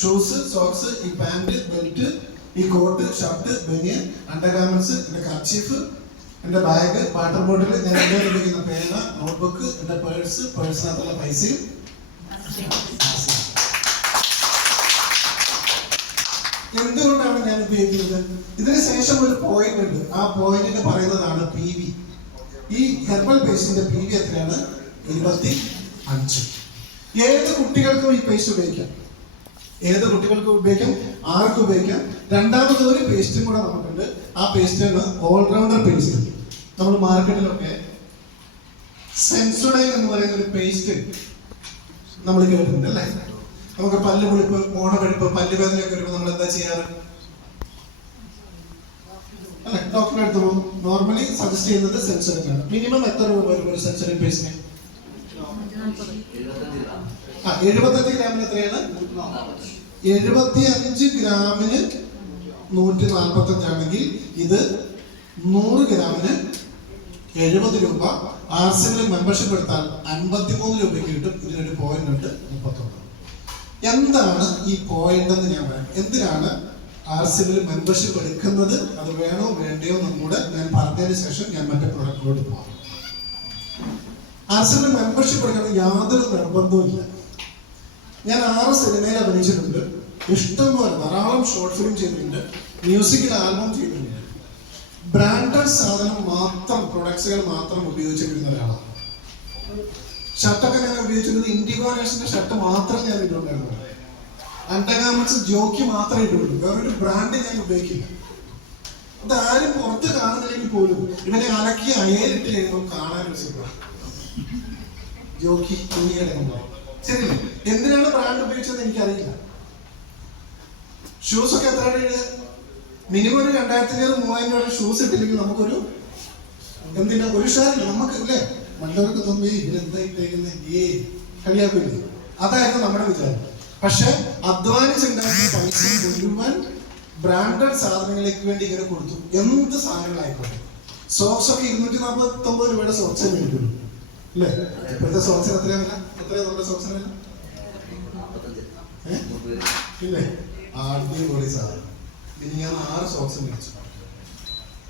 Shoes, socks, ഈ pant, belt, ഈ coat, shirt, ബനിയൻ, undergarments, എന്റെ കർച്ചീഫ്, എന്റെ ബാഗ്, വാട്ടർ ബോട്ടിൽ, ഞാൻ എന്റെ ഉപയോഗിക്കുന്ന പേന, നോട്ട്ബുക്ക്, എന്റെ പേഴ്സ്, പേഴ്സിനകത്തുള്ള പൈസയും. എന്തുകൊണ്ടാണ് ഞാൻ ഉപയോഗിക്കുന്നത്? ഇതിന് ശേഷം ഒരു പോയിന്റ് ഉണ്ട്. ആ പോയിന്റിന് പറയുന്നതാണ് PV. ഈ ഹെർബൽ പേസ്റ്റിന്റെ PV എത്രയാണ്? 25. ഏത് കുട്ടികൾക്കും ഈ പേസ്റ്റ് ഉപയോഗിക്കാം. ഏത് കുട്ടികൾക്കും ഉപയോഗിക്കാം, ആർക്കും ഉപയോഗിക്കാം. രണ്ടാമത് ഒരു പേസ്റ്റും കൂടെ നമുക്കുണ്ട്. ആ പേസ്റ്റാണ് ഓൾറൗണ്ടർ പേസ്റ്റ്. നമ്മൾ മാർക്കറ്റിലൊക്കെ സെൻസോഡൈൻ എന്ന് പറയുന്ന ഒരു പേസ്റ്റ് നമ്മൾ കേട്ടിട്ടുണ്ട് അല്ലേ? നമുക്ക് പല്ല് പൊളിപ്പ്, മോണവെടുപ്പ്, പല്ലുവേദനയൊക്കെ വരുമ്പോൾ നമ്മൾ എന്താ ചെയ്യാറ് അല്ലെ? ഡോക്ടറെ അടുത്ത് പോകും. നോർമലി സജസ്റ്റ് ചെയ്യുന്നത് സെൻസോഡൈൻ ആണ്. മിനിമം എത്ര രൂപ വരും ഒരു സെൻസോഡൈൻ പേസ്റ്റിന്? 75 ഗ്രാമിന് എത്രയാണ്? 75 ഗ്രാമിന് 145 ആണെങ്കിൽ ഇത് 100 ഗ്രാമിന് 70 രൂപ. ആർസിമിൽ മെമ്പർഷിപ്പ് എടുത്താൽ 53 രൂപയ്ക്ക് കിട്ടും. ഇതിനൊരു പോയിന്റ് ഉണ്ട്, 31. എന്താണ് ഈ പോയിന്റ് എന്ന് ഞാൻ പറയാം. എന്തിനാണ് ആർസിമിൽ മെമ്പർഷിപ്പ് എടുക്കുന്നത്, അത് വേണോ വേണ്ടയോ എന്നുകൂടെ ഞാൻ പറഞ്ഞതിന് ശേഷം ഞാൻ മറ്റേ പ്രൊഡക്റ്റിലോട്ട് പോകാം. ആർസിമിൽ മെമ്പർഷിപ്പ് എടുക്കുന്നത് യാതൊരു നിർബന്ധവും ഇല്ല. ഞാൻ 6 സിനിമയിൽ അഭിനയിച്ചിട്ടുണ്ട്. ഇഷ്ടംപോലെ ധാരാളം ഷോർട്ട് ഫിലിം ചെയ്തിട്ടുണ്ട്, മ്യൂസിക്കൽ ആൽബം ചെയ്തിട്ടുണ്ട്. ബ്രാൻഡഡ് സാധനം മാത്രം, പ്രൊഡക്ട്സുകൾ മാത്രം ഉപയോഗിച്ചിരുന്ന ഒരാളാണ്. ഷർട്ടൊക്കെ ഞാൻ ഉപയോഗിച്ചിരുന്നത് ഇൻഡിഗോ നേഷന്റെ ഷർട്ട് മാത്രം ഞാൻ ഇട്ടുണ്ടായിരുന്നു. അണ്ടർഗാർമെന്റ്സ് ജോക്കി മാത്രമേ ഇട്ടുള്ളൂ. വേറൊരു ബ്രാൻഡ് ഞാൻ ഉപയോഗിക്കില്ല. ഇതാരും പുറത്ത് കാണുന്നില്ലെങ്കിൽ പോലും ഇവനെ അലക്കി അയലിട്ട് കഴിയുമ്പോൾ കാണാനൊരു സുഖമാണ്. ജോക്കി തുണിയുടെ ശരി. എന്തിനാണ് ബ്രാൻഡ് ഉപയോഗിച്ചത് എനിക്കറിയില്ല. ഷൂസ് ഒക്കെ എത്രയാണ്? മിനിമം ഒരു 2500-3000 രൂപ ഷൂസ് ഇട്ടില്ലെങ്കിൽ നമുക്കൊരു എന്തിനാ ഒരു ഷാറില്ല നമുക്ക് അല്ലേ? മറ്റവർക്ക് തോന്നി ഇവരെന്താ ഇട്ടേക്കുന്നത്, കളിയാക്കില്ല. അതായിരുന്നു നമ്മുടെ വിചാരം. പക്ഷെ അധ്വാനിച്ചുണ്ടാക്കിയ പൈസ മുഴുവൻ ബ്രാൻഡഡ് സാധനങ്ങളിലേക്ക് വേണ്ടി ഇങ്ങനെ കൊടുത്തു. എന്ത് സാധനങ്ങളായിക്കോട്ടെ. സോക്സ് ഒക്കെ 249 രൂപയുടെ സോക്സേ മേടിക്കുള്ളൂ അല്ലേ? ഇപ്പോഴത്തെ സോക്സിന് എത്രയാ വില? എത്രയാ നമ്മുടെ സോക്സിന് വില? ഇല്ലേ? അടിപൊളി സാധനം. ഇനി ഞാൻ 6 സോക്സ് മേടിച്ചു.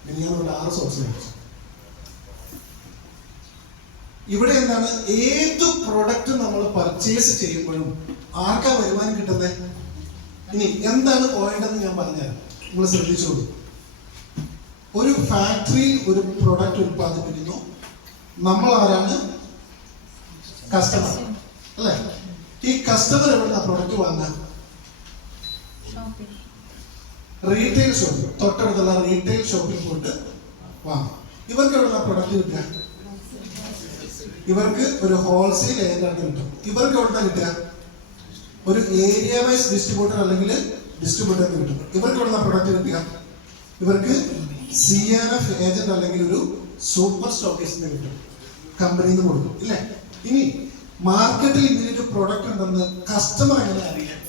ഇനി ഞാൻ 6 സോക്സ് മേടിച്ചു. ഇവിടെ എന്താണ്, ഏത് പ്രൊഡക്റ്റ് നമ്മൾ പർച്ചേസ് ചെയ്യുമ്പോഴും ആർക്കാ വരുമാനം കിട്ടുന്നത്? ഇനി എന്താണ് പോയിന്റ് എന്ന് ഞാൻ പറഞ്ഞുതരാം, നിങ്ങൾ ശ്രദ്ധിച്ചോളൂ. ഒരു ഫാക്ടറിയിൽ ഒരു പ്രൊഡക്റ്റ് ഉത്പാദിപ്പിക്കുന്നു. നമ്മൾ ആരാണ്? കസ്റ്റമർ അല്ലെ? ഈ കസ്റ്റമർ എവിടുന്ന പ്രൊഡക്റ്റ് വാങ്ങാൻ? റീറ്റെയിൽ ഷോപ്പിൽ, തൊട്ടടുത്തുള്ള റീറ്റെയിൽ ഷോപ്പിൽ പോയിട്ട് വാങ്ങാം. ഇവർക്ക് എവിടുന്ന പ്രൊഡക്റ്റ് കിട്ടുക? ഇവർക്ക് ഒരു ഹോൾസെയിൽ ഏജന്റ് കിട്ടും. ഇവർക്ക് എവിടുന്ന കിട്ടുക? ഒരു ഏരിയ വൈസ് ഡിസ്ട്രിബ്യൂട്ടർ അല്ലെങ്കിൽ ഡിസ്ട്രിബ്യൂട്ടറിന് കിട്ടും. ഇവർക്ക് എവിടുന്ന പ്രൊഡക്റ്റ് കിട്ടുക? ഇവർക്ക് CNF ഏജന്റ് അല്ലെങ്കിൽ ഒരു സൂപ്പർ സ്റ്റോക്കിസ്റ്റിന് കിട്ടും. കമ്പനിയിൽ നിന്ന് കൊടുക്കും ഇല്ലേ? ഇനി മാർക്കറ്റിൽ ഇങ്ങനൊരു പ്രൊഡക്റ്റ് ഉണ്ടെന്ന് കസ്റ്റമർ എങ്ങനെ അറിയാം?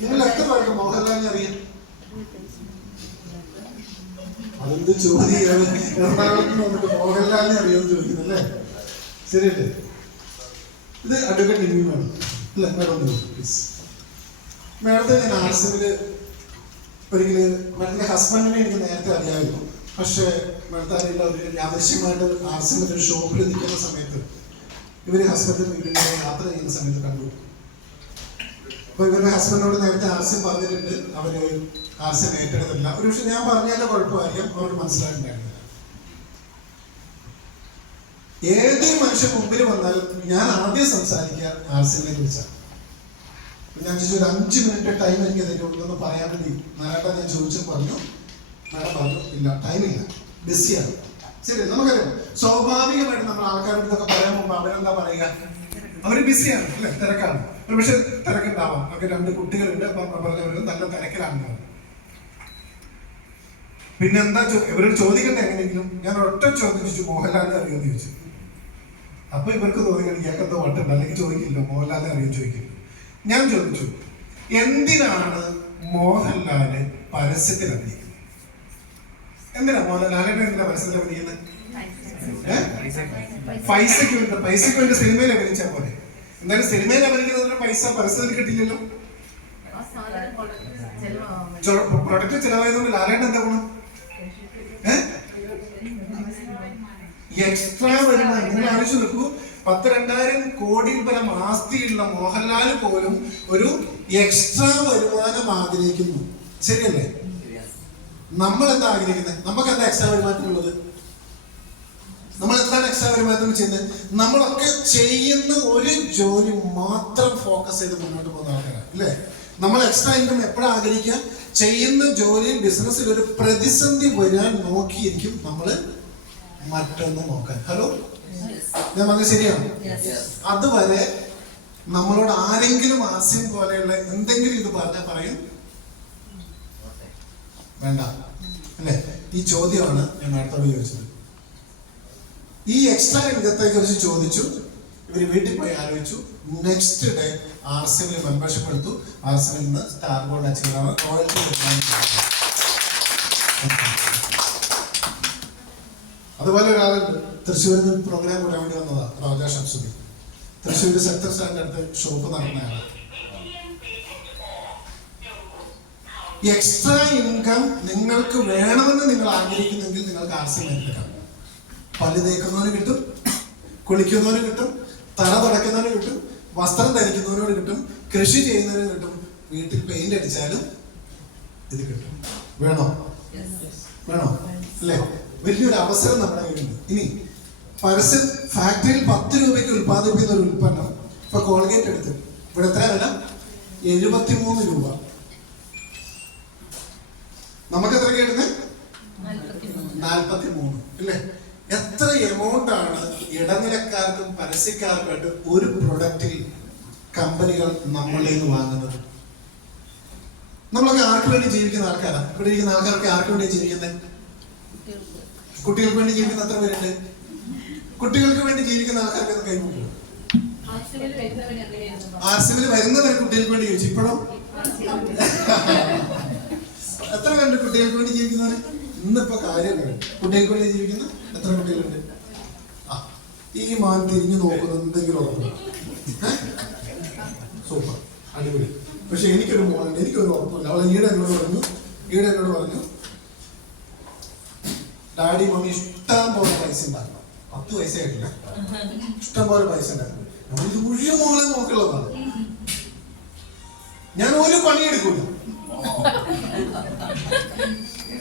നിങ്ങൾ എത്ര പേർക്ക് മോഹൻലാലിനെ അറിയാം? അതെന്ത് ചോദ്യം! എറണാകുളത്ത് വന്നിട്ട് മോഹൻലാലിനെ അറിയാമെന്ന് ചോദിക്കുന്നല്ലേ? ശരിയല്ലേ? ഇത് അഡ്വക്കേറ്റ് നിമി മാഡം അല്ലേ? Madam please. മാഡത്തെ ഞാൻ ആർസിമില് ഒരിക്കലും മാഡത്തിന്റെ ഹസ്ബൻഡിനെ എനിക്ക് നേരത്തെ അറിയാമായിരുന്നു. പക്ഷേ മാഡത്തെ അറിയില്ല, ഒരു യാദൃശ്യമായിട്ട് ആർസിമിൽ ഒരു ഷോപ്പിൽ നിൽക്കുന്ന സമയത്ത് ഇവര് ഹസ്ബൻഡും ഇവരുടെ യാത്ര ചെയ്യുന്ന സമയത്ത് കണ്ടു. അപ്പൊ ഇവരുടെ ഹസ്ബൻഡിനോട് നേരത്തെ ആർസിം പറഞ്ഞിട്ടുണ്ട്, അവര് ആർസിം ഏറ്റെടുത്തില്ല. ഒരു പക്ഷെ ഞാൻ പറഞ്ഞാലോ കുഴപ്പമായിരിക്കും, അവർക്ക് മനസ്സിലായിട്ടുണ്ടായിരുന്നില്ല. ഏതൊരു മനുഷ്യൻ മുമ്പിൽ വന്നാലും ഞാൻ ആദ്യം സംസാരിക്കുക ആർസിമിനെ കുറിച്ചാണ്. ഞാൻ ചോദിച്ചു, ഒരു 5 മിനിറ്റ് ടൈം എനിക്ക് തരുമെന്ന് പറയാൻ വേണ്ടി നാരായണ ഞാൻ ചോദിച്ചു, പറഞ്ഞു. മാഡം പറഞ്ഞു ഇല്ല, ടൈമില്ല, ബിസിയാണ്. ശരി, നമുക്കറിയാം സ്വാഭാവികമായിട്ട് നമ്മൾ ആൾക്കാരുടെ ഇതൊക്കെ പറയാൻ പോകുമ്പോൾ അവരെന്താ പറയുക? അവര് ബിസിയാണ് അല്ലെ, തിരക്കാണ്. ഒരു പക്ഷെ തിരക്കുണ്ടാവാം. അവർക്ക് 2 കുട്ടികളുണ്ട്, പറഞ്ഞവര് നല്ല തിരക്കിലാണ്. പിന്നെന്താ ഇവരോട് ചോദിക്കട്ടെ എങ്ങനെയെങ്കിലും. ഞാൻ ഒറ്റ ചോദിച്ചു, മോഹൻലാലിനെ അറിയുമെന്ന് ചോദിച്ചു. അപ്പൊ ഇവർക്ക് തോന്നിയാണ് ഇയാൾക്കെന്തോ വട്ടുണ്ട്, അല്ലെങ്കിൽ ചോദിക്കില്ലോ മോഹൻലാലിനെ അറിയുമെന്ന് ചോദിക്കില്ല. ഞാൻ ചോദിച്ചു, എന്തിനാണ് മോഹൻലാല് പരസ്യത്തിൽ അഭിനയിക്കുന്നത്? എന്തിനാ മോഹൻലാലിനെ എന്തിനാ പരസ്യത്തിൽ അഭിനയിക്കുന്നത്? പൈസക്ക് വേണ്ടി സിനിമയിൽ അഭിനയിച്ചാൽ പോലെ. എന്തായാലും സിനിമയിൽ അഭിനയിക്കുന്നതിന് പൈസ പരസ്യത്തിൽ കിട്ടില്ലല്ലോ. പ്രൊഡക്റ്റ് ചെലവായതുകൊണ്ട് ലാലേട്ടൻ എന്താ ഗുണം? എക്സ്ട്രാ വരുമാനം. നിങ്ങൾ ആലോചിച്ച് നോക്കൂ, 10,000 കോടിയിൽ പരം ആസ്തിയുള്ള മോഹൻലാൽ പോലും ഒരു എക്സ്ട്രാ വരുമാനം ആഗ്രഹിക്കുന്നു. ശരിയല്ലേ? നമ്മൾ എന്താ ആഗ്രഹിക്കുന്നത്? നമുക്ക് എന്താ എക്സ്ട്രാ വരുമാനത്തിനുള്ളത്? നമ്മൾ എന്താണ് എക്സ്ട്രാ വരുമാനത്തിന് ചെയ്യുന്നത്? നമ്മളൊക്കെ ചെയ്യുന്ന ഒരു ജോലി മാത്രം ഫോക്കസ് ചെയ്ത് മുന്നോട്ട് പോകുന്ന ആൾക്കാരാണ്, അല്ലേ? നമ്മൾ എക്സ്ട്രാ ഇൻകം എപ്പോഴും ആഗ്രഹിക്കുക, ചെയ്യുന്ന ജോലിയിൽ ബിസിനസ്സിൽ ഒരു പ്രതിസന്ധി വരാൻ നോക്കിയിരിക്കും നമ്മൾ മറ്റൊന്ന് നോക്കാൻ. ഹലോ, ഞാൻ പറഞ്ഞത് ശരിയാണ്? അതുവരെ നമ്മളോട് ആരെങ്കിലും ആസ്യം പോലെയുള്ള എന്തെങ്കിലും ഇത് പറഞ്ഞാൽ പറയും വേണ്ട, അല്ലേ? ഈ ചോദ്യമാണ് ഞാൻ അടുത്തോട് ചോദിച്ചത്. ഈ എക്സ്ട്രാ ഇൻകത്തെ കുറിച്ച് ചോദിച്ചു. ഇവര് വീട്ടിൽ പോയി ആലോചിച്ചു. നെക്സ്റ്റ് ഡേ RCB മെമ്പർഷിപ്പ് എടുത്തു. RCB നിന്ന് സ്റ്റാർ ഗോൾഡ് അച്ചീവറാണ്, റോയൽറ്റി. അതുപോലെ ഒരാളുണ്ട്, തൃശ്ശൂരിൽ നിന്ന് പ്രോഗ്രാം കൂടാൻ വേണ്ടി വന്നതാ, റോജ ഷംസുദ്ദീൻ. തൃശ്ശൂർ സെക്ടർ സ്റ്റാൻഡിന്റെ അടുത്ത് ഷോപ്പ് നടന്നയാളാണ്. എക്സ്ട്രാ ഇൻകം നിങ്ങൾക്ക് വേണമെന്ന് നിങ്ങൾ ആഗ്രഹിക്കുന്നെങ്കിൽ നിങ്ങൾക്ക് RCB എടുക്കാം. പല്ല് തേക്കുന്നവന് കിട്ടും, കുളിക്കുന്നവന് കിട്ടും, തല തുടയ്ക്കുന്നവന് കിട്ടും, വസ്ത്രം ധരിക്കുന്നവനോട് കിട്ടും, കൃഷി ചെയ്യുന്നവന് കിട്ടും, വീട്ടിൽ പെയിന്റ് അടിച്ചാലും ഇത് കിട്ടും. വേണോ? വേണോ? അല്ലേ? വലിയൊരു അവസരം നമ്മുടെ കയ്യിലുണ്ട്. ഇനി പരസ്യം ഫാക്ടറിയിൽ 10 രൂപയ്ക്ക് ഉൽപ്പാദിപ്പിക്കുന്ന ഒരു ഉൽപ്പന്നം ഇപ്പൊ കോൾഗേറ്റ് എടുത്തു. ഇവിടെ എത്ര വില? 73 രൂപ. നമുക്ക് എത്ര കിട്ടുന്നത്? 43, അല്ലേ? എത്ര എമൗണ്ട് ആണ് ഇടനിലക്കാർക്കും പരസ്യക്കാർക്കായിട്ട് ഒരു പ്രൊഡക്റ്റിൽ കമ്പനികൾ നമ്മളിൽ നിന്ന് വാങ്ങുന്നത്? നമ്മളൊക്കെ ആർക്ക് വേണ്ടി ജീവിക്കുന്ന ആൾക്കാരാണ്? ഇവിടെ ഇരിക്കുന്ന ആൾക്കാരൊക്കെ ആർക്ക് വേണ്ടി ജീവിക്കുന്നത്? കുട്ടികൾക്ക് വേണ്ടി ജീവിക്കുന്ന എത്ര പേരുണ്ട്? കുട്ടികൾക്ക് വേണ്ടി ജീവിക്കുന്ന ആൾക്കാർക്ക് കൈമുട്ടും. RCB വരുന്നവരെ കുട്ടികൾക്ക് വേണ്ടി ജീവിച്ചു. ഇപ്പോഴും എത്ര പേരുണ്ട് കുട്ടികൾക്ക് വേണ്ടി ജീവിക്കുന്നവര്? ഇന്നിപ്പോ കാര്യം കുട്ടികൾക്ക് വേണ്ടി ജീവിക്കുന്ന എത്ര കുട്ടികളുണ്ട്? ഈ മാൻ തിരിഞ്ഞു നോക്കുന്ന എന്തെങ്കിലും ഉറപ്പുണ്ടോ? സൂപ്പർ, അടിപൊളി. പക്ഷെ എനിക്കൊരു മോളുണ്ട്, എനിക്കൊരു ഉറപ്പില്ല. അവളെ ഈടെ എന്നോട് പറഞ്ഞു ഡാഡി മമ്മി ഇഷ്ടം പോലെ പൈസ ഉണ്ടാക്കണം. 10 വയസ്സായിട്ടില്ല, ഇഷ്ടം പോലെ പൈസ ഉണ്ടാക്കണം. നമ്മൾ ഇത് മുഴുവൻ മോളെ നോക്കുള്ളതാണ്. ഞാൻ ഒരു പണിയെടുക്കൂല.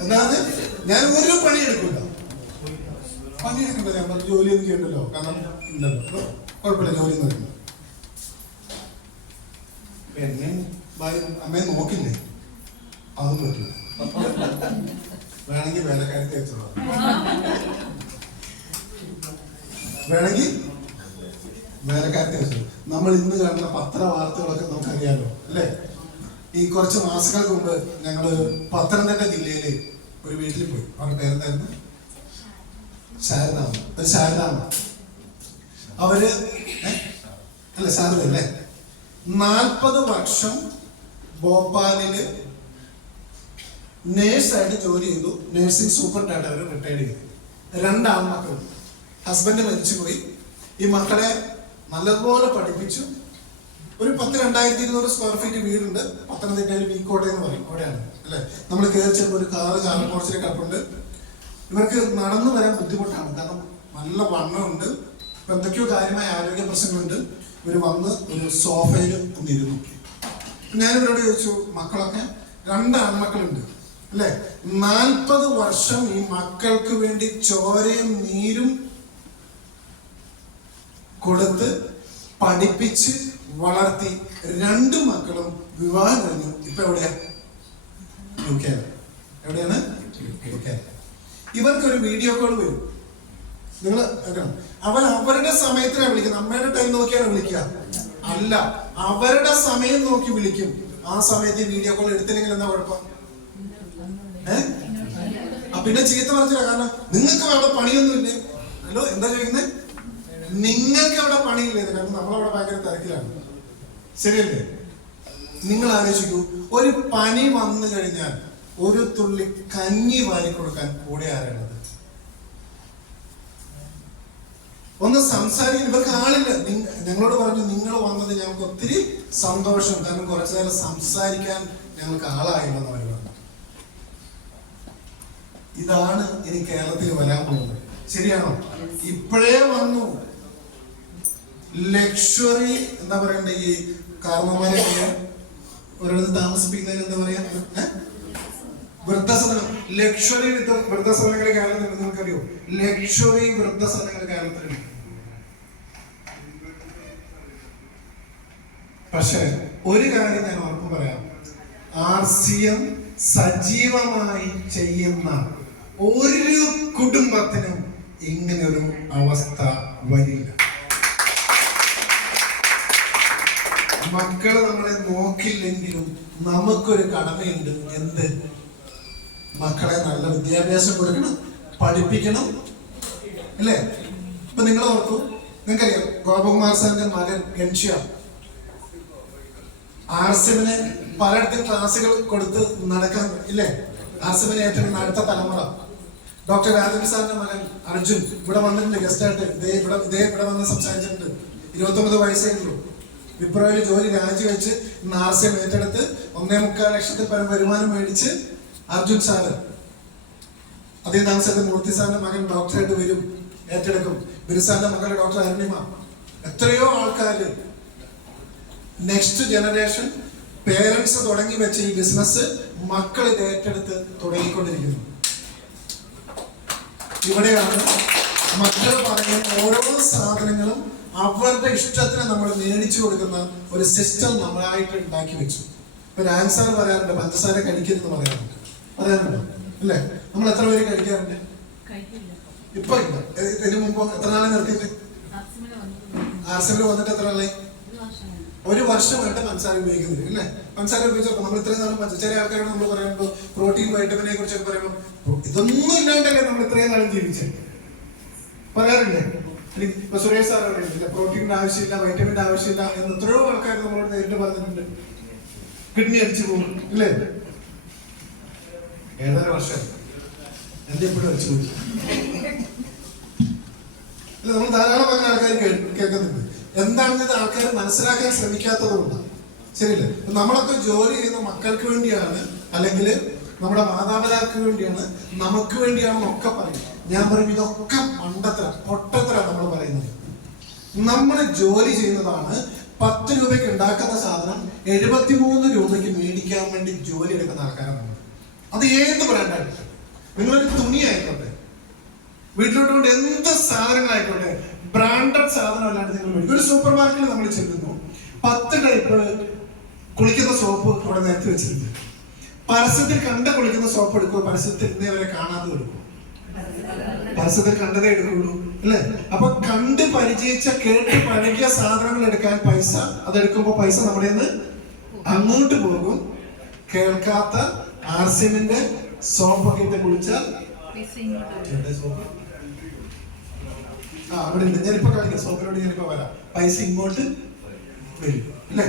എന്താണ്? ഞാൻ ഒരു പണിയെടുക്കൂല. പണിയെടുക്കണ്ട. ഞാൻ പറഞ്ഞു ജോലിയൊന്നും ചെയ്യണ്ടല്ലോ, കാരണം ഇല്ലല്ലോ, കുഴപ്പമില്ല, ജോലി നോക്കില്ല. എന്നെ അമ്മയെ നോക്കില്ലേ? അതും പറ്റില്ല. വേണമെങ്കിൽ വേലക്കാരത്തെ വെച്ചോളാം, വേണമെങ്കിൽ വേലക്കാരത്തെ വെച്ചോളൂ. നമ്മൾ ഇന്ന് കാണുന്ന പത്രവാർത്തകളൊക്കെ നമുക്കറിയാലോ, അല്ലേ? ഈ കുറച്ച് മാസങ്ങൾക്ക് മുമ്പ് ഞങ്ങള് പത്തനംതിട്ട ജില്ലയില് ഒരു വീട്ടിൽ പോയി. അവരുടെ പേരെന്തായിരുന്നു? ശാരദാമ്മ. അവര് അല്ല ശാരദ അല്ലേ? 40 വർഷം ഭോപ്പാലില് നേഴ്സായിട്ട് ജോലി ചെയ്തു. നേഴ്സിംഗ് സൂപ്രണ്ടായിട്ട് അവർ റിട്ടയർ ചെയ്തു. 2 ആൺമക്കൾ. ഹസ്ബൻഡ് മരിച്ചുപോയി. ഈ മക്കളെ നല്ലതുപോലെ പഠിപ്പിച്ചു. ഒരു 2,200 സ്ക്വയർ ഫീറ്റ് വീടുണ്ട്. പത്തനംതിട്ടയിൽ പീക്കോട്ടെ എന്ന് പറയും, അവിടെയാണ്, അല്ലെ? നമ്മൾ കയറി ചെല്ലുമ്പോൾ ഒരു കാറ് കുറച്ചിൽ കിടപ്പുണ്ട്. ഇവർക്ക് നടന്നു വരാൻ ബുദ്ധിമുട്ടാണ്, കാരണം നല്ല വണ്ണമുണ്ട്. ഇപ്പൊ എന്തൊക്കെയോ കാര്യമായ ആരോഗ്യ പ്രശ്നങ്ങളുണ്ട്. ഇവർ വന്ന് ഒരു സോഫയിൽ ഒന്നിരുന്നു. ഞാൻ ഇവരോട് ചോദിച്ചു, മക്കളൊക്കെ 2 ആൺമക്കളുണ്ട്, അല്ലെ? 40 വർഷം ഈ മക്കൾക്ക് വേണ്ടി ചോരയും നീരും കൊടുത്ത് പഠിപ്പിച്ച് വളർത്തി 2 മക്കളും വിവാഹം കഴിഞ്ഞു. ഇപ്പൊ എവിടെയാ? UK. എവിടെയാണ്? UK. ഇവർക്കൊരു വീഡിയോ കോൾ വരും. നിങ്ങൾ അവരുടെ സമയത്തിനാണ് വിളിക്കുന്നത്. അമ്മയുടെ ടൈം നോക്കിയാണ് വിളിക്കുക അല്ല, അവരുടെ സമയം നോക്കി വിളിക്കും. ആ സമയത്ത് വീഡിയോ കോൾ എടുത്തില്ലെങ്കിൽ എന്താ കുഴപ്പം? പിന്നെ ചീത്ത പറഞ്ഞില്ല. കാരണം നിങ്ങൾക്ക് അവിടെ പണിയൊന്നുമില്ലേ? ഹലോ, എന്താ ചോദിക്കുന്നത്? നിങ്ങൾക്ക് അവിടെ പണിയില്ലേ? കാരണം നമ്മളവിടെ ഭയങ്കര തിരക്കിലാണ്, ശരിയല്ലേ? നിങ്ങൾ ആലോചിക്കൂ, ഒരു പനി വന്നു കഴിഞ്ഞാൽ ഒരു തുള്ളി കഞ്ഞി വാരി കൊടുക്കാൻ കൂടെ ആരാണത്? ഒന്ന് സംസാരിക്കാൻ ഇവർക്ക് ആളില്ല. ഞങ്ങളോട് പറഞ്ഞു നിങ്ങൾ വന്നത് ഞങ്ങൾക്ക് ഒത്തിരി സന്തോഷം, കാരണം കുറച്ചു നേരം സംസാരിക്കാൻ ഞങ്ങൾക്ക് ആളായില്ലെന്ന് അവർ പറഞ്ഞു. ഇതാണ് ഇനി കേരളത്തിൽ വരാൻ പോകുന്നത്. ശരിയാണോ? ഇപ്പോഴേ വന്നു ലക്ഷറി എന്താ പറയണ്ട, ഈ കാരണവന്മാരെ ഒരിടത്ത് താമസിപ്പിക്കുന്നതിന് എന്താ പറയാ, വൃദ്ധസദനം. ലക്ഷറി വൃദ്ധസദനങ്ങൾ കേരളത്തിൽ നിങ്ങൾക്കറിയോ? ലക്ഷറി വൃദ്ധസദനങ്ങൾ കേരളത്തിലുണ്ട്. പക്ഷെ ഒരു കാര്യം ഞാൻ ഉറപ്പ് പറയാം, RCM സജീവമായി ചെയ്യുന്ന ഒരു കുടുംബത്തിനും ഇങ്ങനെ ഒരു അവസ്ഥ വരില്ല. മക്കള് നമ്മളെ നോക്കില്ലെങ്കിലും നമുക്കൊരു കടമയുണ്ട്. എന്ത്? മക്കളെ നല്ല വിദ്യാഭ്യാസം കൊടുക്കണം, പഠിപ്പിക്കണം, അല്ലേ? ഇപ്പൊ നിങ്ങൾ ഓർത്തു, നിങ്ങൾക്കറിയാം ഗോപകുമാർ സാറിന്റെ മകൻ ഗൻഷ്യ RCMനെ പലയിടത്തും ക്ലാസ്സുകൾ കൊടുത്ത് നടക്കാൻ, ഇല്ലേ? RCMനെ ഏറ്റെടുക്കുന്ന അടുത്ത തലമുറ. ഡോക്ടർ രാജൻ സാറിന്റെ മകൻ അർജുൻ ഇവിടെ വന്നിട്ടുണ്ട് ഗസ്റ്റായിട്ട്. ഇവിടെ വന്ന് സംസാരിച്ചിട്ടുണ്ട്. 29 വയസ്സേ ഉള്ളൂ. ഫെബ്രുവരി ജോലി രാജിവെച്ച് RCM ഏറ്റെടുത്ത് 1.25 ലക്ഷത്തിൽ പരം വരുമാനം മേടിച്ച് അർജുൻ സാറ്. അതേ താമസത്തിൽ മൂർത്തി സാറിന്റെ മകൻ ഡോക്ടറായിട്ട് വരും, ഏറ്റെടുക്കും. ബിരുസാറിന്റെ മകളുടെ ഡോക്ടർ അരുണിമ. എത്രയോ ആൾക്കാര് നെക്സ്റ്റ് ജനറേഷൻ പേരൻസ് തുടങ്ങി വെച്ച ഈ ബിസിനസ് മക്കൾ ഇത് ഏറ്റെടുത്ത് തുടങ്ങിക്കൊണ്ടിരിക്കുന്നു. ഇവിടെയാണ് മക്കൾ പറയുന്ന ഓരോ സാധനങ്ങളും അവരുടെ ഇഷ്ടത്തിന് നമ്മൾ മേടിച്ചു കൊടുക്കുന്ന ഒരു സിസ്റ്റം നമ്മളായിട്ട് ഉണ്ടാക്കി വെച്ചു. ഇപ്പൊ രാൻസാർ പറയാറുണ്ട് പഞ്ചസാര കഴിക്കരുതെന്ന് പറയാറുണ്ട്. അല്ലേ? നമ്മൾ എത്ര പേര് കഴിക്കാറുണ്ട്? ഇപ്പൊ ഇല്ല. ഇതിനു മുമ്പ് എത്ര നാളെ നിർത്തിയിട്ട്? RCMൽ വന്നിട്ട് എത്ര നാളെ? 1 വർഷമായിട്ട് പഞ്ചസാര ഉപയോഗിക്കുന്നില്ല, അല്ലേ? പഞ്ചസാര ഉപയോഗിച്ചപ്പോ നമ്മൾ ഇത്രയും നാളും ചില ആൾക്കാരോട് നമ്മൾ പറയുമ്പോൾ പ്രോട്ടീൻ വൈറ്റമിനെ കുറിച്ചൊക്കെ പറയുമ്പോൾ ഇതൊന്നും ഇല്ലാണ്ടല്ലേ നമ്മൾ ഇത്രയും നാളും ജീവിച്ചത് പറയാറില്ലേ? ഇപ്പൊ സുരേഷ് സാർ പറയുന്നില്ല പ്രോട്ടീനിന്റെ ആവശ്യമില്ല, വൈറ്റമിന്റെ ആവശ്യമില്ല എന്ന് എത്രയോ ആൾക്കാർ നമ്മളോട് നേരിട്ട് പറഞ്ഞിട്ടുണ്ട്. കിഡ്നി അടിച്ചു പോകും, ഇല്ലേ? 7.5 വർഷം എന്റെ എപ്പോഴും അടിച്ചു പോയി. അല്ല, നമ്മൾ ധാരാളം അങ്ങനെ ആൾക്കാർ കേൾക്കുന്നുണ്ട്. എന്താണെന്ന് ഇത് ആൾക്കാർ മനസ്സിലാക്കാൻ ശ്രമിക്കാത്തത് കൊണ്ടാണ്. ശരിയല്ലേ? നമ്മളൊക്കെ ജോലി ചെയ്യുന്ന മക്കൾക്ക് വേണ്ടിയാണ്, അല്ലെങ്കിൽ നമ്മുടെ മാതാപിതാക്കൾക്ക് വേണ്ടിയാണ്, നമുക്ക് വേണ്ടിയാണെന്നൊക്കെ പറയും. ഞാൻ പറയും ഇതൊക്കെ മണ്ടത്തര, പൊട്ടത്തര നമ്മൾ പറയുന്നത്. നമ്മൾ ജോലി ചെയ്യുന്നതാണ്. 10 രൂപയ്ക്ക് ഉണ്ടാക്കുന്ന സാധനം 73 രൂപയ്ക്ക് മേടിക്കാൻ വേണ്ടി ജോലി എടുക്കുന്ന ആൾക്കാരാണ് നമ്മൾ. അത് ഏത് ബ്രാൻഡായിട്ട്, നിങ്ങളൊരു തുണി ആയിക്കോട്ടെ, വീട്ടിലോട്ട് കൊണ്ട് എന്ത് സാധനങ്ങളായിക്കോട്ടെ, ബ്രാൻഡഡ് സാധനം അല്ലാണ്ട് നിങ്ങൾ മേടിക്കും. ഒരു സൂപ്പർ മാർക്കറ്റിൽ നമ്മൾ ചെല്ലുന്നു, 10 ടൈപ്പ് കുളിക്കുന്ന സോപ്പ് അവിടെ നേരത്തെ വെച്ചിട്ടുണ്ട്. പരസ്യത്തിൽ കണ്ട കുളിക്കുന്ന സോപ്പ് എടുക്കുമോ? പരസ്യത്തിൽ ഇന്നേവരെ കാണാതെ എടുക്കും. പരസ്യത്തിൽ കണ്ടതേ എടുക്കുള്ളൂ, അല്ലേ? അപ്പൊ കണ്ട് പരിചയിച്ച കേട്ട് പഴകിയ സാധനങ്ങൾ എടുക്കാൻ പൈസ, അതെടുക്കുമ്പോ പൈസ നമ്മുടെ അങ്ങോട്ട് പോകും. കേൾക്കാത്ത RCMന്റെ സോപ്പൊക്കെ ഇട്ട് കുളിച്ചാൽ അവിടെ ഉണ്ട്. ഞാനിപ്പോ കളിക്കാം സോപ്പിനോട്, ഞാനിപ്പോ വരാം. പൈസ ഇങ്ങോട്ട് വരും, അല്ലേ?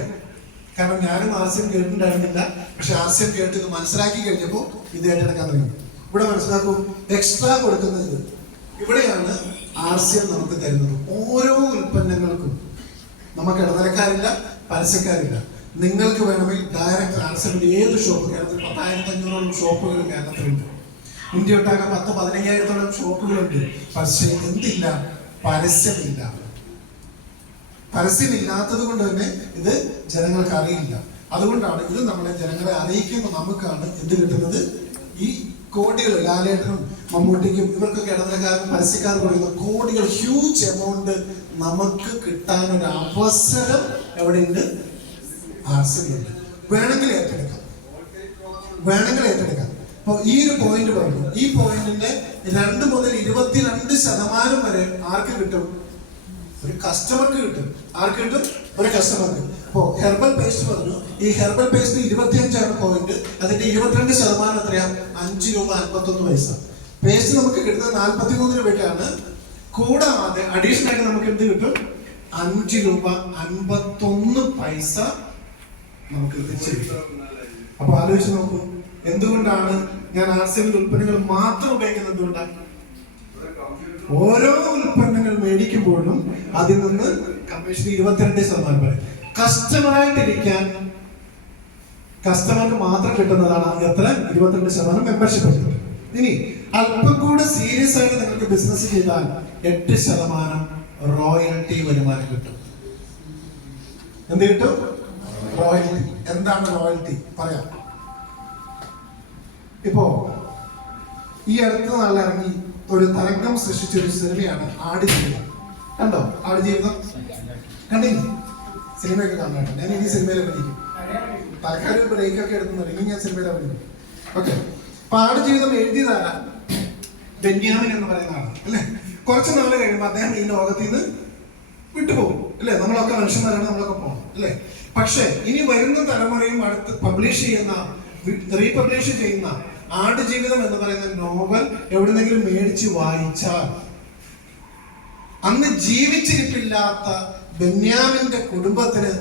കാരണം ഞാനും RCM കേട്ടിട്ടുണ്ടായിരുന്നില്ല. പക്ഷെ RCM കേട്ട് ഇത് മനസ്സിലാക്കി കഴിഞ്ഞപ്പോ ഇത് ഏറ്റെടുക്കാൻ തുടങ്ങി. ഇവിടെ മനസ്സിലാക്കും, എക്സ്ട്രാ കൊടുക്കുന്നത് ഇവിടെയാണ് RCM നമുക്ക് തരുന്നത്. ഓരോ ഉൽപ്പന്നങ്ങൾക്കും നമുക്ക് ഇടനിലക്കാരില്ല, പരസ്യക്കാരില്ല. നിങ്ങൾക്ക് വേണമെങ്കിൽ ഡയറക്റ്റ് RCMന്റെ ഏത് ഷോപ്പ്, കേരളത്തിൽ 10,500ഓളം ഷോപ്പുകൾ കേരളത്തിലുണ്ട്. ഇന്ത്യ ഒട്ടാകെ 10-15,000ഓളം ഷോപ്പുകളുണ്ട്. പക്ഷേ എന്തില്ല? പരസ്യമില്ല. പരസ്യമില്ലാത്തത് കൊണ്ട് തന്നെ ഇത് ജനങ്ങൾക്ക് അറിയില്ല. അതുകൊണ്ടാണ് ഇത് നമ്മളെ ജനങ്ങളെ അറിയിക്കുമ്പോൾ നമുക്കാണ് എന്ത് കിട്ടുന്നത്? ഈ കോടികൾ, ലാലേട്ടനും മമ്മൂട്ടിക്കും ഇവർക്കൊക്കെ ഇടനിലക്കാർക്കും പരസ്യക്കാർ കൊടുക്കുന്ന കോടികൾ, ഹ്യൂജ് എമൗണ്ട് നമുക്ക് കിട്ടാനൊരു അവസരം എവിടെയുണ്ട്? RCMലുണ്ട്. വേണമെങ്കിൽ ഏറ്റെടുക്കാം. അപ്പൊ ഈ ഒരു പോയിന്റ് പറഞ്ഞു. ഈ പോയിന്റിന്റെ 2 മുതൽ 22% വരെ ആർക്ക് കിട്ടും? ഒരു കസ്റ്റമർക്ക് കിട്ടും. ആർക്ക് കിട്ടും? ഒരു കസ്റ്റമർക്ക്. ഇപ്പോ ഹെർബൽ പേസ്റ്റ് പറഞ്ഞു. ഈ ഹെർബൽ പേസ്റ്റ് 25 പോയിന്റ്. അതിന്റെ 22% എത്രയാ? 5 രൂപ 51 പൈസ. പേസ്റ്റ് നമുക്ക് കിട്ടുന്നത് 43 രൂപയ്ക്കാണ്. കൂടാതെ അഡീഷണൽ ആയിട്ട് നമുക്ക് എന്ത് കിട്ടും? 5 രൂപ 51 പൈസ നമുക്ക് തിരിച്ചു കിട്ടും. അപ്പൊ ആലോചിച്ച് നോക്കൂ, എന്തുകൊണ്ടാണ് ഞാൻ RCM ഉൽപ്പന്നങ്ങൾ മാത്രം ഉപയോഗിക്കുന്നത്? എന്തുകൊണ്ടാണ്? ഓരോ ഉൽപ്പന്നങ്ങൾ മേടിക്കുമ്പോഴും അതിൽ നിന്ന് കമ്മീഷൻ 22% പറയും. കസ്റ്റമറായിട്ടിരിക്കാൻ കസ്റ്റമർക്ക് മാത്രം കിട്ടുന്നതാണ് എത്ര? 22% മെമ്പർഷിപ്പ് കിട്ടും. ഇനി അല്പം കൂടെ സീരിയസ് ആയിട്ട് നിങ്ങൾക്ക് ബിസിനസ് ചെയ്താൽ 8% റോയൽറ്റി വരുമാനം കിട്ടും. എന്ത് കിട്ടും? റോയൽറ്റി. എന്താണ് റോയൽറ്റി? പറയാം. ഇപ്പോ ഈ അടുത്ത നാളിൽ ഇറങ്ങി ഒരു തരംഗം സൃഷ്ടിച്ച ഒരു സിനിമയാണ് ആടുജീവിതം. കണ്ടോ ആടുജീവിതം? കണ്ടില്ല? സിനിമയൊക്കെ കാണാറുണ്ട്. ഞാൻ ഇനി സിനിമയിൽ അഭിനയിക്കും. തൽക്കാലം ബ്രേക്കൊക്കെ എടുത്തുന്നുണ്ട്. ഇനി ഞാൻ സിനിമയിൽ അഭിനയിക്കും. ഓക്കെ. അപ്പൊ ആടുജീവിതം എഴുതിയതാണ് ബെന്യാമിൻ എന്ന് പറയുന്ന ആളാണ് അല്ലെ. കുറച്ച് നാൾ കഴിയുമ്പോൾ അദ്ദേഹം ഈ ലോകത്തിൽ നിന്ന് വിട്ടുപോകും അല്ലെ. നമ്മളൊക്കെ മനുഷ്യന്മാരാണ്, നമ്മളൊക്കെ പോകണം അല്ലെ. പക്ഷെ ഇനി വരുന്ന തലമുറയും അടുത്ത് പബ്ലിഷ് ചെയ്യുന്ന, റീപബ്ലിഷ് ചെയ്യുന്ന ആടുജീവിതം എന്ന് പറയുന്ന നോവൽ എവിടുന്നെങ്കിലും മേടിച്ച് വായിച്ചാൽ അന്ന് ജീവിച്ചിരിപ്പില്ലാത്ത ബെന്യാമിന്റെ കുടുംബത്തിന്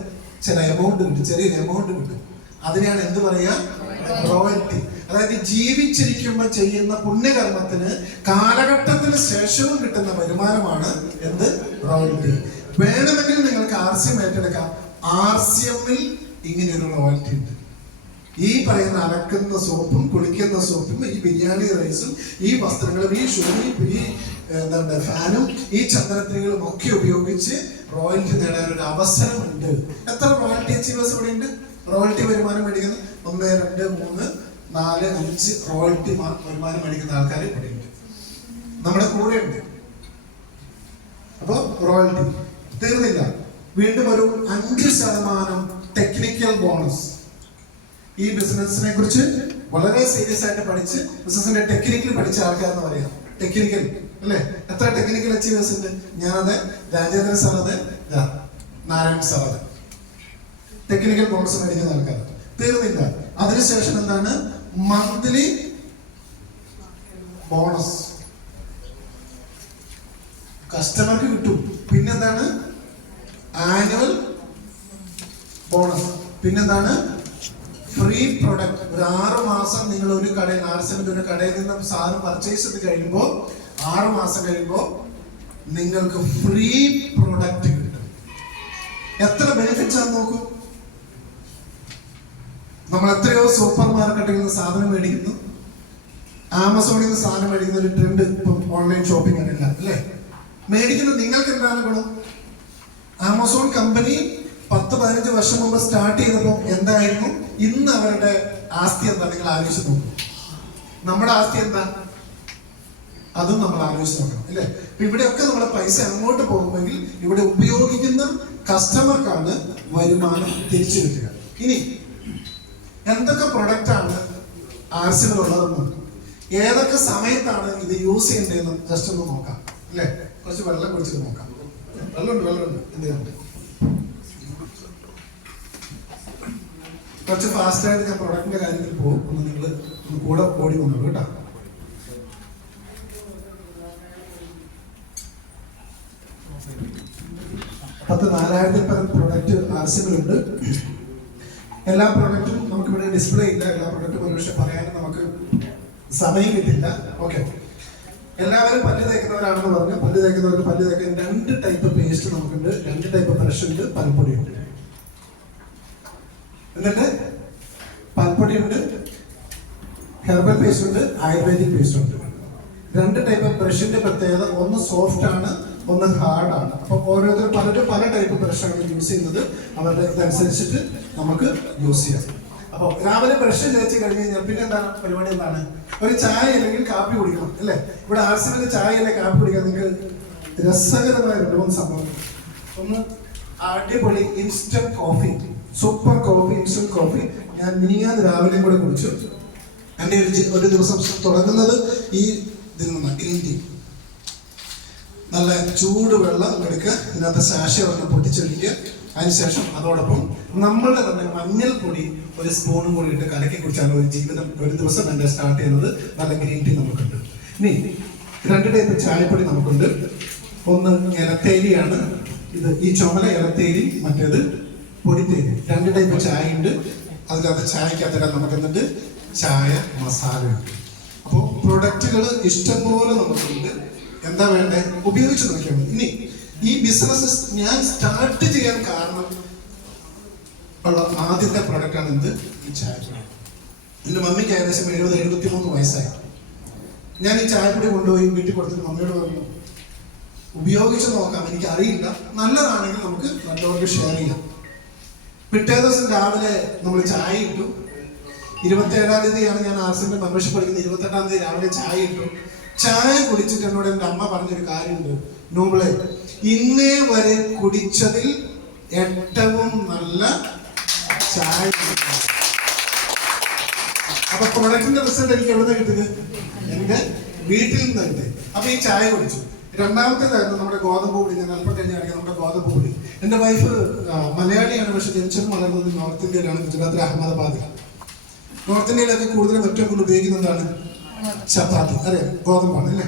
ചില എമൗണ്ട് കിട്ടും, ചെറിയൊരു എമൗണ്ട് കിട്ടും. അതിനെയാണ് എന്ത് പറയാ? റോയൽറ്റി. അതായത് ജീവിച്ചിരിക്കുമ്പോൾ ചെയ്യുന്ന പുണ്യകർമ്മത്തിന് കാലഘട്ടത്തിന് ശേഷവും കിട്ടുന്ന വരുമാനമാണ് എന്ത്? റോയൽറ്റി. വേണമെങ്കിൽ നിങ്ങൾക്ക് RCM ഏറ്റെടുക്കാം. RCM-ൽ ഇങ്ങനെയൊരു റോയൽറ്റി ഉണ്ട്. ഈ പറയുന്ന അലക്കുന്ന സോപ്പും കുളിക്കുന്ന സോപ്പും ഈ ബിരിയാണി റൈസും ഈ വസ്ത്രങ്ങളും ഈ ഷൂവും ഈ എന്താണ് ഫാനും ഈ ചന്ദനത്തിരികളും ഒക്കെ ഉപയോഗിച്ച് റോയൽറ്റി നേടാൻ ഒരു അവസരമുണ്ട്. എത്ര റോയൽറ്റി അച്ചീവേഴ്സ് ഇവിടെ ഉണ്ട്? റോയൽറ്റി വരുമാനം മേടിക്കുന്ന 1, 2, 3, 4, 5 റോയൽറ്റി വരുമാനം മേടിക്കുന്ന ആൾക്കാർ ഇവിടെ ഉണ്ട്, നമ്മുടെ കൂടെ ഉണ്ട്. അപ്പൊ റോയൽറ്റി തീർന്നില്ല. വീണ്ടും ഒരു 5% ടെക്നിക്കൽ ബോണസ്. ഈ ബിസിനസിനെ കുറിച്ച് വളരെ സീരിയസ് ആയിട്ട് പഠിച്ച് ബിസിനസിന്റെ ടെക്നിക്കൽ പഠിച്ച ആൾക്കാരെന്ന് പറയാം. ടെക്നിക്കൽ അല്ലെ. എത്ര ടെക്നിക്കൽ അച്ചീവേഴ്സ് ഉണ്ട്? ഞാനത്, രാജേന്ദ്രൻ സാർ അതെ, നാരായൺ സാർ അതെ. ടെക്നിക്കൽ ബോണസ് മേടിക്കുന്ന ആൾക്കാർ തീർന്നില്ല. അതിനുശേഷം എന്താണ്? മന്ത്ലി ബോണസ് കസ്റ്റമർക്ക് കിട്ടും. പിന്നെന്താണ്? Annual bonus. പിന്നെന്താണ്? Free product. ഒരു 6 മാസം നിങ്ങൾ ഒരു കടയിൽ, RCM ഒരു കടയിൽ നിന്ന് സാധനം പർച്ചേസ് ചെയ്ത് കഴിയുമ്പോൾ 6 മാസം കഴിയുമ്പോൾ നിങ്ങൾക്ക് ഫ്രീ പ്രൊഡക്റ്റ് കിട്ടും. എത്ര ബെനിഫിറ്റ്സ് ആണെന്ന് നോക്കൂ. നമ്മൾ എത്രയോ സൂപ്പർ മാർക്കറ്റിൽ നിന്ന് സാധനം മേടിക്കുന്നു, ആമസോണിൽ നിന്ന് സാധനം മേടിക്കുന്ന ഒരു ട്രെൻഡ് ഇപ്പം ഓൺലൈൻ ഷോപ്പിംഗ് അല്ല അല്ലേ. മേടിക്കുന്നത് നിങ്ങൾക്ക് എന്താണ് ഗുണം? ആമസോൺ കമ്പനി 10-15 വർഷം മുമ്പ് സ്റ്റാർട്ട് ചെയ്തപ്പോൾ എന്തായിരുന്നു? ഇന്ന് അവരുടെ ആസ്തി എന്താ? നിങ്ങൾ ആലോചിച്ച് നോക്കും. നമ്മുടെ ആസ്തി എന്താ? അതും നമ്മൾ ആലോചിച്ച് നോക്കണം അല്ലേ. ഇവിടെയൊക്കെ നമ്മുടെ പൈസ അങ്ങോട്ട് പോകുമെങ്കിൽ ഇവിടെ ഉപയോഗിക്കുന്ന കസ്റ്റമർക്കാണ് വരുമാനം തിരിച്ചു കിട്ടുക. ഇനി എന്തൊക്കെ പ്രൊഡക്റ്റ് ആണ് RCM ഉള്ളതെന്നും ഏതൊക്കെ സമയത്താണ് ഇത് യൂസ് ചെയ്യേണ്ടതെന്നും ജസ്റ്റ് ഒന്ന് നോക്കാം അല്ലേ. കുറച്ച് വെള്ളം കുടിച്ചിട്ട് നോക്കാം. വെള്ളമുണ്ട് എന്തെങ്കിലും കുറച്ച് ഫാസ്റ്റ് ആയിട്ട് ഞാൻ പ്രൊഡക്റ്റിന്റെ കാര്യത്തിൽ പോകും. ഒന്ന് നിങ്ങൾ കൂടെ ഓടി കൊണ്ടുള്ളൂ കേട്ടോ. പത്ത് 4000-ൽ പരം പ്രൊഡക്റ്റ് RCM-ലുണ്ട്. എല്ലാ പ്രൊഡക്റ്റും നമുക്ക് ഇവിടെ ഡിസ്പ്ലേ ഇല്ല. എല്ലാ പ്രൊഡക്റ്റും ഒരുപക്ഷെ പറയാനും നമുക്ക് സമയം കിട്ടില്ല. ഓക്കെ. എല്ലാവരും പല്ല് തേക്കുന്നവരാണെന്ന് പറഞ്ഞു. പല്ല് തേക്കുന്നവർക്ക് പല്ല് തേക്കാൻ 2 ടൈപ്പ് പേസ്റ്റ് നമുക്കുണ്ട്, 2 ടൈപ്പ് ബ്രഷ് ഉണ്ട്, പൽപ്പൊടിയുണ്ട്. എന്നിട്ട് പൽപ്പൊടിയുണ്ട്, ഹെർബൽ പേസ്റ്റ് ഉണ്ട്, ആയുർവേദിക് പേസ്റ്റ് ഉണ്ട്. 2 ടൈപ്പ് ബ്രഷിന്റെ പ്രത്യേകത, ഒന്ന് സോഫ്റ്റ് ആണ്, ഒന്ന് ഹാർഡ് ആണ്. അപ്പൊ ഓരോരുത്തർ പലരും പല ടൈപ്പ് ബ്രഷാണ് യൂസ് ചെയ്യുന്നത്. അവരുടെ ഇതനുസരിച്ചിട്ട് നമുക്ക് യൂസ് ചെയ്യാം. അപ്പോൾ രാവിലെ ബ്രഷ് തേച്ച് കഴിഞ്ഞ് കഴിഞ്ഞാൽ പിന്നെ എന്താണ് പരിപാടി? എന്താണ്? ഒരു ചായ അല്ലെങ്കിൽ കാപ്പി കുടിക്കണം അല്ലേ. ഇവിടെ RCM ചായ അല്ലെങ്കിൽ കാപ്പി കുടിക്കാൻ നിങ്ങൾക്ക് രസകരമായ 2-3 സംഭവം. ഒന്ന് അടിപൊളി instant coffee, super coffee, instant coffee. ഞാൻ മിനിങ്ങാന്ന് രാവിലെ കൂടെ കുടിച്ചു. എൻ്റെ ഒരു ദിവസം തുടങ്ങുന്നത് ഈ ഇതിൽ നിന്നാണ്. ഗ്രീൻ ടീ, നല്ല ചൂട് വെള്ളം എടുക്കുക, ഇതിനകത്ത് സാഷ ഒന്ന് പൊട്ടിച്ചൊഴിക്കുക. അതിനുശേഷം അതോടൊപ്പം നമ്മളുടെ തന്നെ മഞ്ഞൾപ്പൊടി ഒരു സ്പൂണും കൂടി ഇട്ട് കലക്കി കുടിച്ചാണ് ഒരു ദിവസം എൻ്റെ സ്റ്റാർട്ട് ചെയ്യുന്നത്. നല്ല ഗ്രീൻ ടീ നമുക്കുണ്ട്. ഇനി 2 ടൈപ്പ് ചായപ്പൊടി നമുക്കുണ്ട്. ഒന്ന് ഇലത്തേരിയാണ്, ഇത് ഈ ചുമല ഇലത്തേരി, മറ്റേത് പൊടിത്തേരി. 2 ടൈപ്പ് ചായ ഉണ്ട്. അതിനകത്ത് ചായക്കകത്തിടാൻ നമുക്ക് എന്നിട്ട് ചായ മസാല ഉണ്ട്. അപ്പോൾ പ്രൊഡക്റ്റുകൾ ഇഷ്ടംപോലെ നമുക്കുണ്ട്. എന്താ വേണ്ടേ? ഉപയോഗിച്ച് നോക്കിയാൽ മതി. ഇനി ഈ ബിസിനസ് ഞാൻ സ്റ്റാർട്ട് ചെയ്യാൻ കാരണം ഉള്ള ആദ്യത്തെ പ്രൊഡക്റ്റാണ് എന്ത്? ഈ ചായപ്പൊടി. എൻ്റെ മമ്മിക്ക് ഏകദേശം 70-73 വയസ്സായി. ഞാൻ ഈ ചായപ്പൊടി കൊണ്ടുപോയി വീട്ടിൽ കൊടുത്തിട്ട് മമ്മിയോട് പറഞ്ഞു, ഉപയോഗിച്ച് നോക്കാം, എനിക്ക് അറിയില്ല, നല്ലതാണെങ്കിൽ നമുക്ക് നല്ലവർക്ക് ഷെയർ ചെയ്യാം. പിറ്റേ ദിവസം രാവിലെ നമ്മൾ ചായ ഇട്ടു. 27-ാം തീയതിയാണ് ഞാൻ ആർസിന്റെ മെമ്പർഷിപ്പ് പഠിക്കുന്നത്. 28-ാം തീയതി രാവിലെ ചായ ഇട്ടു. ചായ കുടിച്ചിട്ട് എന്നോട് എൻ്റെ അമ്മ പറഞ്ഞൊരു കാര്യമുണ്ട്, നോബിളെ, ഇന്നേ വരെ കുടിച്ചതിൽ ഏറ്റവും നല്ല ചായ. അപ്പൊ പ്രൊഡക്റ്റിന്റെ റിസൾട്ട് എനിക്ക് എവിടെ നിന്ന് കിട്ടുന്നത്? എന്റെ വീട്ടിൽ നിന്ന് കിട്ടും. അപ്പൊ ഈ ചായ കുടിച്ചു. രണ്ടാമത്തേതായിരുന്നു നമ്മുടെ ഗോതമ്പ് പൊടി. ഞാൻ അല്പം കഴിഞ്ഞ് കാണിക്കാം നമ്മുടെ ഗോതമ്പ് പൊടി. എൻ്റെ വൈഫ് മലയാളിയാണ്, പക്ഷെ ജനിച്ചതും വളർന്നത് നോർത്ത് ഇന്ത്യയിലാണ്, ഗുജറാത്തിലെ അഹമ്മദാബാദിലാണ്. നോർത്ത് ഇന്ത്യയിലൊക്കെ കൂടുതലും ഏറ്റവും കൂടുതൽ ഉപയോഗിക്കുന്നതാണ് ചപ്പാത്തി. അതെ, ഗോതമ്പാണ് അല്ലേ.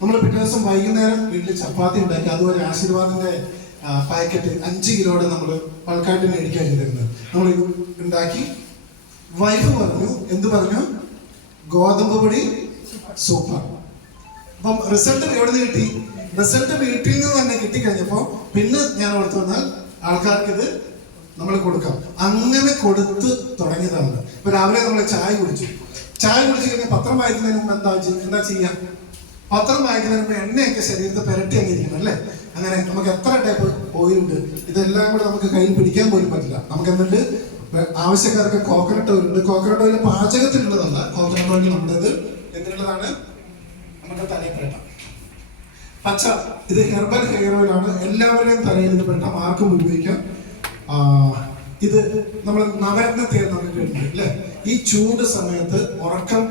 നമ്മൾ പിറ്റേ ദിവസം വൈകുന്നേരം വീട്ടിൽ ചപ്പാത്തി ഉണ്ടാക്കി. അതുപോലെ ആശീർവാദിന്റെ പാക്കറ്റ് 5 കിലോയുടെ നമ്മൾ ബൾക്കായിട്ട് മേടിക്കാൻ ചെയ്തിരുന്നത്. നമ്മൾ ഇത് ഉണ്ടാക്കി. വൈഫ് പറഞ്ഞു, എന്ത് പറഞ്ഞു? ഗോതമ്പ് പൊടി സൂപ്പർ. അപ്പം റിസൾട്ട് എവിടെ നിന്ന് കിട്ടി? റിസൾട്ട് വീട്ടിൽ നിന്ന് തന്നെ കിട്ടിക്കഴിഞ്ഞപ്പോ പിന്നെ ഞാൻ ഓർത്തു വന്നാൽ ആൾക്കാർക്ക് ഇത് നമ്മൾ കൊടുക്കാം. അങ്ങനെ കൊടുത്ത് തുടങ്ങിയതാണ്. ഇപ്പൊ രാവിലെ നമ്മൾ ചായ കുടിച്ചു. ചായ കുടിച്ചു കഴിഞ്ഞാൽ പത്രം വായിക്കുന്നതിന് മുമ്പ് എന്താ ചെയ്യാം? പത്രം വായിക്കുന്നതിന് മുമ്പ് എണ്ണയൊക്കെ ശരീരത്തെ പുരട്ടി അങ്ങിരിക്കണം അല്ലേ? അങ്ങനെ നമുക്ക് എത്ര ടൈപ്പ് ഓയിലുണ്ട്, ഇതെല്ലാം കൂടെ നമുക്ക് കയ്യിൽ പിടിക്കാൻ പോലും പറ്റില്ല. നമുക്ക് എന്നിട്ട് ആവശ്യക്കാർക്ക് കോക്കനട്ട് ഓയിൽ ഉണ്ട്. കോക്കനട്ട് ഓയിൽ പാചകത്തിനുള്ളതല്ല. കോക്കനട്ട് ഓയിൽ നമ്മുടേത് എന്തിനുള്ളതാണ്? നമ്മുടെ തലയിൽ പുരട്ടാം. പച്ച, ഇത് ഹെർബൽ ഹെയർ ഓയിലാണ്. എല്ലാവരുടെയും തലയിൽ ഇത് പുരട്ടാം, ആർക്കും ഉപയോഗിക്കാം. ഇത് നമ്മൾ നവരത്ന തേൻ നമുക്ക് കേട്ടിട്ടുണ്ട് അല്ലേ? ഈ ചൂട് സമയത്ത് ഉറക്കം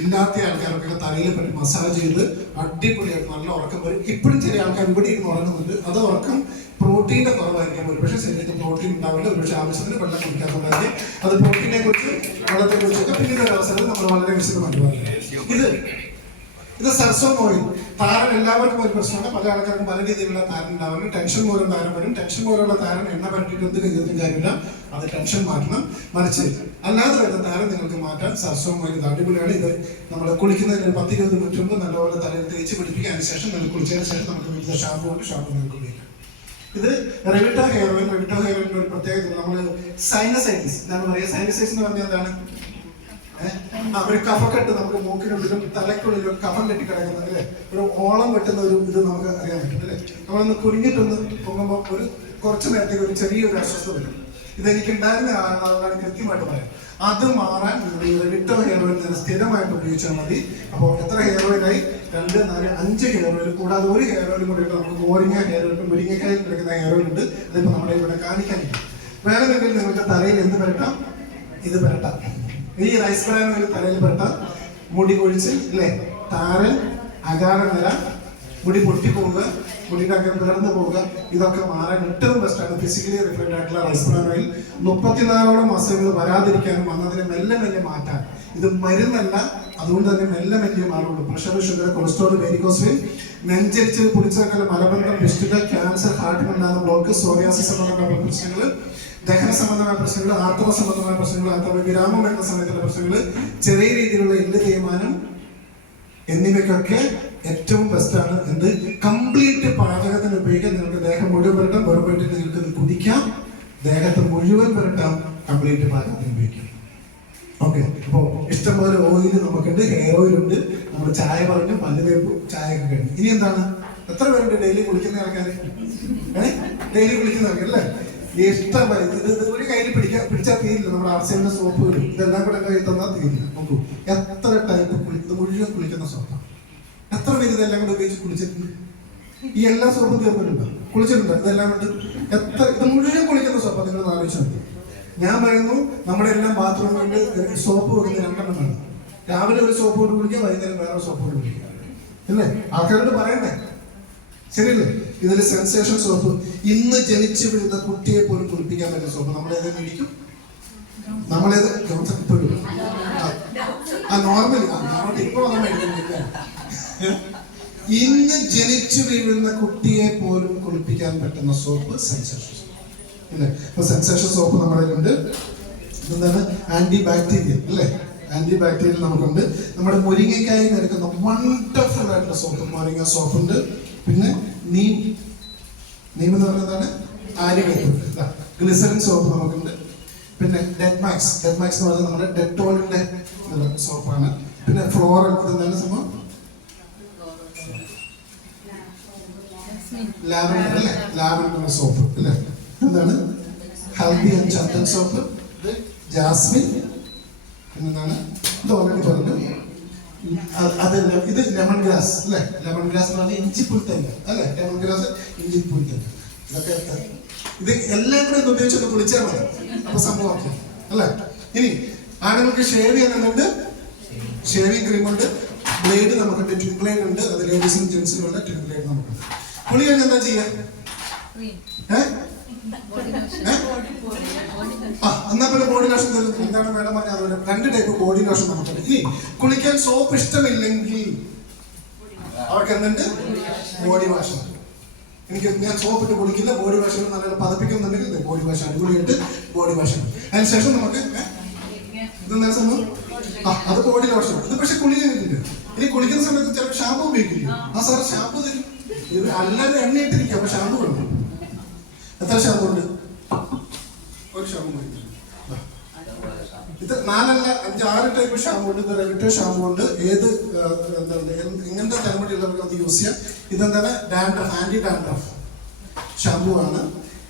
ഇല്ലാത്ത ആൾക്കാരൊക്കെ തലയിൽ പറ്റി മസാജ് ചെയ്ത് അടിപൊളിയായിട്ട് നല്ല ഉറക്കം വരും. ഇപ്പോഴും ചില ആൾക്കാർ ഇവിടെ ഇരുന്ന് ഉറങ്ങുന്നുണ്ട്. അത് ഉറക്കം പ്രോട്ടീന്റെ കുറവായിരിക്കും. ഒരു പക്ഷേ ശരീരത്തിൽ പ്രോട്ടീൻ ഉണ്ടാവില്ല, ഒരു പക്ഷേ ആവശ്യത്തിന് വെള്ളം കുടിക്കാത്തതായിരിക്കും. അത് പ്രോട്ടീനെ കുറിച്ച് വെള്ളത്തെ കുറിച്ചൊക്കെ പിന്നീട് ഒരു അവസരത്തിൽ നമ്മൾ വളരെ വിശദമായിട്ട് പറയാം. ഇത് സർസോം ഓയിൽ. താരൻ എല്ലാവർക്കും ഒരു പ്രശ്നമാണ്. പല ആൾക്കാർക്കും പല രീതിയിലുള്ള താരൻ ഉണ്ടാവുന്നു. ടെൻഷൻ മൂലം താരൻ വരും. ടെൻഷൻ മൂലമുള്ള താരൻ എണ്ണ പരട്ടിയിട്ട് എന്ത് ചെയ്തിട്ടും കാര്യമില്ല, അത് ടെൻഷൻ മാറ്റണം. മറിച്ച് അല്ലാതെ വരുന്ന താരൻ നിങ്ങൾക്ക് മാറ്റാൻ സർസോം ഓയിൽ ഇത് അടിപൊളിയാണ്. ഇത് നമ്മൾ കുളിക്കുന്നതിന് 10-20 മിനിറ്റ് മുമ്പ് നല്ലപോലെ തലയിൽ തേച്ച് പിടിപ്പിക്കാൻ ശേഷം നിങ്ങൾ കുളിച്ചതിന് ശേഷം നമുക്ക് വീട്ടിലെ ഷാമ്പു കൊണ്ട് ഷാമ്പു നിങ്ങൾക്ക് ഉപയോഗിക്കാം. ഇത് റെവിറ്റ ഹെയർ ഓയിൽ. റെവിറ്റ ഹെയർ ഓയിലിന്റെ ഒരു പ്രത്യേകത, നമ്മൾ സൈനസൈറ്റിസ് എന്താണ് പറയുക? സൈനസൈറ്റിസ് എന്ന് പറഞ്ഞാൽ എന്താണ്? ഒരു കഫക്കെട്ട്, നമുക്ക് മൂക്കിനുള്ളിലും തലയ്ക്കുള്ളിലും കഫം കെട്ടി കിടക്കുന്നതില് ഒരു ഓളം വെട്ടുന്ന ഒരു ഇത് നമുക്ക് അറിയാൻ പറ്റും അല്ലേ? നമ്മളൊന്ന് കുനിഞ്ഞിട്ടൊന്ന് പൊങ്ങുമ്പോൾ ഒരു കുറച്ചു നേരത്തേക്ക് ഒരു ചെറിയൊരു അസ്വസ്ഥത വരും. ഇതെനിക്ക് ഉണ്ടായിരുന്ന ആളാണ് കൃത്യമായിട്ട് പറയാം. അത് മാറാൻ നിങ്ങൾ ഈ റെവിറ്റ ഹെയർ ഓയിൽ സ്ഥിരമായിട്ട് ഉപയോഗിച്ചാൽ മതി. അപ്പോൾ എത്ര ഹെയർ ഓയിലായി? 2, 4, 5 hair oil. കൂടാതെ ഒരു ഹെയർ ഓയിലും കൂടി നമുക്ക് മോരിങ്ങ ഹെയർ ഓയിൽ, മുരിങ്ങക്കായിൽ കിടക്കുന്ന ഹെയർ ഓയിൽ ഉണ്ട്. അതിപ്പോൾ നമ്മുടെ ഇവിടെ കാണിക്കാനില്ല. വേറെ എന്തെങ്കിലും നിങ്ങൾക്ക് തലയിൽ എന്ത് പരട്ടാം? ഇത് പരട്ടാം. ഈ റൈസ് ബ്രാൻ ഓയിൽ തലയിൽ പരട്ടാം. മുടി കൊഴിച്ച് അല്ലേ, താരൻ, അകാല നിര, മുടി പൊട്ടിപ്പോവുക, മുടിയുടെ അകം പിളർന്നു പോവുക, ഇതൊക്കെ മാറാൻ ഏറ്റവും ബെസ്റ്റാണ് ഫിസിക്കലി റിഫൈൻഡ് ആയിട്ടുള്ള റൈസ് ബ്രാൻ ഓയിൽ. 34ഓളം അസുഖങ്ങൾ വരാതിരിക്കാനും വന്നതിനെ മെല്ലെ മെല്ലെ മാറ്റാൻ. ഇത് മരുന്നല്ല, അതുകൊണ്ട് തന്നെ മെല്ലെ മെല്ലെ മാറുള്ളൂ. Pressure, sugar, cholesterol, varicose vein, നെഞ്ചരിച്ച് പുളിച്ചതക്കൽ, മലബന്ധം, പിസ്റ്റുകൾ, ക്യാൻസർ, ഹാർട്ടിനുണ്ടാകുന്ന ബ്ലോക്ക്, സോറിയാസിസ് സംബന്ധമായ പ്രശ്നങ്ങൾ, ദഹന സംബന്ധമായ പ്രശ്നങ്ങൾ, ആർത്തവ സംബന്ധമായ പ്രശ്നങ്ങൾ, ആർത്തവ വിരാമം വരുന്ന സമയത്തുള്ള പ്രശ്നങ്ങൾ, ചെറിയ രീതിയിലുള്ള എല്ല് തേയ്മാനം എന്നിവയ്ക്കൊക്കെ ഏറ്റവും ബെസ്റ്റാണ്. എന്ത്? കംപ്ലീറ്റ് പാചകത്തിന് ഉപയോഗിക്കാൻ. നിങ്ങൾക്ക് ദേഹം മുഴുവൻ പുരട്ടാം, പുറപ്പെട്ട് നിങ്ങൾക്ക് ഇത് കുടിക്കാം. ദേഹത്ത് മുഴുവൻ പുരട്ടാം, കംപ്ലീറ്റ് പാചകത്തിന് ഉപയോഗിക്കാം. ഓക്കെ, അപ്പോൾ ഇഷ്ടംപോലെ ഓയിൽ നമുക്കുണ്ട്. ഹെയർ ഓയിൽ ഉണ്ട്, നമ്മൾ ചായ പറഞ്ഞു, പല്ലുവേപ്പ്, ചായ ഒക്കെ കഴിഞ്ഞു. ഇനി എന്താണ്? എത്ര പേരുണ്ട് ഡെയിലി കുളിക്കുന്ന ആൾക്കാർ? ഡെയിലി കുളിക്കുന്ന ആൾക്കാർ അല്ലേ? ഇഷ്ടംപോലെ. ഇത് ഒരു കയ്യിൽ പിടിച്ചാൽ തീരില്ല. നമ്മുടെ ആർസിന്റെ സോപ്പുകൾ ഇതെല്ലാം കൂടെ കയ്യിൽ തന്നാൽ തീരില്ല. നോക്കൂ, എത്ര ടൈപ്പ് ഇത് മുഴുവൻ കുളിക്കുന്ന സോപ്പാണ്. എത്ര പേര് ഇതെല്ലാം കൂടെ ഉപയോഗിച്ച് കുളിച്ചിട്ടുണ്ട്? ഈ എല്ലാ സോപ്പും തീർന്നിട്ടുണ്ട്, കുളിച്ചിട്ടുണ്ട്. ഇതെല്ലാം കൊണ്ട് ഇത് മുഴുവൻ കുളിക്കുന്ന സോപ്പാണ്. നിങ്ങൾ ആലോചിച്ച് നോക്കി. ഞാൻ പറയുന്നു, നമ്മുടെ എല്ലാം ബാത്റൂമുകളിൽ സോപ്പ് വെക്കുന്ന 2 എണ്ണം വേണം. രാവിലെ ഒരു സോപ്പ് കൊണ്ട് കുളിക്കുക, വൈകുന്നേരം വേറെ സോപ്പ് കൊണ്ട് കുളിക്കുക അല്ലേ? ആൾക്കാരോട് പറയണ്ടേ? ശരിയല്ലേ? ഇതിൽ സെൻസേഷൻ സോപ്പ്, ഇന്ന് ജനിച്ചു വീഴുന്ന കുട്ടിയെ പോലും കുളിപ്പിക്കാൻ പറ്റുന്ന സോപ്പ്. നമ്മളേത് മേടിക്കും? നമ്മളേത് നോർമലി ഇപ്പൊ മേടിക്കുന്നില്ല. ഇന്ന് ജനിച്ചു വീഴുന്ന കുട്ടിയെ പോലും കുളിപ്പിക്കാൻ പറ്റുന്ന സോപ്പ് സെൻസേഷൻ അല്ലേ? ഇപ്പൊ സെൻസേഷൻ സോപ്പ് നമ്മുടെ ഉണ്ട്. എന്താണ്? ആന്റി ബാക്ടീരിയൽ അല്ലേ? ആന്റി ബാക്ടീരിയൽ നമുക്കുണ്ട്. നമ്മുടെ മുരിങ്ങയ്ക്കായി എടുക്കുന്ന വണ്ടർഫുൾ ആയിട്ടുള്ള സോപ്പ് മുരിങ്ങ സോപ്പ് ഉണ്ട്. പിന്നെ നീം എന്ന് പറയുന്നതാണ് ആര്യവേപ്പ്. ഗ്ലിസറിൻ സോപ്പ് നമുക്കുണ്ട്. പിന്നെ ഡെഡ് മാക്സ് എന്ന് പറയുന്നത് നമ്മുടെ ഡെറ്റോളിന്റെ സോപ്പാണ്. പിന്നെ ഫ്ലോറൽ എന്താണ് സംഭവം, ലാവൻഡർ അല്ലേ, ലാവൻഡർ സോപ്പ് അല്ലേ. എന്താണ് haldi and chandan soap, jasmine. പിന്നെന്താണ് ഇത് ഓൾറെഡി പറഞ്ഞു. അതെല്ലാം ഇത് ലെമൺ ഗ്രാസ് അല്ലെ. ലെമൺ ഗ്രാസ് എന്ന് പറഞ്ഞാൽ ഇഞ്ചിപ്പുൽത്തൈല അല്ലെ. ലെമൺ ഗ്രാസ് ഇഞ്ചിപ്പുൽത്തൈല ഇതൊക്കെ ഇത് എല്ലാം കൂടെ ഒന്ന് ഉപയോഗിച്ചൊന്ന് കുളിച്ചാൽ മതി. അപ്പൊ സംഭവം അല്ലെ. ഇനി ആണുങ്ങൾക്ക് ഷേവ് ചെയ്യാനുണ്ട്, ഷേവിംഗ് ക്രീം ഉണ്ട്, ബ്ലേഡ് നമുക്കുണ്ട്, ട്വിൻ ബ്ലേഡ് ഉണ്ട്. അത് ലേഡീസിനും ജെന്റ്സിനും ഉള്ള ട്വിൻ ബ്ലേഡ് നമുക്കുണ്ട്. കുളി കഴിഞ്ഞ് എന്താ ചെയ്യാ? എന്നാ പിന്നെ ബോഡി ലോഷൻ എന്താണ് വേണം പറഞ്ഞാൽ അതുപോലെ 2 ടൈപ്പ് ബോഡി ലോഷൻ നമുക്കുണ്ട്. ഇനി കുളിക്കാൻ സോപ്പ് ഇഷ്ടമില്ലെങ്കിൽ അവർക്ക് എന്തുണ്ട്? Body wash. എനിക്ക് ഞാൻ സോപ്പ് ഇട്ട് കുളിക്കില്ല, ബോഡി വാഷ് നല്ല പതപ്പിക്കുന്നുണ്ടെങ്കിൽ ബോഡി വാഷ് അടിപൊളിയായിട്ട് ബോഡി വാഷ്. അതിനുശേഷം നമുക്ക് ഇതെന്താ സംഭവം? അത് ബോഡി ലോഷൻ. ഇത് പക്ഷെ കുളി കഴിഞ്ഞിട്ടുണ്ട്. ഇനി കുളിക്കുന്ന സമയത്ത് ചിലപ്പോൾ ഷാമ്പു ഉപയോഗിക്കില്ല. സാറ് ഷാമ്പു തരും. ഇത് അല്ലാതെ എണ്ണ ഇട്ടിരിക്കും. അപ്പൊ ഷാമ്പു വേണം. എത്ര ഷാമ്പു ഉണ്ട്? ഒരു ഷാമ്പു മതി. ഇത് 4 അല്ല 5 6 ടൈപ്പ് ഷാമ്പു ഉണ്ട്. ഇത് റെഗുലർ ഷാമ്പു ഉണ്ട്. ഏത് എന്താണ് ഇങ്ങനത്തെ തലമുടിയുള്ളവർക്ക് അത് യൂസ് ചെയ്യാം. ഇതെന്താണ് ഡാൻഡ്രഫ്, ആന്റി ഡാൻഡ്രഫ് ഷാമ്പു ആണ്.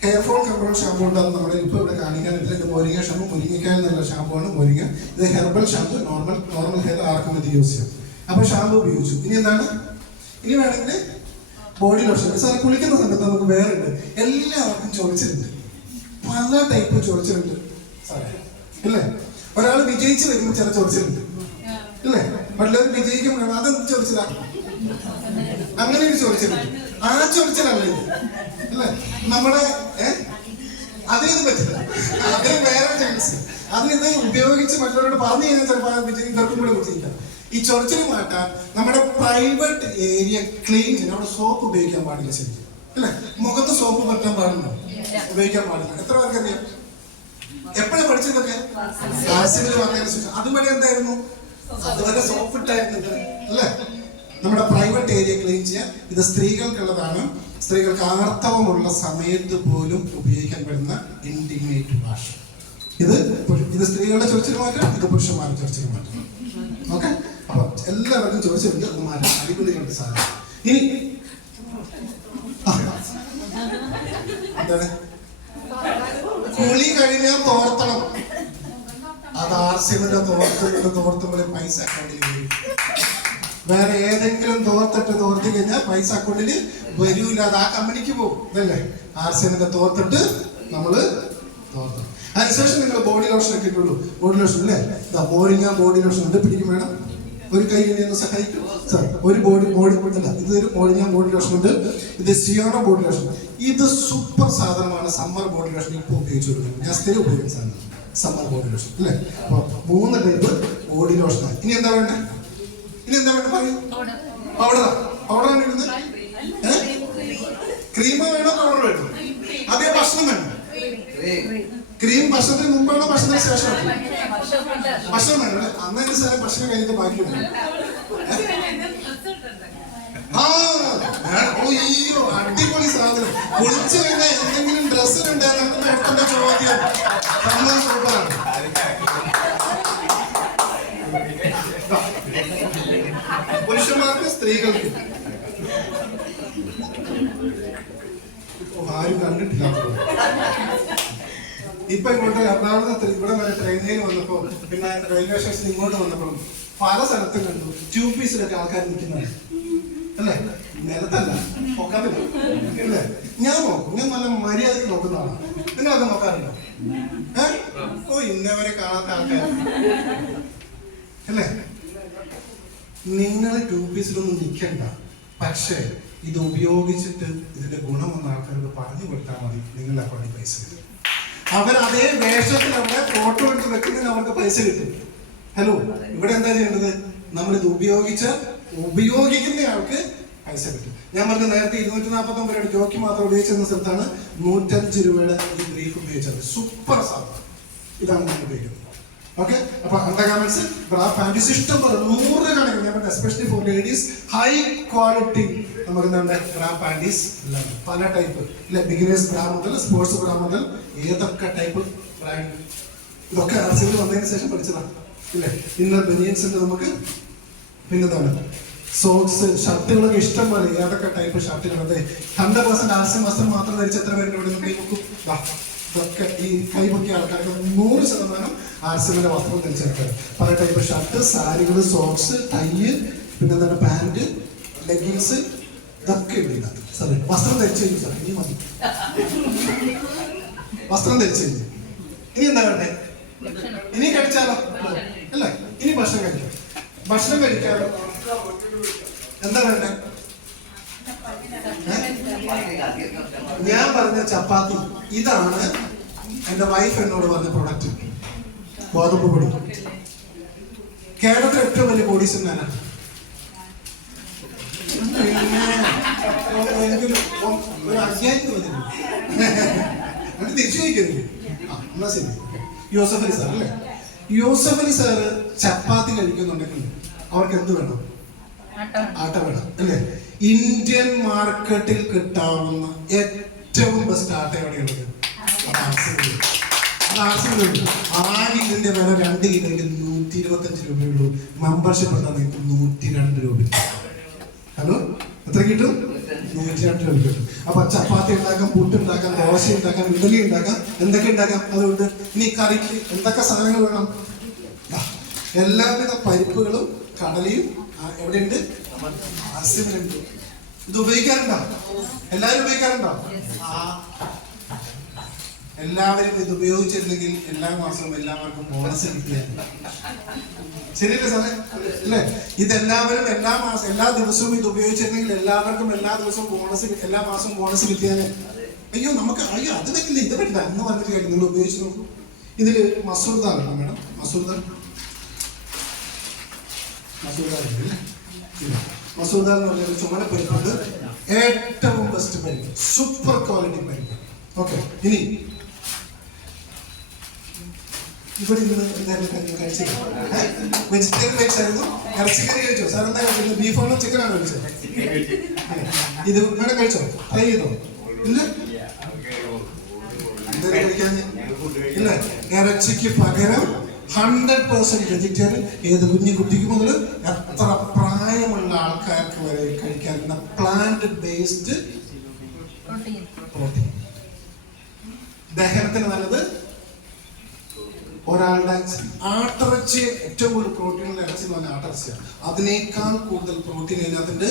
ഹെയർ ഫോൾ കൺട്രോൾ ഷാമ്പു ഉണ്ടാകും. നമ്മുടെ ഇപ്പോൾ ഇവിടെ കാണിക്കാനില്ല. ഇത് മുരിങ്ങ ഷാമ്പു, മുരിങ്ങക്കായ എന്നുള്ള ഷാമ്പു ആണ് മുരിങ്ങ. ഇത് ഹെർബൽ ഷാമ്പു, നോർമൽ ഹെയർ ആർക്കും ഇത് യൂസ് ചെയ്യാം. അപ്പൊ ഷാമ്പു ഉപയോഗിച്ചു. ഇനി എന്താണ്? ഇനി വേണമെങ്കിൽ ബോഡി ലോഷൻ. സാർ കുളിക്കുന്ന സമയത്ത് നമുക്ക് വേറെ ഉണ്ട്. എല്ലാവർക്കും ചൊറിച്ചിലുണ്ട്, പല ടൈപ്പ് ചൊറിച്ചിലുണ്ട് സാറേ ഇല്ലേ. ഒരാൾ വിജയിച്ച് വരുമ്പോൾ ചില ചൊറിച്ചിലുണ്ട് ഇല്ലേ. മറ്റുള്ളവർ വിജയിക്കുമ്പോൾ അതെന്ത് ചൊറിച്ചിലാ? അങ്ങനെ ഒരു ചൊറിച്ചിലുണ്ട്. ആ ചൊറിച്ചിലല്ല ഇത് അല്ലേ. നമ്മുടെ അതിനത് പറ്റില്ല. അതിന് വേറെ ചാൻസ്. അതിനിത് ഉപയോഗിച്ച് മറ്റുള്ളവരോട് പറഞ്ഞു കഴിഞ്ഞാൽ ചിലപ്പോൾ വിജയം ഇവർക്കും കൂടെ കുറിച്ചിരിക്കാം. ഈ ചൊറിച്ചിൽ മാറ്റാൻ നമ്മുടെ പ്രൈവറ്റ് ഏരിയ ക്ലീൻ ചെയ്യാൻ അവിടെ സോപ്പ് ഉപയോഗിക്കാൻ പാടില്ല ശരിക്കും അല്ലേ. മുഖത്ത് സോപ്പ് പറ്റാൻ പാടില്ല, ഉപയോഗിക്കാൻ പാടില്ല. എത്ര പേർക്ക് അറിയാം? എപ്പോഴും പഠിച്ചതൊക്കെ ആസിഡിൽ വന്നതിന് ശേഷം. അതുവരെ എന്തായിരുന്നു? അതുവരെ സോപ്പ് ഇട്ടായിരുന്നു അല്ലേ. നമ്മുടെ പ്രൈവറ്റ് ഏരിയ ക്ലീൻ ചെയ്യാൻ ഇത് സ്ത്രീകൾക്കുള്ളതാണ്. സ്ത്രീകൾക്ക് ആർത്തവമുള്ള സമയത്ത് പോലും ഉപയോഗിക്കാൻ പറ്റുന്ന ഇന്റിമേറ്റ് വാഷ്. ഇത് സ്ത്രീകളുടെ ചൊറിച്ചിൽ മാറ്റാം, ഇത് പുരുഷന്മാരുടെ ചൊറിച്ചിൽ മാറ്റാം. ഓക്കെ. അപ്പൊ എല്ലാവർക്കും ചോദിച്ചിട്ടുണ്ട്. അത് മാറ്റാം. അടിപൊളിയുണ്ട് സാധനം. ഇനി എന്താണ്? കുളി കഴിഞ്ഞാൽ തോർത്തണം. അത് ആർസിമിന്റെ തോർത്തുമ്പോൾ പൈസ അക്കൗണ്ടിൽ വരും. വേറെ ഏതെങ്കിലും തോർത്തി കഴിഞ്ഞാൽ പൈസ അക്കൗണ്ടിൽ വരൂല. അത് ആ കമ്പനിക്ക് പോകും ഇതല്ലേ. ആർസിമിന്റെ തോർത്തിട്ട് നമ്മള് തോർത്തണം. അതിനുശേഷം നിങ്ങൾ ബോഡി ലോഷൻ ഒക്കെ ഇട്ടുള്ളൂ. ബോഡി ലോഷൻ അല്ലേ. മോരിങ്ങ ബോഡി ലോഷൻ ഉണ്ട്. പിടിക്കും വേണം. ഒരു കൈ ഒന്ന് സഹായിക്കും സാർ. ഒരു ബോഡി അല്ല, ഇതൊരു മോരിങ്ങ ബോഡി ലോഷൻ ഉണ്ട്. ഇത് സിയോണോ ബോഡി ലോഷൻ. ഇത് സൂപ്പർ സാധനമാണ്. സമ്മർ ബോഡി ലോഷൻ ഇപ്പോൾ ഉപയോഗിച്ചു കൊടുക്കുന്നത്. ഞാൻ സ്ഥിരം ഉപയോഗിക്കുന്ന സാധനം സമ്മർ ബോഡി ലോഷൻ അല്ലേ. അപ്പൊ 3 ടൈപ്പ് ബോഡി ലോഷനാണ്. ഇനി എന്താ വേണ്ടേ? പറയൂ. പൗഡറാണ് ഇടുന്നത്. ക്രീം വേണോ പൗഡർ വേണോ? അതേ ഭക്ഷണം വേണം. ക്രീം ഭക്ഷണത്തിന് മുമ്പാണോ ഭക്ഷണത്തിന് ശേഷമാണോ? ഭക്ഷണം വേണം. അന്നത്തെ സ്ഥലം ഭക്ഷണം കഴിഞ്ഞിട്ട് ബാക്കി വേണം. അയ്യോ അടിപൊളി സാധനം. കുളിച്ചു കഴിഞ്ഞാൽ എന്തെങ്കിലും ഡ്രസ്സ് ഉണ്ടായിരുന്നു പെട്ടെന്ന് ചോദ്യം. സംഭവം സൂപ്പറാണ്. പുരുഷന്മാർക്ക് സ്ത്രീകൾക്ക് ആരും കണ്ടിട്ടില്ല. ഇപ്പൊ ഇങ്ങോട്ട് എറണാകുളത്ത് ഇവിടെ വരെ ട്രെയിനിൽ വന്നപ്പോ, പിന്നെ റെയിൽവേ സ്റ്റേഷൻ ഇങ്ങോട്ട് വന്നപ്പോഴും പല സ്ഥലത്തും കണ്ടു 2 പീസിലൊക്കെ ആൾക്കാർ നിൽക്കുന്നത് അല്ലേ. നിലത്തല്ല, പൊക്കത്തില്ല. ഞാൻ നോക്കും. ഞാൻ നല്ല മര്യാദക്ക് നോക്കുന്ന ആളാണ്. നിങ്ങളൊക്കെ നോക്കാറുണ്ടോ? ഇന്നവരെ കാണാത്ത ആൾക്കാർ അല്ലേ. നിങ്ങൾ 2 പീസിലൊന്നും നിൽക്കണ്ട. പക്ഷേ ഇത് ഉപയോഗിച്ചിട്ട് ഇതിന്റെ ഗുണമെന്ന് ആൾക്കാർക്ക് പറഞ്ഞു കൊടുത്താൽ മതി. നിങ്ങളുടെ അക്കൗണ്ടിൽ പൈസ കിട്ടും. അവർ അതേ വേഷത്തിൽ അവിടെ ഫോട്ടോ എടുത്ത് വെക്കുന്നതിന് അവർക്ക് പൈസ കിട്ടും. ഹലോ, ഇവിടെ എന്താ ചെയ്യേണ്ടത്? നമ്മളിത് ഉപയോഗിക്കുന്ന ആൾക്ക് പൈസ കിട്ടും. ഞാൻ പറഞ്ഞ നേരത്തെ 249 രൂപയുടെ ജോക്കി മാത്രം ഉപയോഗിച്ചിരുന്ന സ്ഥലത്താണ് 105 രൂപയുടെ ഈ ബ്രീഫ് ഉപയോഗിച്ചത്. സൂപ്പർ സാധനം. ഇതാണ് ഞാൻ ഉപയോഗിക്കുന്നത്. ഓക്കെ, അപ്പൊ അണ്ടർഗാർമെന്റ്സ് ബ്രാ പാൻറ്റീസ് ഇഷ്ടം പോലെ 100 കണക്കിന് ഞാൻ പറഞ്ഞ especially for ladies high quality നമുക്ക് എന്താണ് ബ്രാ പാൻറ്റീസ് പല ടൈപ്പ് ഇല്ല, ബിഗിനേഴ്സ് ബ്രാ മുതൽ സ്പോർട്സ് ബ്രാ മുതൽ ഏതൊക്കെ ടൈപ്പ് ബ്രാൻഡ് ഇതൊക്കെ ആർസിയിൽ വന്നതിന് ശേഷം പഠിച്ചതാണ് ഇല്ലേ. ഇന്നർ ബനിയൻസ് ഉണ്ട് നമുക്ക്, പിന്നെന്താണ് സോക്സ് ഷർട്ടുകളൊക്കെ ഇഷ്ടം പോലെ ഏതൊക്കെ ടൈപ്പ് ഷർട്ടുകൾ. അതെ 100% ആർസി വസ്ത്രം മാത്രം ധരിച്ച എത്ര പേരുടെ ഇവിടെ കൈ പൊക്കും. ഇതൊക്കെ ഈ കൈപൊക്കിയ ആൾക്കാർക്ക് 100% ആർസിയുടെ വസ്ത്രം ധരിച്ചെടുക്കുക. പല ടൈപ്പ് ഷർട്ട്, സാരികൾ, സോക്സ്, ടൈ, പിന്നെന്താണ് പാൻറ്, ലെഗിൻസ്, ഇതൊക്കെ ഉണ്ട് ഇതിനകത്ത്. സാറേ വസ്ത്രം ധരിച്ചു കഴിഞ്ഞു സാർ, ഇനി മതി വസ്ത്രം ധരിച്ചു കഴിഞ്ഞു. ഇനി എന്താ വേണ്ടേ? ഇനി കഴിച്ചാലോ അല്ല, ഇനി ഭക്ഷണം കഴിക്കാം. ഭക്ഷണം കഴിക്കാലോ എന്താ വേണ്ടേ? ഞാൻ പറഞ്ഞ ചപ്പാത്തി ഇതാണ് എന്റെ വൈഫ് എന്നോട് പറഞ്ഞ പ്രൊഡക്റ്റ്. ഗോതമ്പ് പൊടി കേരളത്തിലെ ഏറ്റവും വലിയ ബോഡീസ് ഞാനാണ്. ഒരു 5000 മതി അത് തിരിച്ചു ചോദിക്കരുത്. എന്നാ ശരി. യൂസഫ് അലി സാർ അല്ലേ? യൂസഫ് അലി സാറ് ചപ്പാത്തി കഴിക്കുന്നുണ്ടെങ്കിൽ അവർക്ക് എന്ത് വേണം? ആട്ട വേണം അല്ലേ? ഇന്ത്യൻ മാർക്കറ്റിൽ കിട്ടാവുന്ന ഏറ്റവും ബെസ്റ്റ് ആട്ട എവിടെയുള്ളത്? ആകെ ഇതിന്റെ വില 2 കിലോയ്ക്ക് 125 രൂപയുള്ളൂ. മെമ്പർഷിപ്പ് എന്താ നിങ്ങൾക്ക് 102 രൂപ. ഹലോ, എത്ര കിട്ടും? 102 രൂപ കിട്ടും. അപ്പൊ ചപ്പാത്തി ഉണ്ടാക്കാം, പുട്ടുണ്ടാക്കാം, ദോശ ഉണ്ടാക്കാം, ഇഡലി ഉണ്ടാക്കാം, എന്തൊക്കെ ഉണ്ടാക്കാം. അതുകൊണ്ട് ഇനി കറിക്ക് എന്തൊക്കെ സാധനങ്ങൾ വേണം? എല്ലാവിധ പരിപ്പുകളും കടലയും എവിടെയുണ്ട്? ആർസിയിലുണ്ട്. ഇത് ഉപയോഗിക്കാറുണ്ടോ? എല്ലാവരും ഉപയോഗിക്കാറുണ്ടോ? എല്ലാവരും ഇത് ഉപയോഗിച്ചിരുന്നെങ്കിൽ എല്ലാ മാസവും എല്ലാവർക്കും ബോണസ് കിട്ടിയായിരുന്നു. ശരിയല്ലേ സാറേ? അല്ലേ? ഇതെല്ലാവരും എല്ലാ മാസം എല്ലാ ദിവസവും ഇത് ഉപയോഗിച്ചിരുന്നെങ്കിൽ എല്ലാവർക്കും എല്ലാ ദിവസവും ബോണസ്, എല്ലാ മാസവും ബോണസ് കിട്ടിയാൽ. അയ്യോ നമുക്ക് അയ്യോ അത് പറ്റില്ല ഇത് പറ്റില്ല എന്ന് പറഞ്ഞിട്ട് കാര്യം. നിങ്ങൾ ഉപയോഗിച്ച് നോക്കൂ. ഇതില് മസൂർ ദാൽ ഉണ്ടോ മാഡം? മസൂർ ദാൽ മസൂർ ദാൽ എന്ന് പറഞ്ഞാൽ ചുമല പരിപ്പുണ്ട്. ഏറ്റവും ബെസ്റ്റ് പരിപ്പ്, സൂപ്പർ ക്വാളിറ്റി പരിപ്പ്. ഓക്കെ, ഇനി ഇവിടെ നിന്ന് എന്തായാലും കഴിച്ചത് വെജിറ്റേറിയൻ റൈസ് ആയിരുന്നു. ഇറച്ചിക്കറി കഴിച്ചോ സാർ? എന്താ കഴിച്ചത്? ബീഫാണോ ചിക്കനാണോ കഴിച്ചത്? ഇത് വേണം കഴിച്ചോ? ട്രൈ ചെയ്തോ? ഇല്ല എന്തായാലും കഴിക്കാൻ ഇല്ല. ഇറച്ചിക്ക് പകരം 100% വെജിറ്റേറിയൻ. ഏത് കുഞ്ഞു കുട്ടിക്ക് മുതൽ എത്ര പ്രായമുള്ള ആൾക്കാർക്ക് വരെ കഴിക്കാറുണ്ട് പ്ലാന്റ് ബേസ്ഡ് പ്രോട്ടീൻ. ദഹനത്തിന് നല്ലത്. ഒരാളുടെ ആട്ടിറച്ചി ഏറ്റവും കൂടുതൽ പ്രോട്ടീനുള്ള ഇറച്ചി എന്ന് പറഞ്ഞാൽ ആട്ടിറച്ചിയാണ്. അതിനേക്കാൾ കൂടുതൽ പ്രോട്ടീൻ ഇതിനകത്തുണ്ട്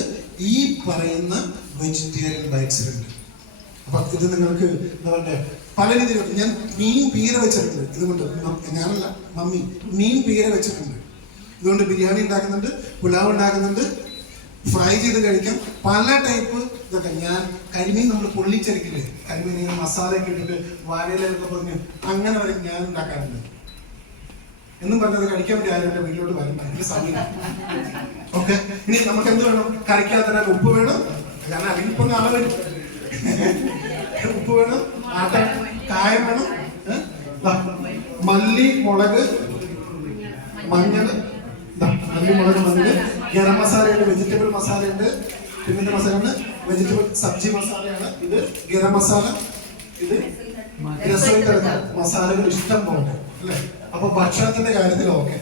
ഈ പറയുന്ന വെജിറ്റേറിയൻ ഡയറ്റ്സിലുണ്ട്. അപ്പൊ ഇത് നിങ്ങൾക്ക് എന്താ പറയുക പല രീതിയിലുണ്ട്. ഞാൻ മീൻ പീര വെച്ചിട്ടുണ്ട്. ഇതുകൊണ്ട് ഞാനല്ല മമ്മി മീൻ പീര വെച്ചിട്ടുണ്ട്. ഇതുകൊണ്ട് ബിരിയാണി ഉണ്ടാക്കുന്നുണ്ട്, പുലാവ് ഉണ്ടാക്കുന്നുണ്ട്, ഫ്രൈ ചെയ്ത് കഴിക്കാം, പല ടൈപ്പ് ഇതൊക്കെ. ഞാൻ കരിമീൻ നമ്മൾ പൊള്ളിച്ചെടുക്കില്ലേ, കരിമീൻ ഇങ്ങനെ മസാലയൊക്കെ ഇട്ടിട്ട് വാഴയിലൊക്കെ പറഞ്ഞ് അങ്ങനെ വരെ ഞാൻ ഉണ്ടാക്കാറുണ്ട്. എന്നും പറഞ്ഞത് കഴിക്കാൻ വേണ്ടി ആരും എൻ്റെ വീട്ടിലോട്ട് വരും. ഭയങ്കര സമയം. ഓക്കെ, ഇനി നമുക്ക് എന്ത് വേണം? കറിക്കാത്ത ഉപ്പ് വേണം. കാരണം അതിനിപ്പോ നാളെ വരും. ഉപ്പ് വേണം, കായം വേണം, മല്ലി, മുളക്, മഞ്ഞൾ, മല്ലി, മുളക്, മഞ്ഞൾ, ഗരം മസാലയുണ്ട്, വെജിറ്റബിൾ മസാലയുണ്ട്, പിന്നത്തെ മസാലയാണ് വെജിറ്റബിൾ സബ്ജി മസാലയാണ്. ഇത് ഗരം മസാല, ഇത് രസമായിട്ട് മസാലകൾ ഇഷ്ടം പോലെ അല്ലേ? അപ്പൊ ഭക്ഷണത്തിന്റെ കാര്യത്തിൽ ഓക്കെ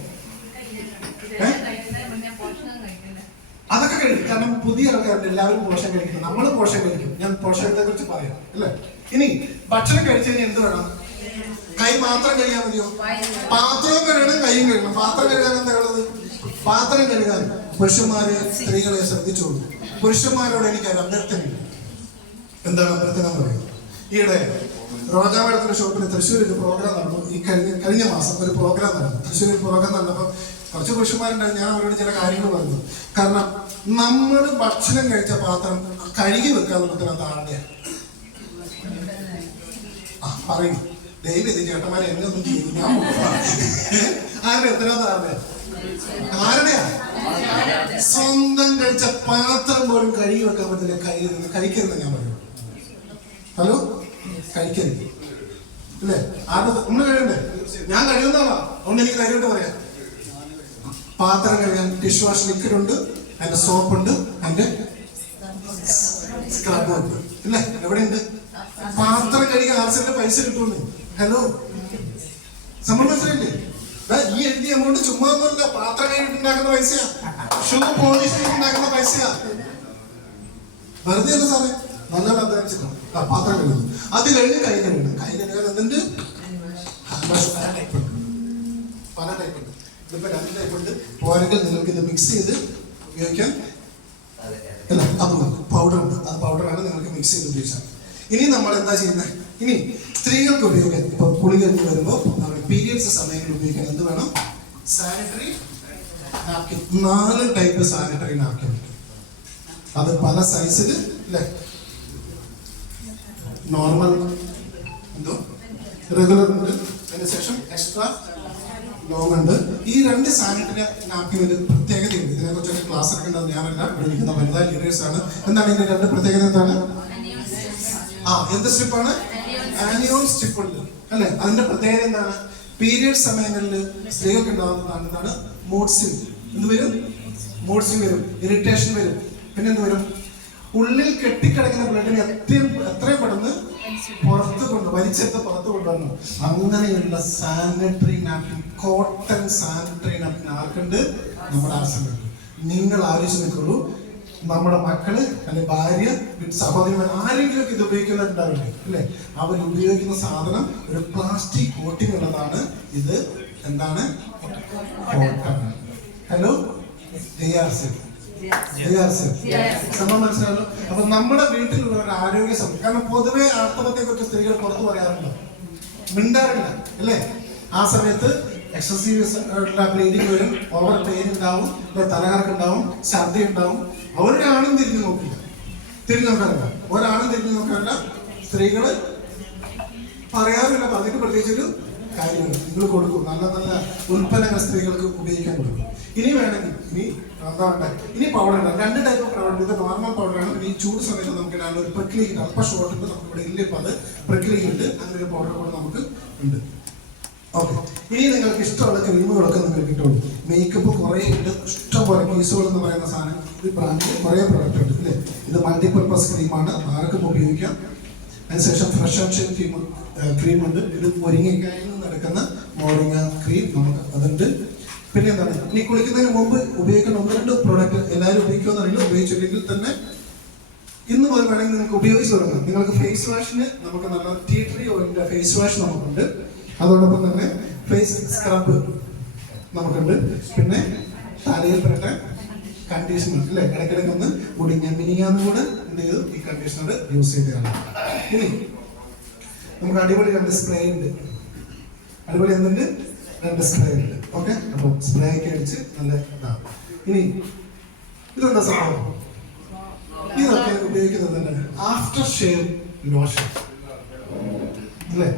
അതൊക്കെ കഴിക്കും. കാരണം പുതിയ ആൾക്കാരുണ്ട്, എല്ലാവരും പോഷകം കഴിക്കും, നമ്മൾ പോഷകം കഴിക്കും. ഞാൻ പോഷകത്തെ കുറിച്ച് പറയാം അല്ലേ? ഇനി ഭക്ഷണം കഴിച്ചു കഴിഞ്ഞാൽ എന്ത് വേണം? കൈ മാത്രം കഴുകാൻ മതിയോ? പാത്രവും കഴുകണം, കൈയും കഴുകണം. പാത്രം കഴുകാൻ എന്താ ഉള്ളത്? പാത്രം കഴുകാൻ പുരുഷന്മാരെ സ്ത്രീകളെ ശ്രദ്ധിച്ചോളൂ. പുരുഷന്മാരോട് എനിക്ക് ഒരു അഭ്യർത്ഥനയില്ല. എന്താണ് അഭ്യർത്ഥന പറയുന്നത്? ഈയിടെ റോജാമേടത്തിന്റെ ഷോപ്പിൽ തൃശ്ശൂർ ഒരു പ്രോഗ്രാം നടന്നു. ഈ കഴിഞ്ഞ മാസം ഒരു പ്രോഗ്രാം നടന്നു. തൃശ്ശൂർ ഒരു പ്രോഗ്രാം നടന്നപ്പോൾ കുറച്ച് പുരുഷന്മാരുണ്ടായിരുന്നു. ഞാൻ അവരോട് ചില കാര്യങ്ങൾ പറഞ്ഞു. കാരണം നമ്മൾ ഭക്ഷണം കഴിച്ച പാത്രം കഴുകി വെക്കാന്നുള്ളതിനകത്ത് ആരുടെയാണ് പറയും. ദൈവം ഇത് ചേട്ടന്മാരെ എന്നെ ഒന്നും ചെയ്തു. ഞാൻ ആരുടെ എത്രയാ? ആരുടെയാ? സ്വന്തം കഴിച്ച പാത്രം പോലും കഴുകി വെക്കാൻ പറ്റില്ല. കഴിക്കരുത് ഞാൻ പറയും. ഹലോ, കഴിക്കരുത്. അല്ലേ? ആരുടെ ഒന്ന് കഴിയണ്ടേ? ഞാൻ കഴിയുന്നതാണോ? അതുകൊണ്ട് എനിക്ക് കാര്യമായിട്ട് പറയാം. പാത്രം കഴുകാൻ ഡിഷ് വാഷ് ലിക്വിഡ് ഉണ്ട്, അതിന്റെ സോപ്പ് ഉണ്ട്, അതിന്റെ സ്ക്രബ് ഉണ്ട്, ഇല്ലേ? എവിടെയുണ്ട്? പാത്രം കഴുകാൻ ആർസിന്റെ പൈസ കിട്ടുമെന്ന്. ഹലോ, നമ്മൾ മനസ്സിലായില്ലേ? ഈ എഴുതിയ എമൗണ്ട് ചുമ്മാ ഒന്നുമില്ല. പാത്രം കഴുകിട്ടുണ്ടാക്കുന്ന പൈസയാ, ഷൂ പോളിഷ് ചെയ്തുണ്ടാക്കുന്ന പൈസയാ. വെറുതെ അല്ല സാറേ, നല്ലതാണ് അധ്വാനിച്ചിട്ടുണ്ട്. പാത്രം കഴുകുന്നു, അത് കഴിഞ്ഞ് കൈ കഴുകുന്നു. കൈ കഴുകാൻ എന്തുണ്ട്? പല ടൈപ്പ് ഉണ്ട്. ഇതിപ്പോ 2 ടൈപ്പ് ഉണ്ട്. പോരെങ്കിൽ നിങ്ങൾക്ക് ഇത് മിക്സ് ചെയ്ത് ഉപയോഗിക്കാൻ അല്ല, അത് പൗഡർ ഉണ്ട്. ആ പൗഡറാണ് നിങ്ങൾക്ക് മിക്സ് ചെയ്ത് ഉപയോഗിച്ചാൽ. ഇനി നമ്മൾ എന്താ ചെയ്യുന്നത്? ഇനി സ്ത്രീകൾക്ക് ഉപയോഗിക്കാൻ ഇപ്പൊ കുളി കഴിഞ്ഞ് വരുമ്പോൾ പീരിയഡ്സ് സമയങ്ങളിൽ ഉപയോഗിക്കാൻ എന്ത് വേണം? Sanitary napkin. 4 type sanitary napkin ഉണ്ട്. അത് പല സൈസിൽ, അല്ലേ? നോർമൽ എന്തോ റെഗുലർ ഉണ്ട്, അതിനുശേഷം എക്സ്ട്രാ ലോങ് ഉണ്ട്. ഈ 2 സാനിറ്ററി നാപ്കിന് പ്രത്യേകതയുണ്ട്. ഇതിനെ കുറിച്ചൊക്കെ ക്ലാസ് എടുക്കേണ്ടത് ഞാനല്ല, ഇവിടെ ഇരിക്കുന്ന വനിതാ ലീഡേഴ്സ് ആണ്. എന്താണ് ഇതിന്റെ 2 പ്രത്യേകത? എന്താണ്? എന്ത് സ്ട്രിപ്പാണ്? ആനിയോൺ സ്ട്രിപ്പ് ഉണ്ട്, അല്ലെ? അതിന്റെ പ്രത്യേകത എന്താണ്? പീരിയഡ് സമയങ്ങളിൽ സ്ത്രീകൾക്ക് ഉണ്ടാകുന്നതാണ് എന്താണ്? Mood swing. എന്ത് വരും? മൂഡ് സ്വിംഗ് വരും, ഇറിറ്റേഷൻ വരും. പിന്നെ എന്ത് വരും? ഉള്ളിൽ കെട്ടിക്കിടക്കുന്ന ബ്ലഡിനെ എത്രയും പെട്ടെന്ന് വലിച്ചെടുത്ത് പുറത്ത് കൊണ്ടുവരണം. അങ്ങനെയുള്ള sanitary napkin, cotton sanitary napkin ആർക്കുണ്ട്? നമ്മുടെ ആവശ്യമുണ്ട്. നിങ്ങൾ ആലോചിച്ച് നിൽക്കുള്ളൂ, നമ്മുടെ മക്കള് അല്ലെ ഭാര്യ, സഹോദരിമാർ ആരെങ്കിലും ഇത് ഉപയോഗിക്കുന്നുണ്ടാവില്ലേ, അല്ലെ? അവർ ഉപയോഗിക്കുന്ന സാധനം ഒരു പ്ലാസ്റ്റിക് കോട്ടിംഗ് ഉള്ളതാണ്. ഇത് എന്താണ്? കോട്ടൺ. ഹലോ, സംഭവം മനസ്സിലായല്ലോ? അപ്പൊ നമ്മുടെ വീട്ടിലുള്ള ഒരു ആരോഗ്യ സംഭവം, കാരണം പൊതുവെ ആത്മഹത്യയെ കുറിച്ച് സ്ത്രീകൾ പുറത്തു പറയാറുണ്ടോ? മിണ്ടാറില്ല, അല്ലേ? ആ സമയത്ത് എക്സസീവ് ബ്ലീഡിങ് വരും, ഓവർ പെയിൻ ഉണ്ടാവും, തലകറക്കം ഉണ്ടാവും, ഛർദി ഉണ്ടാവും. ഒരാളും തിരിഞ്ഞു നോക്കില്ല, ഒരാളും തിരിഞ്ഞു നോക്കാറില്ല. സ്ത്രീകള് പറയാറില്ല, പറഞ്ഞിട്ട് പ്രത്യേകിച്ചൊരു കാര്യമില്ല. നിങ്ങൾ കൊടുക്കും, നല്ല നല്ല ഉൽപ്പന്നങ്ങൾ സ്ത്രീകൾക്ക് ഉപയോഗിക്കാൻ കൊടുക്കും. ഇനി വേണമെങ്കിൽ ഇനി പൗഡർ ഉണ്ട്. 2 ടൈപ്പ് പൗഡർ. ഇത് നോർമൽ പൗഡറാണ്. ഈ ചൂട് സമയത്ത് നമുക്ക് ഇടാനുള്ള ഒരു പ്രക്രിയ അല്പ ഷോർട്ട് ഉണ്ട്, നമുക്ക് ഇവിടെ ഇല്ല. ഇപ്പൊ അത് പ്രക്രിയ ഉണ്ട്. അങ്ങനെ ഒരു പൗഡർ കൂടെ നമുക്ക് ഉണ്ട്. ഓക്കെ, ഇനി നിങ്ങൾക്ക് ഇഷ്ടമുള്ള ക്രീമുകളൊക്കെ നിങ്ങൾക്ക് കിട്ടുള്ളൂ. മേക്കപ്പ് കുറേ ഉണ്ട്, ഇഷ്ടംപോലെ കീസുകൾ എന്ന് പറയുന്ന സാധനം. ഈ ബ്രാൻഡിൽ കുറേ പ്രൊഡക്റ്റ് ഉണ്ട്, അല്ലേ? ഇത് മൾട്ടിപർപ്പസ് ക്രീമാണ്, ആർക്കും ഉപയോഗിക്കാം. അതിനുശേഷം ഫ്രഷ് ആൻഡ് ഷൈൻ ക്രീം ഉണ്ട്. ഇത് മുരിങ്ങക്കായിൽ നിന്ന് എടുക്കുന്ന മോരിങ്ങ ക്രീം നമുക്ക് അതുണ്ട്. പിന്നെ എന്താണ്, ഇനി കുളിക്കുന്നതിന് മുമ്പ് ഉപയോഗിക്കുന്ന 1-2 പ്രോഡക്റ്റ് എല്ലാവരും ഉപയോഗിക്കുമെന്നറിയില്ല. ഉപയോഗിച്ചില്ലെങ്കിൽ തന്നെ ഇന്ന് മുതൽ വേണമെങ്കിൽ നിങ്ങൾക്ക് ഉപയോഗിച്ച് തുടങ്ങാം. നിങ്ങൾക്ക് ഫേസ് വാഷിന് നമുക്ക് നല്ല ടീ ട്രീ ഓയിലിന്റെ ഫേസ് വാഷ് നമുക്കുണ്ട്. അതോടൊപ്പം തന്നെ ഫേസ് സ്ക്രബ് നമുക്കുണ്ട്. പിന്നെ തലയിൽ പെട്ട കണ്ടീഷണർ, അല്ലേ? ഇടയ്ക്കിടയ്ക്ക് ഒന്ന് മിനിങ്ങാന്ന് കൂടെ എന്ത് ചെയ്തു? ഈ കണ്ടീഷണർ യൂസ് ചെയ്തതാണ്. ഇനി നമുക്ക് അടിപൊളി 2 സ്പ്രേ ഉണ്ട്. അടിപൊളി എന്തുണ്ട്? 2 സ്പ്രേ ഉണ്ട്. ഓക്കെ, അപ്പോൾ സ്പ്രേ ഒക്കെ അടിച്ച് നല്ല ഇതാണ്. ഇനി ഇതെന്താ സംഭവം? ഇതൊക്കെ ഉപയോഗിക്കുന്നത് തന്നെ ആഫ്റ്റർ ഷേവ് ലോഷൻ, അല്ലേ?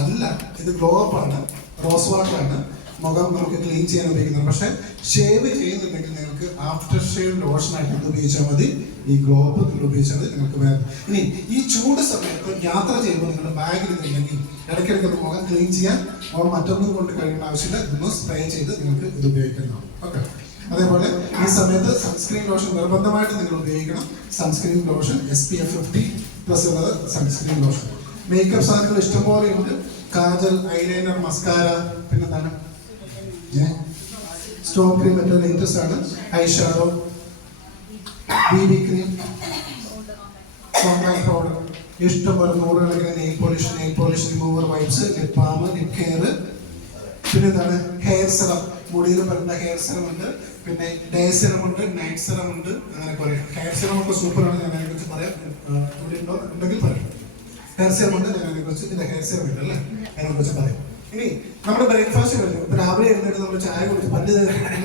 അല്ല, ഇത് ഗ്ലോ അപ്പ് ആണ്, റോസ് വാട്ടർ ആണ്. മുഖം നമുക്ക് ക്ലീൻ ചെയ്യാൻ ഉപയോഗിക്കുന്നത്. പക്ഷെ ഷേവ് ചെയ്യുന്നുണ്ടെങ്കിൽ നിങ്ങൾക്ക് ആഫ്റ്റർ ഷേവ് ലോഷൻ ആയിട്ട് ഇത് ഉപയോഗിച്ചാൽ മതി. ഈ ഗ്ലോ അപ്പ് നിങ്ങൾ ഉപയോഗിച്ചാൽ മതി. നിങ്ങൾക്ക് വേറെ ഇനി ഈ ചൂട് സമയത്ത് യാത്ര ചെയ്യുമ്പോൾ നിങ്ങളുടെ ബാഗിൽ നിന്നുണ്ടെങ്കിൽ ഇടയ്ക്കിടയ്ക്ക് മുഖം ക്ലീൻ ചെയ്യാൻ മറ്റൊന്നും കൊണ്ട് കഴിയേണ്ട ആവശ്യമില്ല. ഇതൊന്ന് സ്പ്രേ ചെയ്ത് നിങ്ങൾക്ക് ഇത് ഉപയോഗിക്കുന്നതാണ്. ഓക്കെ, അതേപോലെ ഈ സമയത്ത് സൺസ്ക്രീൻ ലോഷൻ നിർബന്ധമായിട്ട് നിങ്ങൾ ഉപയോഗിക്കണം. സൺസ്ക്രീൻ ലോഷൻ SPF 50+ ഉള്ളത് സൺസ്ക്രീൻ ലോഷൻ. മേക്കപ്പ് സാധനങ്ങൾ ഇഷ്ടംപോലെ ഉണ്ട്. കാജൽ, ഐലൈനർ, മസ്കാര, പിന്നെന്താണ് സ്റ്റോൺ ക്രീം, ഏറ്റവും ലേറ്റസ്റ്റ് ആണ്. I shadow, BB cream, compact powder, ഇഷ്ടംപോലെ 100 nail polish remover, wipes, lip balm, lip care, പിന്നെന്താണ് ഹെയർ സെറം. മുടിയിൽ പറയുന്ന ഹെയർ സെറം ഉണ്ട്. പിന്നെ ഡേ സെറം ഉണ്ട്, നൈറ്റ് സെറം ഉണ്ട്. അങ്ങനെ കുറെ ഹെയർ സെറം ഒക്കെ സൂപ്പറാണ്. ഞാൻ അതിനെക്കുറിച്ച് പറയാം, ഉണ്ടെങ്കിൽ പറയാം. ഹെയർ സെറം ഉണ്ട്, ഞാൻ അതിനെക്കുറിച്ച് ഇത് ഹെയർ സെറം ഉണ്ട്, അല്ലേ? അതിനെക്കുറിച്ച് പറയാം. ഇനി നമ്മുടെ ബ്രേക്ക്ഫാസ്റ്റ് കഴിഞ്ഞു. ഇപ്പൊ രാവിലെ എഴുന്നേറ്റ് നമ്മൾ ചായ കുടിച്ച് പല്ല്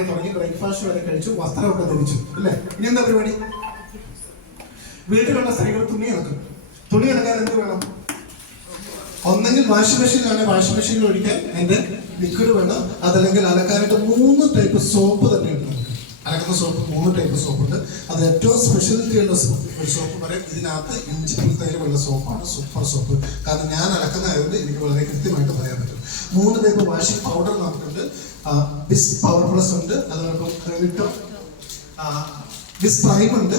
തുടങ്ങി ബ്രേക്ക്ഫാസ്റ്റ് വരെ കഴിച്ചു, വസ്ത്രമൊക്കെ ധരിച്ചു, അല്ലേ? ഇനി എന്താ പരിപാടി? വീട്ടിലുള്ള സ്ത്രീകൾ തുണി ഇറക്കും. തുണി ഇറക്കാൻ എന്ത് വേണം? ഒന്നെങ്കിൽ വാഷിംഗ് മെഷീനിലാണെങ്കിൽ വാഷിംഗ് മെഷീനിൽ ഒഴിക്കാൻ അതിന്റെ ലിക്വിഡ് വേണം. അതല്ലെങ്കിൽ അലക്കാനായിട്ട് 3 ടൈപ്പ് സോപ്പ് തന്നെ ഉണ്ട് നമുക്ക്. അലക്കുന്ന സോപ്പ് 3 ടൈപ്പ് സോപ്പുണ്ട്. അത് ഏറ്റവും സ്പെഷ്യാലിറ്റി ഉള്ള ഒരു സോപ്പ് പറയും ഇതിനകത്ത് ഇഞ്ചിപ്പുൽത്തൈലമുള്ള സോപ്പാണ് സൂപ്പർ സോപ്പ്. കാരണം ഞാൻ അലക്കുന്നതായതുകൊണ്ട് എനിക്ക് വളരെ കൃത്യമായിട്ട് പറയാൻ പറ്റും. 3 ടൈപ്പ് വാഷിംഗ് പൗഡർ നമുക്കുണ്ട്. ബിസ് പവർ പ്ലസ് ഉണ്ട്, അതോടൊപ്പം റെവിറ്റോ ബിസ് പ്രൈം ഉണ്ട്,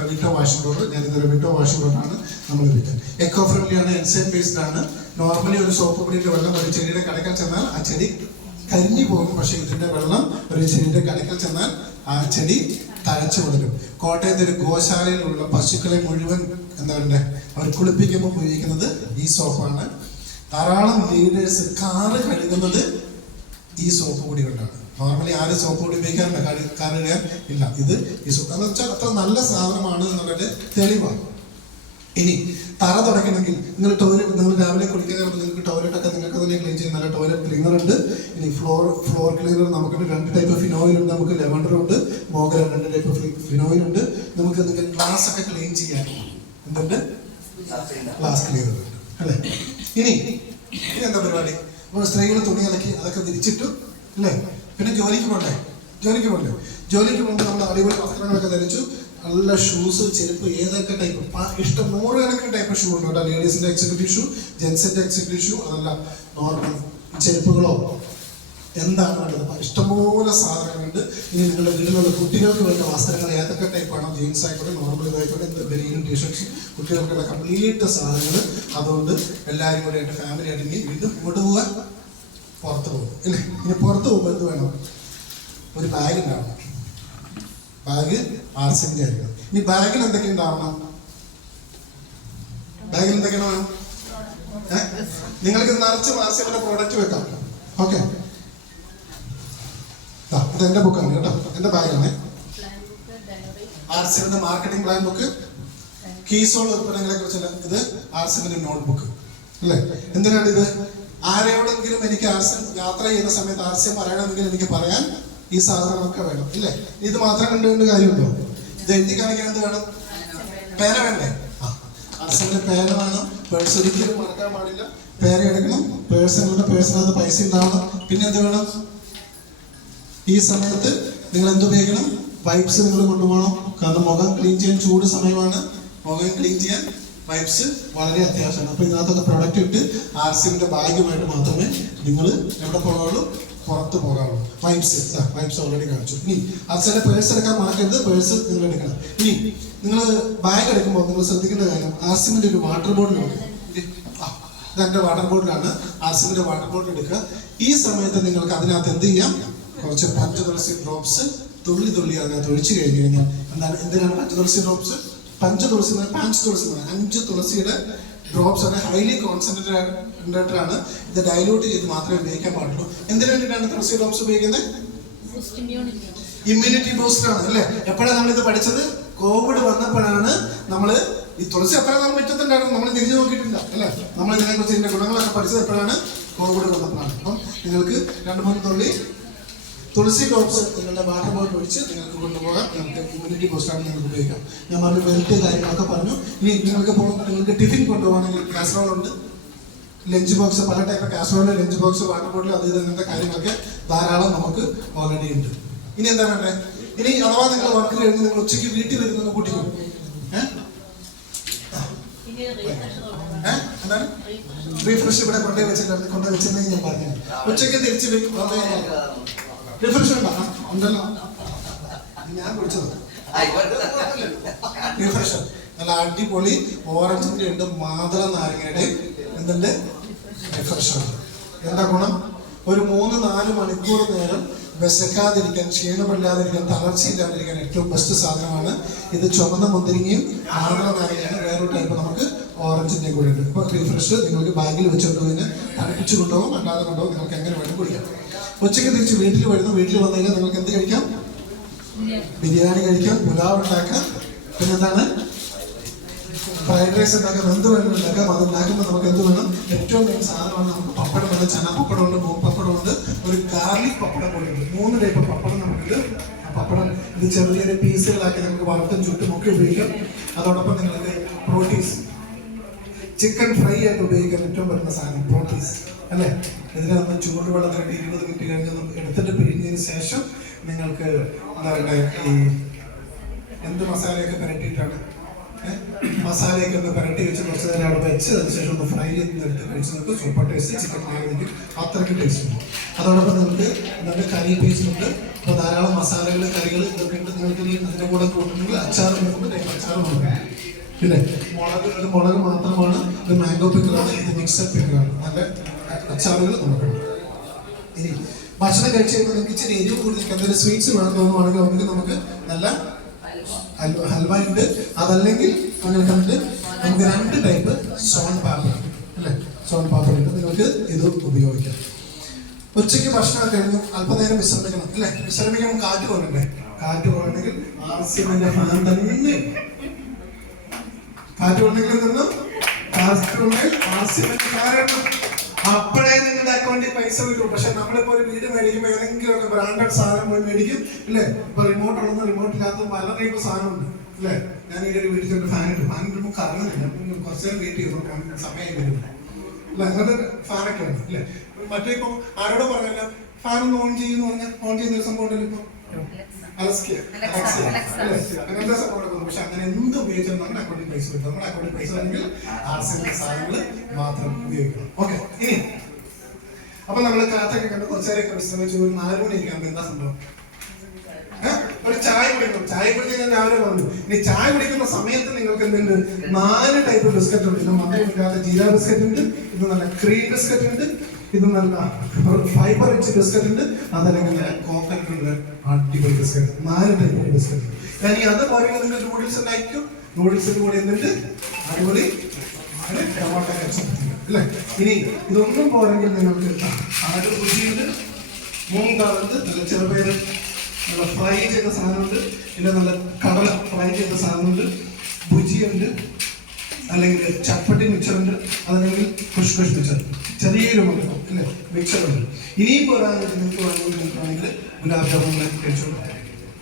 റെവിറ്റോ വാഷിംഗ് പൗഡർ. ഞാനിത് റെവിറ്റോ വാഷിംഗ് പൗഡറാണ് നമ്മൾ ഉപയോഗിക്കുന്നത്. എക്കോ ഫ്രണ്ട്ലി ആണ്, എൻസൈം ബേസ്ഡ് ആണ്. നോർമലി ഒരു സോപ്പ് പൊടിയുടെ വെള്ളം ഒരു ചെടിയുടെ കടക്കൽ ചെന്നാൽ ആ ചെടി കരിഞ്ഞു പോകും. പക്ഷെ ഇതിന്റെ വെള്ളം ഒരു ചെടിയുടെ കടക്കൽ ചെന്നാൽ ആ ചെടി തഴച്ചു വളരും. കോട്ടയത്ത് ഒരു ഗോശാലയിലുള്ള പശുക്കളെ മുഴുവൻ എന്താ പറയുക അവർ കുളിപ്പിക്കുമ്പോൾ ഉപയോഗിക്കുന്നത് ഈ സോപ്പാണ്. ധാരാളം ലീഡേഴ്സ് കാറ് കഴുകുന്നത് ഈ സോപ്പ് പൊടി കൊണ്ടാണ്. നോർമലി ആരും സോപ്പ് പൊടി ഉപയോഗിക്കാറില്ല, കാർ കഴുകാൻ ഇല്ല. ഇത് ഈ സോപ്പ് എന്ന് വെച്ചാൽ അത്ര നല്ല സാധനമാണ് എന്നുള്ളത് തെളിവാണ്. ഇനി തറ തുടക്കണമെങ്കിൽ നിങ്ങൾ രാവിലെ കുളിക്കുന്ന നിങ്ങൾക്ക് ടോയ്ലറ്റൊക്കെ നിങ്ങൾക്ക് തന്നെ ക്ലീൻ ചെയ്യുന്ന നല്ല ടോയ്ലറ്റ് ക്ലീനർ ഉണ്ട്. ഇനി ഫ്ലോർ ക്ലീനർ നമുക്ക് 2 ടൈപ്പ് ഫിനോയിൽ ഉണ്ട്, നമുക്ക് ലെവൻഡർ ഉണ്ട്, മോഗര 2 ടൈപ്പ് ഫിനോയിൽ ഉണ്ട്. നമുക്ക് നിങ്ങൾക്ക് ഗ്ലാസ് ഒക്കെ ക്ലീൻ ചെയ്യാൻ എന്തുണ്ട്, ഗ്ലാസ് ക്ലീനർ ഉണ്ട് അല്ലേ. ഇനി എന്താ പരിപാടി, അപ്പോൾ സ്ത്രീകൾ തുണി അലക്കി അതൊക്കെ വിരിച്ചിട്ടു അല്ലേ. പിന്നെ ജോലിക്ക് പോകുമ്പോൾ നമ്മൾ അടിപൊളി വസ്ത്രങ്ങളൊക്കെ ധരിച്ചു, നല്ല ഷൂസ്, ചെരുപ്പ്, ഏതൊക്കെ ടൈപ്പ് ഇഷ്ടം 100 ടൈപ്പ് ഷൂ ഉണ്ട് കേട്ടോ. ലേഡീസിന്റെ എക്സിക്യൂട്ടീവ് ഷൂ, ജെൻസിന്റെ എക്സിക്യൂട്ടീവ് ഷൂ, അതല്ല നോർമൽ ചെരുപ്പുകളോ എന്താണ് വേണ്ടത്, ഇഷ്ടംപോലെ സാധനങ്ങളുണ്ട്. ഇനി നിങ്ങളുടെ വീട്ടിലുള്ള കുട്ടികൾക്ക് വേണ്ട വസ്ത്രങ്ങൾ ഏതൊക്കെ ടൈപ്പാണോ, ജീൻസ് ആയിക്കോട്ടെ, നോർമൽ ഇതായിക്കോട്ടെ, ബനിയനും ടീഷർട്ട്സ്, കുട്ടികൾക്കുള്ള കംപ്ലീറ്റ് സാധനങ്ങൾ. അതുകൊണ്ട് എല്ലാവരും കൂടെ ആയിട്ട് ഫാമിലി ആയിട്ട് ഇനി വീണ്ടും ഇങ്ങോട്ട് പോകാൻ പുറത്ത് പോകും അല്ലേ. ഇനി പുറത്ത് പോകുമ്പോൾ എന്ത് വേണം, ഒരു ബാഗ് ഉണ്ടാവണം. ബാഗ് ആർസിന്റെ ആയിരിക്കണം. ഇനി ബാഗിൽ എന്തൊക്കെ ഉണ്ടാവണം, ബാഗിൽ എന്തൊക്കെയാണ് വേണം, നിങ്ങൾക്ക് നിറച്ച് ആർസിന്റെ പ്രോഡക്റ്റ് വെക്കാം. ഓക്കെ, ഇത് എന്റെ ബുക്കാണ് കേട്ടോ, എന്റെ ബാഗാണ്. ആർസിന്റെ മാർക്കറ്റിംഗ് പ്ലാൻ ബുക്ക്, കീസോൾ ഉൽപ്പന്നങ്ങളെ കുറിച്ചുള്ള ഇത് ആർസിന്റെ നോട്ട് ബുക്ക് അല്ലേ. എന്തിനാണ് ഇത്, ആരെയോടെങ്കിലും എനിക്ക് ആർസ്യം യാത്ര ചെയ്യുന്ന സമയത്ത് ആർസ്യം പറയണമെങ്കിൽ എനിക്ക് പറയാൻ ഈ സാധനങ്ങളൊക്കെ വേണം ഇല്ലേ. ഇത് മാത്രം കണ്ടുകൊണ്ട് കാര്യമുണ്ടോ, ഇത് എഴുതി കാണിക്കാൻ എന്ത് വേണം, പേന വേണ്ടേ. ആർസ്യത്തിന്റെ പേന വേണം. പേഴ്സ് ഒരിക്കലും മറക്കാൻ പാടില്ല, പേന എടുക്കണം. പേഴ്സിനകത്ത് പൈസ ഉണ്ടാവണം. പിന്നെ എന്ത് വേണം, ഈ സമയത്ത് നിങ്ങൾ എന്തുപയോഗിക്കണം, വൈപ്സ് നിങ്ങൾ കൊണ്ടുപോകണം. കാരണം മുഖം ക്ലീൻ ചെയ്യാൻ ചൂട് സമയമാണ്, മുഖം ക്ലീൻ ചെയ്യാൻ വൈപ്സ് വളരെ അത്യാവശ്യമാണ്. അപ്പൊ ഇതിനകത്തൊക്കെ പ്രൊഡക്റ്റ് ഇട്ട് ആർസിന്റെ ബാഗുമായിട്ട് മാത്രമേ നിങ്ങൾ എവിടെ പോകാവുള്ളൂ, പുറത്ത് പോകാവുള്ളൂ. വൈപ്സ് ഓൾറെഡി കാണിച്ചു. ഇനി ആർസിന്റെ പേഴ്സ് എടുക്കാൻ മറക്കരുത്, പേഴ്സ് നിങ്ങൾ എടുക്കണം. ഇനി നിങ്ങൾ ബാഗ് എടുക്കുമ്പോൾ നിങ്ങൾ ശ്രദ്ധിക്കേണ്ട കാര്യം, ആർസിമിന്റെ ഒരു വാട്ടർ ബോട്ടിലുണ്ട്. ഇതെന്റെ വാട്ടർ ബോട്ടിലാണ്. ആർസിമിന്റെ വാട്ടർ ബോട്ടിൽ എടുക്കുക. ഈ സമയത്ത് നിങ്ങൾക്ക് അതിനകത്ത് എന്ത് ചെയ്യാം, കുറച്ച് പഞ്ചതുളസി ഡ്രോപ്സ് തുള്ളി അതിനകത്ത് ഒഴിച്ചു കഴിഞ്ഞു കഴിഞ്ഞാൽ എന്തിനാണ് പഞ്ചതുളസി ഡ്രോപ്സ്, പാഞ്ച് തുളസി 5 തുളസിയുടെ ഡ്രോപ്സ് ആണ്. ഹൈലി കോൺസെൻട്രേറ്റഡ് ആണ്. ഇത് ഡൈലൂട്ട് ചെയ്ത് മാത്രമേ ഉപയോഗിക്കാൻ പാടുള്ളൂ. എന്തിനു വേണ്ടിയിട്ടാണ് തുളസി ഡ്രോപ്സ് ഉപയോഗിക്കുന്നത്, ഇമ്മ്യൂണിറ്റി ബൂസ്റ്റർ ആണ് അല്ലേ. എപ്പോഴാണ് നമ്മളിത് പഠിച്ചത്, കോവിഡ് വന്നപ്പോഴാണ് നമ്മൾ ഈ തുളസി എപ്പോഴാണ് നമ്മൾ മുറ്റത്തുണ്ടായിരുന്നു, നമ്മൾ തിരിഞ്ഞു നോക്കിയിട്ടില്ല അല്ലേ. നമ്മൾ ഇതിനെക്കുറിച്ച് ഇതിന്റെ ഗുണങ്ങളൊക്കെ പഠിച്ചത് എപ്പോഴാണ്, കോവിഡ് വന്നപ്പോഴാണ്. അപ്പം നിങ്ങൾക്ക് 2-3 തുള്ളി തുളസി ഡ്രോപ്സ് നിങ്ങളുടെ വാട്ടർ ബോട്ടിൽ ഒഴിച്ച് നിങ്ങൾക്ക് കൊണ്ടുപോകാം. നിങ്ങൾക്ക് ഇമ്മ്യൂണിറ്റി ബൂസ്റ്റാണ് നിങ്ങൾക്ക് ഉപയോഗിക്കാം. ഞാൻ പറഞ്ഞു വെൽറ്റ് കാര്യങ്ങളൊക്കെ പറഞ്ഞു. ഇനി നിങ്ങൾക്ക് ടിഫിൻ കൊണ്ടുപോകണമെങ്കിൽ കാസറോൾ ഉണ്ട്, ലഞ്ച് ബോക്സ്, പല type casserole, lunch box, water bottle, അത് ഇങ്ങനത്തെ കാര്യങ്ങളൊക്കെ ധാരാളം നമുക്ക് ഓൾറെഡി ഉണ്ട്. ഇനി എന്താ വേണ്ടേ, ഇനി അഥവാ നിങ്ങൾ വർക്ക് കഴിഞ്ഞ് നിങ്ങൾ ഉച്ചയ്ക്ക് വീട്ടിൽ വരുന്ന കൂട്ടിക്കും എന്താണ് റീഫ്രഷ് ഇവിടെ കൊണ്ടുപോയി വെച്ചിട്ടുണ്ടെങ്കിൽ ഞാൻ പറഞ്ഞു ഉച്ചയ്ക്ക് തിരിച്ച് റിഫ്രഷ് ഉണ്ടല്ലോ, ഞാൻ കുടിച്ചത് റിഫ്രഷ് നല്ല അടിപൊളി ഓറഞ്ചിന്റെ ഉണ്ട്, മാതള നാരങ്ങയുടെ എന്തുണ്ട് റിഫ്രഷ് ഉണ്ട്. എന്താ ഗുണം, ഒരു 3-4 മണിക്കൂർ നേരം വിശക്കാതിരിക്കാൻ, ക്ഷീണമില്ലാതിരിക്കാൻ, തളർച്ചയില്ലാതിരിക്കാൻ ഏറ്റവും ബെസ്റ്റ് സാധനമാണ് ഇത്. ചുവന്ന മുന്തിരിങ്ങയും മാതള നാരങ്ങയാണ്, വേറൊരു ടൈപ്പ് നമുക്ക് ഓറഞ്ചിന്റെ കൂടെ ഉണ്ട്. ഇപ്പൊ റിഫ്രഷ് നിങ്ങൾക്ക് ബാഗിൽ വെച്ചുകൊണ്ട് കഴിഞ്ഞാൽ തണുപ്പിച്ച് കൊണ്ടുപോകും, അല്ലാതെ കൊണ്ടുപോകും, നിങ്ങൾക്ക് എങ്ങനെ വേണം കുടിക്കാം. ഉച്ചയ്ക്ക് തിരിച്ച് വീട്ടിൽ വന്നു കഴിഞ്ഞാൽ നിങ്ങൾക്ക് എന്ത് കഴിക്കാം, ബിരിയാണി കഴിക്കാം, പുലാവ് ഉണ്ടാക്കാം, പിന്നെന്താണ് ഫ്രൈഡ് റൈസ് ഉണ്ടാക്കാം, എന്ത് വേണം ഉണ്ടാക്കാം. അത് ഉണ്ടാക്കുമ്പോൾ നമുക്ക് എന്ത് വേണം, ഏറ്റവും മെയിൻ സാധനമാണ് നമുക്ക് പപ്പടം ഉണ്ട്, ചന പപ്പടമുണ്ട്, പപ്പടമുണ്ട്, ഒരു ഗാർലിക് പപ്പടം കൂടിയുണ്ട്. 3 ടൈപ്പ് പപ്പടം നമുക്കുണ്ട്. ആ പപ്പടം ഇത് ചെറിയ ചെറിയ പീസുകളാക്കി നമുക്ക് വറുത്തും ചുട്ടും ഒക്കെ ഉപയോഗിക്കാം. അതോടൊപ്പം നിങ്ങൾക്ക് പ്രോട്ടീൻസ്, ചിക്കൻ ഫ്രൈ ആയിട്ട് ഉപയോഗിക്കാൻ ഏറ്റവും പറ്റുന്ന സാധനം പ്രോട്ടീൻസ് അല്ലേ. ഇതിനെ നമ്മൾ ചൂടുവെള്ളത്തിലിട്ട് 20 മിനിറ്റ് കഴിഞ്ഞ് എടുത്തിട്ട് പിഴിഞ്ഞതിന് ശേഷം നിങ്ങൾക്ക് എന്താ പറയുക, ഈ എന്ത് മസാലയൊക്കെ പുരട്ടിയിട്ടാണ് മസാലയൊക്കെ ഒന്ന് പുരട്ടി വെച്ച് കുറച്ച് നേരം അവിടെ വെച്ച് അതിന് ശേഷം ഒന്ന് ഫ്രൈ ചെയ്തെടുത്ത് കഴിച്ച് നിങ്ങൾക്ക് സൂപ്പർ ടേസ്റ്റ് ചിക്കൻ ആണെങ്കിൽ അത്രയ്ക്ക് ടേസ്റ്റ് ഉണ്ട്. അതോടൊപ്പം നിങ്ങൾക്ക് നല്ല കറി പീസ് ഉണ്ട്. ഇപ്പോൾ ധാരാളം മസാലകൾ കറികൾ ഇതൊക്കെ ഉണ്ട്. നിങ്ങൾക്ക് അതിൻ്റെ കൂടെ കൂട്ടുന്നെങ്കിൽ അച്ചാർ കൊടുക്കുമ്പോൾ അച്ചാർ കൊടുക്കണം. പിന്നെ മുളക് മാത്രമാണ്. ഇത് മാംഗോ പിക്കിളാണ്, ഇത് മിക്സഡ് പിക്കിളാണ്. നല്ല അച്ചാറുകൾ നമുക്കുണ്ട്. ഇനി ഭക്ഷണം കഴിച്ച് കഴിയുമ്പോൾ നിങ്ങൾക്ക് ഇച്ചിരി എരിവ് കൂടി എന്തെങ്കിലും സ്വീറ്റ്സ് വേണം തോന്നുവാണെങ്കിൽ നമുക്ക് നല്ല ഹൽവ ഉണ്ട്. അതല്ലെങ്കിൽ നിങ്ങൾക്ക് രണ്ട് ടൈപ്പ് സോൺ പാപ്പർ അല്ലേ, സോൺ പാപ്പർ ഉണ്ട്. നിങ്ങൾക്ക് ഇത് ഉപയോഗിക്കാം. ഉച്ചയ്ക്ക് ഭക്ഷണം കഴിഞ്ഞു അല്പനേരം വിശ്രമിക്കണം അല്ലേ. വിശ്രമിക്കുമ്പോൾ കാറ്റ് കൊള്ളണ്ടേ. കാറ്റ് കൊള്ളണമെങ്കിൽ ആർസിഎമ്മിന്റെ ഫാൻ തന്നെ. കാറ്റ് കൊണ്ടെങ്കിൽ നിന്നും ആർസിഎമ്മിന്റെ കാരണം അപ്പോഴേ നിങ്ങളുടെ അക്കൗണ്ടിൽ പൈസ വരും. പക്ഷെ നമ്മളിപ്പോ ഒരു വീട് മേടിക്കുമ്പോൾ ഏതെങ്കിലും ഒക്കെ ബ്രാൻഡഡ് സാധനം പോയി മേടിക്കും അല്ലേ. ഇപ്പൊ റിമോട്ട് ഉള്ളതും റിമോട്ടില്ലാത്തതും പല ടൈപ്പ് സാധനമുണ്ട് അല്ലേ. ഞാൻ ഈ ഒരു വീട്ടിൽ ഫാനിട്ട് കറങ്ങുന്നില്ല, കുറച്ച് നേരം വെയിറ്റ് ചെയ്തു സമയം വരും അല്ല. അങ്ങനത്തെ ഫാനൊക്കെ ഉണ്ട് അല്ലേ. മറ്റേ ഇപ്പൊ ആരോട് പറഞ്ഞല്ലോ ഫാൻ ഒന്ന് ഓൺ ചെയ്യുന്നു പറഞ്ഞാൽ ഓൺ ചെയ്യുന്ന ഒരു സംഭവം ഉണ്ടല്ലോ ഇപ്പൊ അങ്ങനത്തെ സംഭവം. പക്ഷെ അങ്ങനെ എന്ത് ഉപയോഗിച്ചാലും നമ്മുടെ അക്കൗണ്ടിൽ പൈസ കിട്ടും. നമ്മുടെ അക്കൗണ്ടിൽ പൈസ ആണെങ്കിൽ ആർസിഎമ്മിന്റെ സാധനങ്ങൾ മാത്രം ഉപയോഗിക്കണം. ഓക്കെ. ഇനി അപ്പൊ നമ്മള് കാത്തൊക്കെ കണ്ട് കുറച്ചേരൊക്കെ വിശ്രമിച്ചു. ഒരു 4 മണിയൊക്കെ എന്താ സംഭവം, ഒരു ചായ കുടിക്കണം. ചായ കുടിച്ച് ഞാൻ രാവിലെ പറഞ്ഞു. ഇനി ചായ കുടിക്കുന്ന സമയത്ത് നിങ്ങൾക്ക് എന്തുണ്ട്, 4 ടൈപ്പ് ബിസ്ക്കറ്റ് ഉണ്ട്. ഇത് മധുരമില്ലാത്ത ജീര ബിസ്ക്കറ്റ് ഉണ്ട്, ഇത് നല്ല ക്രീം ബിസ്ക്കറ്റ് ഉണ്ട്, ഇത് നല്ല ഫൈബർ റിച്ച് ബിസ്ക്കറ്റ് ഉണ്ട്, അതല്ലെങ്കിൽ നല്ല കോക്കനട്ട് ഉണ്ട് അടിപൊളി ബിസ്ക്കറ്റ്. 4 type biscuit. ഇനി അത് പറയുമ്പോൾ നിങ്ങൾ നൂഡിൽസ് ഉണ്ടായിരിക്കും. നൂഡിൽസിന് കൂടെ എന്തുണ്ട്, അടിപൊളി ടൊമാറ്റോ കെച്ചപ്പ് അല്ലേ. ഇനി ഇതൊന്നും പോരെങ്കിൽ നിങ്ങൾക്ക് ആട് രുചിയുണ്ട്, മൂന്ന് ദാളുണ്ട്, നല്ല ചെറുപയർ നല്ല ഫ്രൈ ചെയ്ത സാധനമുണ്ട്, പിന്നെ നല്ല കടല ഫ്രൈ ചെയ്ത സാധനമുണ്ട്, ഭുജിയുണ്ട്, അല്ലെങ്കിൽ ചപ്പട്ടി മിക്സറുണ്ട്, അതല്ലെങ്കിൽ ഖുഷ് ഖുഷ് മിക്സർ ചെറിയൊരു മക്കം അല്ലേ മിക്സറുണ്ട്. ഇനിയും പോരാനായിട്ട് നിങ്ങൾക്ക് വേണമെങ്കിൽ ഗുലാബ് ജാമുൻ കഴിച്ചോളൂ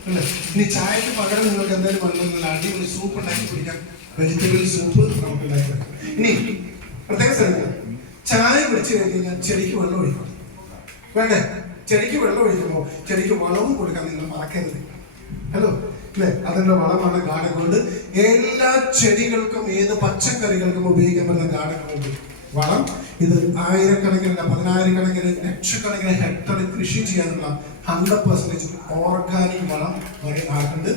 അല്ലേ. ഇനി ചായക്ക് പകരം നിങ്ങൾക്ക് എന്തായാലും വേണമെങ്കിൽ നല്ല അടിപൊളി സൂപ്പ് ഉണ്ടാക്കി കുടിക്കാം. വെജിറ്റബിൾ സൂപ്പ് നമുക്ക് ഉണ്ടാക്കി വെക്കാം. ഇനി പ്രത്യേകം ശ്രദ്ധിക്കാം, ചായ കുടിച്ചു കഴിഞ്ഞാൽ ചെടിക്ക് വെള്ളം ഒഴിക്കണം വേണ്ടേ. ചെടിക്ക് വെള്ളം ഒഴിക്കുമ്പോൾ ചെടിക്ക് വളവും കൊടുക്കാൻ നിങ്ങൾ മറക്കരുത്. ഹലോ അല്ലേ. അതിന്റെ വളമാണ് ഗാർഡൻ കൊണ്ട്. എല്ലാ ചെടികൾക്കും ഏത് പച്ചക്കറികൾക്കും ഉപയോഗിക്കാൻ പറ്റുന്ന ഗാർഡൻ കൊണ്ട് വളം. ഇത് ആയിരക്കണക്കിന് 10,000-കണക്കിന് ലക്ഷക്കണക്കിന് ഹെക്ടർ കൃഷി ചെയ്യാനുള്ള 100% ഓർഗാനിക് വളം ആർക്കുണ്ട്,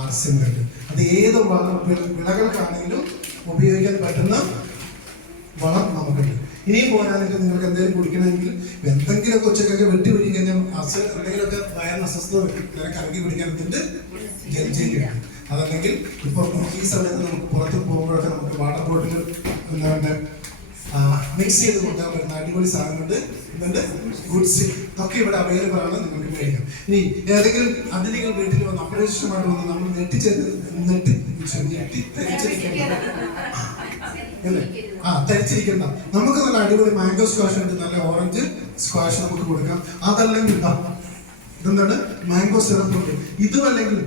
ആർസിഎമ്മിനുണ്ട്. അത് ഏത് വിളകൾക്കാണെങ്കിലും ഉപയോഗിക്കാൻ പറ്റുന്ന വളം നമുക്കുണ്ട്. ഇനിയും പോരാനായിട്ട് നിങ്ങൾക്ക് എന്തെങ്കിലും കുടിക്കണമെങ്കിൽ എന്തെങ്കിലുമൊക്കെ ഉച്ചക്കൊക്കെ വെട്ടി പിടിച്ച് കഴിഞ്ഞാൽ എന്തെങ്കിലുമൊക്കെ വയറിന് അസ്വസ്ഥത കറക്കി പിടിക്കാനത്തിന്റെ ജലജീവിയാണ്. അതല്ലെങ്കിൽ ഇപ്പൊ ഈ സമയത്ത് നമുക്ക് പുറത്ത് പോകുമ്പോഴൊക്കെ നമുക്ക് വാട്ടർ ബോട്ടിൽ എന്താ പറയുക മിക്സ് ചെയ്ത് കൊടുക്കാൻ പറ്റുന്ന അടിപൊളി സാധനമുണ്ട്. ഇതുണ്ട് ഗുഡ്സ് ഒക്കെ ഇവിടെ അവൈലബിൾ ആണ്, നിങ്ങൾക്ക് മേടിക്കാം. ഇനി ഏതെങ്കിലും അതിഥികൾ വീട്ടിൽ വന്ന് അപ്രതീക്ഷിതമായിട്ട് വന്ന് നമ്മൾ തരിച്ചിരിക്കണ്ട. നമുക്ക് നല്ല അടിപൊളി മാംഗോ സ്ക്വാഷ് ഉണ്ട്, നല്ല ഓറഞ്ച് സ്ക്വാഷ് നമുക്ക് കൊടുക്കാം. അതല്ലെങ്കിൽ ഇതെന്താണ് മാംഗോ സിറപ്പ് ഉണ്ട്. ഇതും അല്ലെങ്കിൽ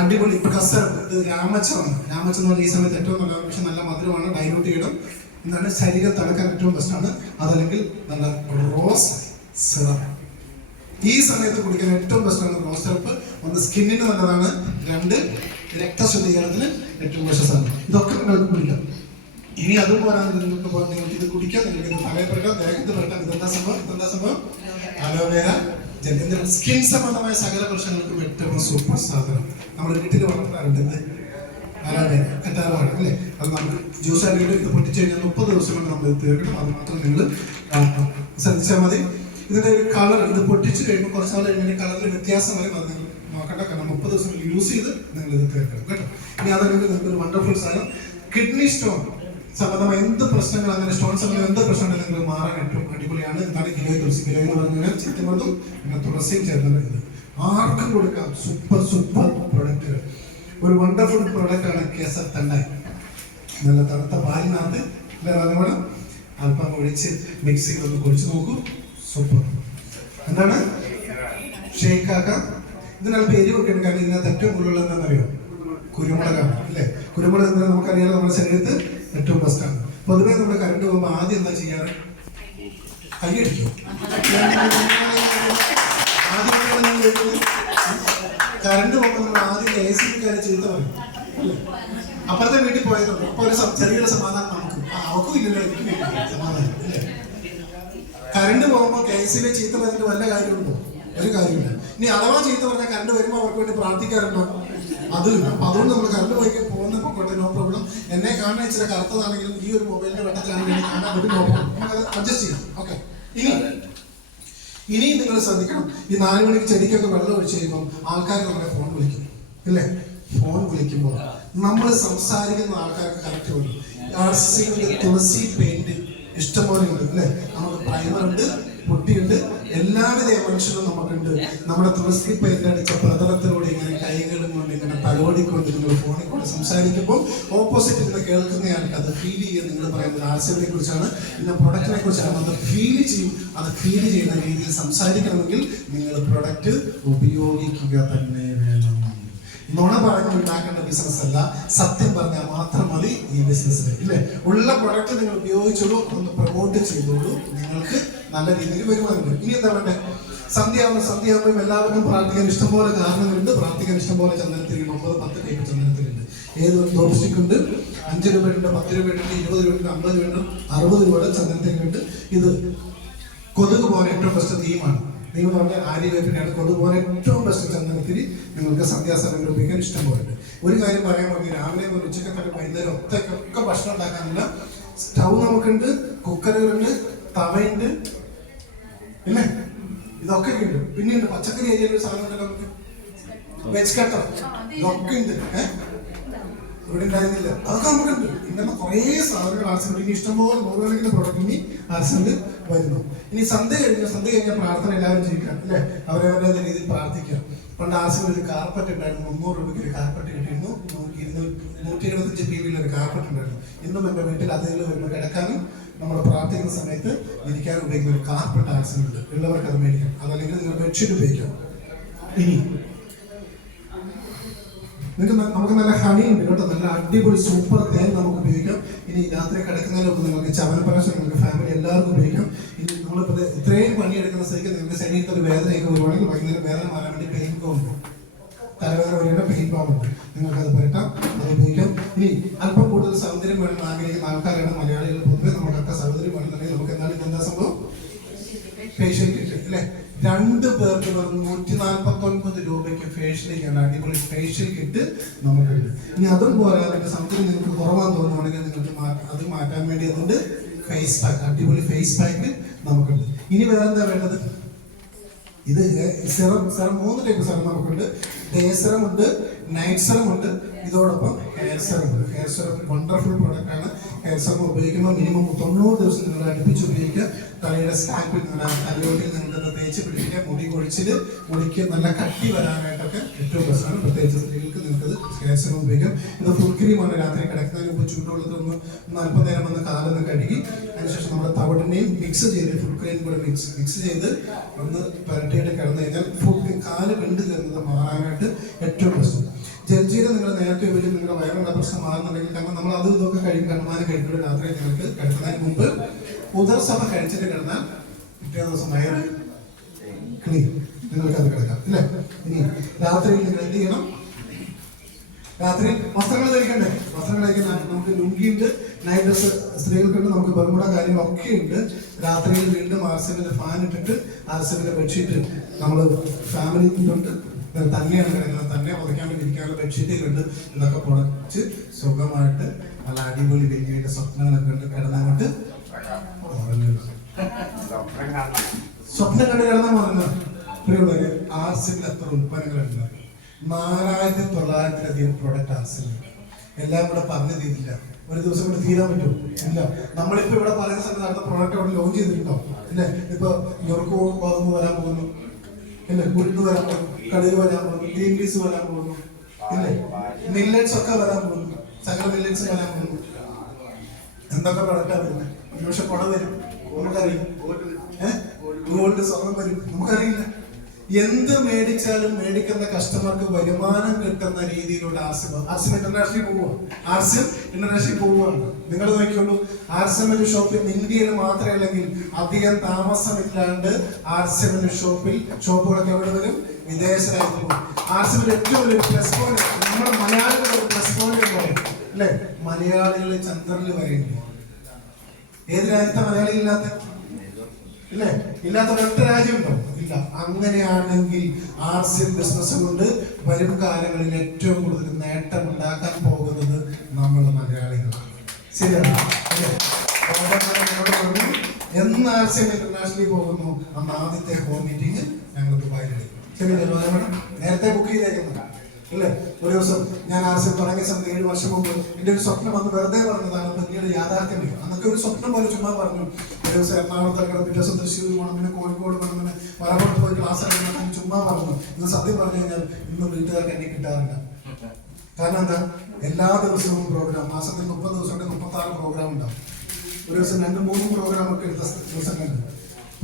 അടിപൊളി കസറപ്പ്. ഇത് രാമച്ചമാണ്. രാമച്ചം എന്ന് പറഞ്ഞാൽ ഈ സമയത്ത് ഏറ്റവും നല്ലതാണ്, പക്ഷെ നല്ല മധുരമാണ്, ഡൈലൂട്ട് ചെയ്യണം. എന്താണ് ശരീരം തണുക്കാൻ ഏറ്റവും ബെസ്റ്റാണ്. അതല്ലെങ്കിൽ നല്ല റോസ് സിറപ്പ് ഈ സമയത്ത് കുടിക്കാൻ ഏറ്റവും ബെസ്റ്റാണ്. റോസ് സിറപ്പ് ഒന്ന് സ്കിന്നിന് നല്ലതാണ്, 2 രക്തശുദ്ധീകരണത്തിന് ഏറ്റവും ബെസ്റ്റാണ്. ഇതൊക്കെ നിങ്ങൾക്ക് കുടിക്കാം. ഇനി അതും പോരാതെ നിങ്ങൾക്ക് ഇത് കുടിക്കാൻ, നിങ്ങൾക്ക് ഇത് തലയിൽ പെരട്ടാം, ദേഹത്ത് പെരട്ടാം. ഇതെന്താ സംഭവം അലോവേര ജെൽ. സ്കിൻ സംബന്ധമായ സകല പ്രശ്നങ്ങൾക്കും ഏറ്റവും സൂപ്പർ സാധനം. നമ്മുടെ വീട്ടിൽ വളർത്താറുണ്ട് അലോവേര, കറ്റാർവാഴ അല്ലേ. അത് നമുക്ക് ജ്യൂസ് ആയിട്ട് ഇത് പൊട്ടിച്ചു കഴിഞ്ഞാൽ 30 ദിവസം കൊണ്ട് നമ്മൾ തീർക്കണം. അത് മാത്രം നിങ്ങൾ ശ്രദ്ധിച്ചാൽ മതി. ഇതിന്റെ ഒരു കളർ ഇത് പൊട്ടിച്ചു കഴിയുമ്പോൾ കുറച്ച് നാൾ കഴിഞ്ഞാൽ കളറിൽ വ്യത്യാസം വരും. അത് നിങ്ങൾ നോക്കണ്ട, കാരണം 30 ദിവസം യൂസ് ചെയ്ത് നിങ്ങൾ ഇത് തീർക്കണം കേട്ടോ. ഇനി അതല്ലെങ്കിൽ നിങ്ങൾക്ക് ഒരു വണ്ടർഫുൾ സാധനം കിഡ്നി സ്റ്റോൺ സംബന്ധമായ എന്ത് പ്രശ്നങ്ങൾ, അങ്ങനെ സ്റ്റോൺ സംബന്ധം എന്ത് പ്രശ്നങ്ങൾ നിങ്ങൾ മാറാൻ ഏറ്റവും അടിപൊളിയാണ്. എന്താണ് ഗിലോയ് തുളസി. ഗിലോയ് എന്ന് പറഞ്ഞാൽ ചിറ്റമൃതും പിന്നെ തുളസിയും ചേർന്നത്. ഇത് ആർക്കും കൊടുക്കാം. സൂപ്പർ പ്രൊഡക്റ്റുകൾ. ഒരു വണ്ടർഫുൾ പ്രൊഡക്റ്റ് ആണ് കേസർ തണ്ടായി. നല്ല തണുത്ത പാലിനകത്ത് വേണം അല്പം ഒഴിച്ച് മിക്സ് ചെയ്തൊന്ന് കുടിച്ച് നോക്കൂ. സൂപ്പർ. എന്താണ് ഷേക്ക് ആക്കാം. ഇതിനൽപ്പം എരിവൊക്കെ എടുക്കാൻ ഇതിനകത്ത് ഏറ്റവും കൂടുതലുള്ള എന്താണെന്നറിയോ, കുരുമുളകാണ് അല്ലേ. കുരുമുളക് എന്താ നമുക്കറിയാലോ, നമ്മുടെ ശരീരത്ത് ഏറ്റവും ബെസ്റ്റാണ്. പൊതുവേ നമ്മൾ കറണ്ട് പോകുമ്പോൾ ആദ്യം എന്താ ചെയ്യാറ്, കൈയടിക്കും. ആദ്യം കറണ്ട് പോകുമ്പോൾ നമ്മൾ ആദ്യം കെ എസ് ബി കാരെ ചീത്ത പറയും. അപ്പുറത്തെ വീട്ടിൽ പോയതുണ്ട്. അപ്പൊ ഒരു ചെറിയൊരു സമാധാനം നമുക്ക്, അവക്കും ഇല്ലല്ലോ എനിക്കും ഇല്ല സമാധാനം അല്ലേ. കറണ്ട് പോകുമ്പോൾ കെ എസ് ബി ചീത്ത പറഞ്ഞിട്ട് വല്ല കാര്യമുണ്ടോ? ഒരു കാര്യമില്ല. ഇനി അഥവാ ചീത്ത പറഞ്ഞാൽ കറണ്ട് വരുമ്പോൾ അവർക്ക് വേണ്ടി പ്രാർത്ഥിക്കാറുണ്ടോ? അതുമില്ല. അപ്പൊ അതുകൊണ്ട് നമ്മൾ കറണ്ട് പോയി പോകുന്നപ്പോൾ കൊട്ടെ, നോ പ്രോബ്ലം. എന്നെ കാണാൻ ഇച്ചിരി കറുത്തതാണെങ്കിലും ഈ ഒരു മൊബൈലിന്റെ വെട്ടത്തിലാണെങ്കിലും കാണാൻ ഒരു നോ പ്രോബ്ലം, നമുക്കത് അഡ്ജസ്റ്റ് ചെയ്യാം. ഓക്കെ. ഇനിയും നിങ്ങൾ ശ്രദ്ധിക്കണം, ഈ 4 മണിക്ക് ചെടിക്കൊക്കെ വെള്ളം ഒഴിച്ച് കഴിയുമ്പോൾ ആൾക്കാർ നമ്മളെ ഫോൺ വിളിക്കും ഇല്ലേ? ഫോൺ വിളിക്കുമ്പോൾ നമ്മൾ സംസാരിക്കുന്ന ആൾക്കാർക്ക് കറക്റ്റ് വരും. തുളസി പെയിന്റ് ഇഷ്ടംപോലെ ഉണ്ട് അല്ലേ? നമുക്ക് പ്രൈമർ ഉണ്ട്, പുട്ടിയുണ്ട്, എല്ലാവിധ എമോഷനും നമുക്കുണ്ട്. നമ്മുടെ തുളസി പെയിന്റ് അടിച്ച പ്രതലത്തിലൂടെ ഇങ്ങനെ കൈകളും കൊണ്ട് ഇങ്ങനെ തലോടിക്കൊണ്ട് നിങ്ങൾ ഫോണിൽ കൂടെ സംസാരിക്കുമ്പോൾ ഓപ്പോസിറ്റ് നിന്ന് കേൾക്കുന്നയാൾക്ക് അത് ഫീൽ ചെയ്യുക. നിങ്ങൾ പറയുന്നത് ആർസിനെ കുറിച്ചാണ്, ഇന്ന പ്രൊഡക്റ്റിനെ കുറിച്ചാണ്, അത് ഫീൽ ചെയ്യും. അത് ഫീൽ ചെയ്യുന്ന രീതിയിൽ സംസാരിക്കണമെങ്കിൽ നിങ്ങൾ പ്രൊഡക്റ്റ് ഉപയോഗിക്കുക തന്നെ വേണം. നുണ പറഞ്ഞ് ഉണ്ടാക്കേണ്ട ബിസിനസ് അല്ല, സത്യം പറഞ്ഞാൽ മാത്രം മതി ഈ ബിസിനസ്സിൽ ഇല്ലേ? ഉള്ള പ്രൊഡക്റ്റ് നിങ്ങൾ ഉപയോഗിച്ചോളൂ, ഒന്ന് പ്രൊമോട്ട് ചെയ്തോളൂ, നിങ്ങൾക്ക് നല്ല രീതിയിൽ വരുമാനം. ഇനി എന്താ വേണ്ടേ? സന്ധ്യയാകുമ്പോൾ എല്ലാവർക്കും പ്രാർത്ഥിക്കാൻ ഇഷ്ടംപോലെ കാരണങ്ങളുണ്ട്. പ്രാർത്ഥിക്കാൻ ഇഷ്ടംപോലെ ചന്ദനത്തിരി 9, 10 ടൈപ്പ് ചന്ദനത്തിലുണ്ട്. ഏതൊരു ഡോപ്സ്റ്റിക് ഉണ്ട്, 5 രൂപയുണ്ട്, 10 രൂപയുണ്ട്, 20 രൂപയുണ്ട്, 50 രൂപയുണ്ട്, 60 രൂപയുടെ ചന്ദനത്തിരിയുണ്ട്. ഇത് കൊതുക് പോലെ ഏറ്റവും ബെസ്റ്റ് തീമാണ്. നിങ്ങൾ പറഞ്ഞ ആര്യവേപ്പിനാണ്. കൊതുപോലെ ഏറ്റവും ബെസ്റ്റ് ചന്ദനത്തിരി നിങ്ങൾക്ക് സന്ധ്യാസമയം ഉപയോഗിക്കാൻ ഇഷ്ടംപോലെ. ഒരു കാര്യം പറയാൻ പറഞ്ഞു, രാവിലെ മുതൽ ഉച്ചക്കത്തെ വൈകുന്നേരം ഒക്കെ ഭക്ഷണം ഉണ്ടാക്കാനുള്ള സ്റ്റൗ നമുക്കുണ്ട്, കുക്കറുകളുണ്ട്, തവയുണ്ട് ഇല്ലേ? ഇതൊക്കെ ഉണ്ട്. പിന്നെയുണ്ട് പച്ചക്കറി ഏരിയയിൽ ഒരു സാധനം ഉണ്ടല്ലോ നമുക്ക്, വെജ് കട്ടർ, ഇതൊക്കെ ഉണ്ട്. ഇവിടെ ഉണ്ടായിരുന്നില്ല, അതൊക്കെ നമുക്കുണ്ട്. ഇങ്ങനെ കുറേ സാധനങ്ങൾ ആർസിനുണ്ട്. ഇനി ഇഷ്ടംപോലെ 100 പ്രോഡക്റ്റ് ഇനി ആർസിനുണ്ട് വരുന്നു. ഇനി സന്ധ്യ കഴിഞ്ഞാൽ പ്രാർത്ഥന എല്ലാവരും ചെയ്യിക്കാം അല്ലേ? അവരവരുടെ രീതിയിൽ പ്രാർത്ഥിക്കാം. പണ്ട് ആർസിന് ഒരു കാർപ്പറ്റ് ഉണ്ടായിരുന്നു, 300 രൂപയ്ക്ക് ഒരു കാർപ്പറ്റ് കിട്ടിയിരുന്നു. 125 PV ഒരു കാർപ്പറ്റ് ഉണ്ടായിരുന്നു. ഇന്നും എൻ്റെ വീട്ടിൽ അതിൽ വരുമ്പോൾ കിടക്കാനും നമ്മൾ പ്രാർത്ഥിക്കുന്ന സമയത്ത് ഇരിക്കാനും ഉപയോഗിക്കുന്ന ഒരു കാർപ്പറ്റ് ആർസിനുണ്ട്. ഉള്ളവർക്ക് അത് മേടിക്കാം. അതല്ലെങ്കിൽ നിങ്ങൾ ബെഡ്ഷീറ്റ് ഉപയോഗിക്കാം. ഇനി നമുക്ക് നല്ല ഹണി ഉണ്ട് കേട്ടോ, നല്ല അടിപൊളി സൂപ്പർ തേൻ നമുക്ക് ഉപയോഗിക്കാം. ഇനി രാത്രി കിടക്കുന്നതിനൊക്കെ നിങ്ങൾക്ക് ചവനപ്രാശം നിങ്ങൾക്ക് ഫാമിലി എല്ലാവർക്കും ഉപയോഗിക്കാം. ഇനി നമ്മളിപ്പോൾ ഇത്രയും പണിയെടുക്കുന്ന സ്ഥിതിക്ക് നിങ്ങൾക്ക് ശരീരത്തിൽ ഒരു വേദനയൊക്കെ വരുവാണെങ്കിൽ വൈകുന്നേരം വേദന മാറാൻ വേണ്ടി പെയിൻ കോമുണ്ട്, തലവേദന വരേണ്ട പെയിൻ കോമുണ്ട്, നിങ്ങൾക്ക് അത് പരട്ടാം, അത് ഉപയോഗിക്കാം. ഇനി അല്പം കൂടുതൽ സൗന്ദര്യം വേണം ആഗ്രഹിക്കുന്ന ആൾക്കാരാണ് മലയാളികൾ. പൊതുവെ നമുക്കൊക്കെ സൗന്ദര്യം വേണമെന്നുണ്ടെങ്കിൽ നമുക്ക് എന്നാലും എന്താ സംഭവം? ഫേഷ്യൽ കിറ്റ് അല്ലേ? 2 പേർക്ക് വെറും 149 രൂപയ്ക്ക് ഫേഷ്യലിക്കാണ് അടിപൊളി ഫേഷ്യൽ കിറ്റ് നമുക്കുണ്ട്. ഇനി അതും പോരാ, അതിന്റെ സൗന്ദര്യം നിങ്ങൾക്ക് കുറവാന്ന് തോന്നുവാണെങ്കിൽ നിങ്ങൾക്ക് അത് മാറ്റാൻ വേണ്ടി അതുകൊണ്ട് ഫേസ് പാക്ക്, അടിപൊളി ഫേസ് പാക്ക് നമുക്കുണ്ട്. ഇനി വേറെ എന്താ വേണ്ടത്? ഇത് സെറം 3 ടൈപ്പ് സെറം നമുക്കുണ്ട്. ഡേ സെറം ഉണ്ട്, നൈറ്റ് സെറം ഉണ്ട്, ഇതോടൊപ്പം ഹെയർ സെറം ഉണ്ട്. ഹെയർ സെറം വണ്ടർഫുൾ പ്രോഡക്റ്റ് ആണ്. ഹെയർ സെറം ഉപയോഗിക്കുമ്പോൾ മിനിമം 90 ദിവസം നിങ്ങൾ അടുപ്പിച്ച് ഉപയോഗിക്കുക. തലയുടെ സ്കാൽപ്പിൽ തലയോട്ടിൽ നിങ്ങൾക്ക് തേച്ച് പിടിപ്പിക്കുക. മുടി കൊഴിച്ചില്, മുടിക്ക് നല്ല കട്ടി വരാനായിട്ടൊക്കെ ഏറ്റവും ബെസ്റ്റാണ്. പ്രത്യേകിച്ച് സ്ത്രീകൾക്ക് നിങ്ങൾക്കത് ഹെയർ സെറം ഉപയോഗിക്കാം. ഇത് ഫുൾ ക്രീമാണ്. രാത്രി കിടക്കുന്നതിന് മുമ്പ് ചൂടുവെള്ളത്തിൽ ഒന്ന് 40 നേരം വന്ന് കാലൊന്ന് കഴുകി അതിനുശേഷം നമ്മുടെ തവിടിനെയും മിക്സ് ചെയ്ത് ഫുൾ ക്രീം കൂടെ മിക്സ് ചെയ്ത് ഒന്ന് പുരട്ടിയിട്ട് കിടന്നു കഴിഞ്ഞാൽ കാല് വിണ്ട് കയറുന്നത് മാറാനായിട്ട് ഏറ്റവും ബെസ്റ്റ്. ജൽജീരകം നിങ്ങൾ നേരത്തെ ഉപയോഗിച്ച് നിങ്ങളുടെ വയറിനുള്ള പ്രശ്നം മാറുന്നുണ്ടെങ്കിൽ, കാരണം നമ്മൾ അതും ഇതൊക്കെ കണ്ണുമാനം കഴിക്കുമ്പോൾ രാത്രി നിങ്ങൾക്ക് കിടക്കുന്നതിന് മുമ്പ് ഉദർസഭ കഴിച്ചിട്ട് കിടന്നാൽ പിറ്റേ ദിവസം വയറ് ക്ലീൻ, നിങ്ങൾക്ക് അത് കിടക്കാം ഇല്ലേ? ഇനി രാത്രി നിങ്ങൾ എന്ത് ചെയ്യണം? രാത്രി വസ്ത്രങ്ങൾ ധരിക്കണ്ടേ? വസ്ത്രങ്ങൾ ധരിക്കുന്ന നമുക്ക് ലുങ്കിയുണ്ട്, നൈറ്റ് ഡ്രസ് സ്ത്രീകൾക്കുണ്ട്, നമുക്ക് ബർമുഡ കാര്യങ്ങളൊക്കെ ഉണ്ട്. രാത്രിയിൽ വീണ്ടും ആർസിന്റെ ഫാൻ ഇട്ടിട്ട് ആർസിന്റെ ബെഡ്ഷീറ്റ് നമ്മൾ ഫാമിലിക്കുണ്ട്, തന്നെയാണ് കിടക്കുന്നത്, തന്നെ പുതയ്ക്കാൻ വേണ്ടി ഇരിക്കാനുള്ള ബെഡ്ഷീറ്റുകളുണ്ട്. ഇതൊക്കെ പുടച്ച് സുഖമായിട്ട് നല്ല അടിപൊളി വലിയ സ്വപ്നങ്ങളൊക്കെ ഉണ്ട്. കിടന്നങ്ങോട്ട് സ്വപ്നം കണ്ട് കിടന്നാൽ പറഞ്ഞത് പ്രിയമുള്ളവര്, ആർസിൽ എത്ര ഉൽപ്പന്നങ്ങളുണ്ട്? 4900-ലധികം പ്രൊഡക്റ്റ് ആർസിലുണ്ട്. എല്ലാം കൂടെ പറഞ്ഞു തീരില്ല, ഒരു ദിവസം കൂടെ തീരാൻ പറ്റുമോ? ഇല്ല. നമ്മളിപ്പോ ഇവിടെ പറയുന്ന സമയത്ത് അടുത്ത പ്രൊഡക്റ്റ് അവിടെ ലോഞ്ച് ചെയ്തിട്ടുണ്ടോ? ഇല്ലേ? ഇപ്പൊ ഞൊറുക്ക് ഗോതമ്പ് വരാൻ പോകുന്നു, ഇല്ലേ? ഉരുണ്ട് വരാൻ പോകുന്നു, കടുക് വരാൻ പോകുന്നു, ഗ്രീൻ പീസ് വരാൻ പോകുന്നു, ഇല്ലേ? മില്ലറ്റ്സ് ഒക്കെ വരാൻ പോകുന്നു, സകല മില്ലറ്റ്സ് വരാൻ പോകുന്നു. എന്തൊക്കെ പ്രൊഡക്റ്റാ വരുന്നത്? ഒരു പക്ഷെ കുട വരും, നമുക്കറിയാം. ഗോൾഡ് സ്വർണം വരും, നമുക്കറിയില്ല. എന്ത് മേടിച്ചാലും മേടിക്കുന്ന കസ്റ്റമർക്ക് വരുമാനം കിട്ടുന്ന രീതിയിലുള്ള ആർസിം ഇന്റർനാഷണൽ പോവുകയാണ്. നിങ്ങൾ നോക്കിയോളൂ, ആർസിഎം ഷോപ്പിൽ ഇന്ത്യയിൽ മാത്രമേ അല്ലെങ്കിൽ അധികം താമസമില്ലാണ്ട് ആർസിഎം ഷോപ്പുകളൊക്കെ എവിടെ വരും? വിദേശ രാജ്യത്ത് പോകും. ആർസിഎം ഏറ്റവും വലിയ പ്ലസ് പോയിന്റ് നമ്മുടെ മലയാളികളുടെ ഒരു പ്ലസ് പോയിന്റ് എന്ന് പറയും അല്ലെ, മലയാളികൾ ചന്ദ്രനിൽ വരെയുണ്ട്. ഏത് രാജ്യത്തെ മലയാളി ഇല്ലാത്ത ഇല്ലേ? ഇല്ലാത്ത ഒരൊറ്റ രാജ്യമുണ്ടോ? ഇല്ല. അങ്ങനെയാണെങ്കിൽ ആർസിഎം ബിസിനസ് കൊണ്ട് വരും കാലങ്ങളിൽ ഏറ്റവും കൂടുതൽ നേട്ടം ഉണ്ടാക്കാൻ പോകുന്നത് നമ്മൾ മലയാളികളാണ്. ശരിയാണ്. എന്ന് ആർസിഎം ഇന്റർനാഷണലി പോകുന്നു അന്ന് ആദ്യത്തെ ഹോം മീറ്റിംഗ് ഞങ്ങൾ ദുബായിലെടുക്കും. ശരിയല്ലേ? നേരത്തെ ബുക്ക് ചെയ്തേക്കുന്നുണ്ട് അല്ലേ? ഒരു ദിവസം ഞാൻ ആർസിഎം തുടങ്ങിയ സമയത്ത് 7 വർഷം മുമ്പ് എന്റെ ഒരു സ്വപ്നം അന്ന് വെറുതെ പറഞ്ഞതാണ്, പിന്നീട് യാഥാർത്ഥ്യം. അന്നൊക്കെ ഒരു സ്വപ്നം പോലെ ചുമ്മാ പറഞ്ഞു. ഒരു ദിവസം എറണാകുളത്ത് കിടന്ന്, പിറ്റേ ദിവസം തൃശ്ശൂർ പോകണം, പിന്നെ കോഴിക്കോട് പോകണം, പിന്നെ മലപ്പുറത്ത് പോയി ക്ലാസ് എടുക്കണം, ചുമ്മാ പറഞ്ഞു. ഇന്ന് സത്യം പറഞ്ഞു കഴിഞ്ഞാൽ ഇന്ന് വീട്ടുകാർക്ക് എന്നെ കിട്ടാറില്ല. കാരണം എന്താ? എല്ലാ ദിവസവും പ്രോഗ്രാം, മാസത്തിൽ 30 ദിവസം 36 പ്രോഗ്രാം ഉണ്ടാവും. ഒരു ദിവസം 2-3 പ്രോഗ്രാം ഒക്കെ എടുത്ത ദിവസങ്ങളുണ്ട്,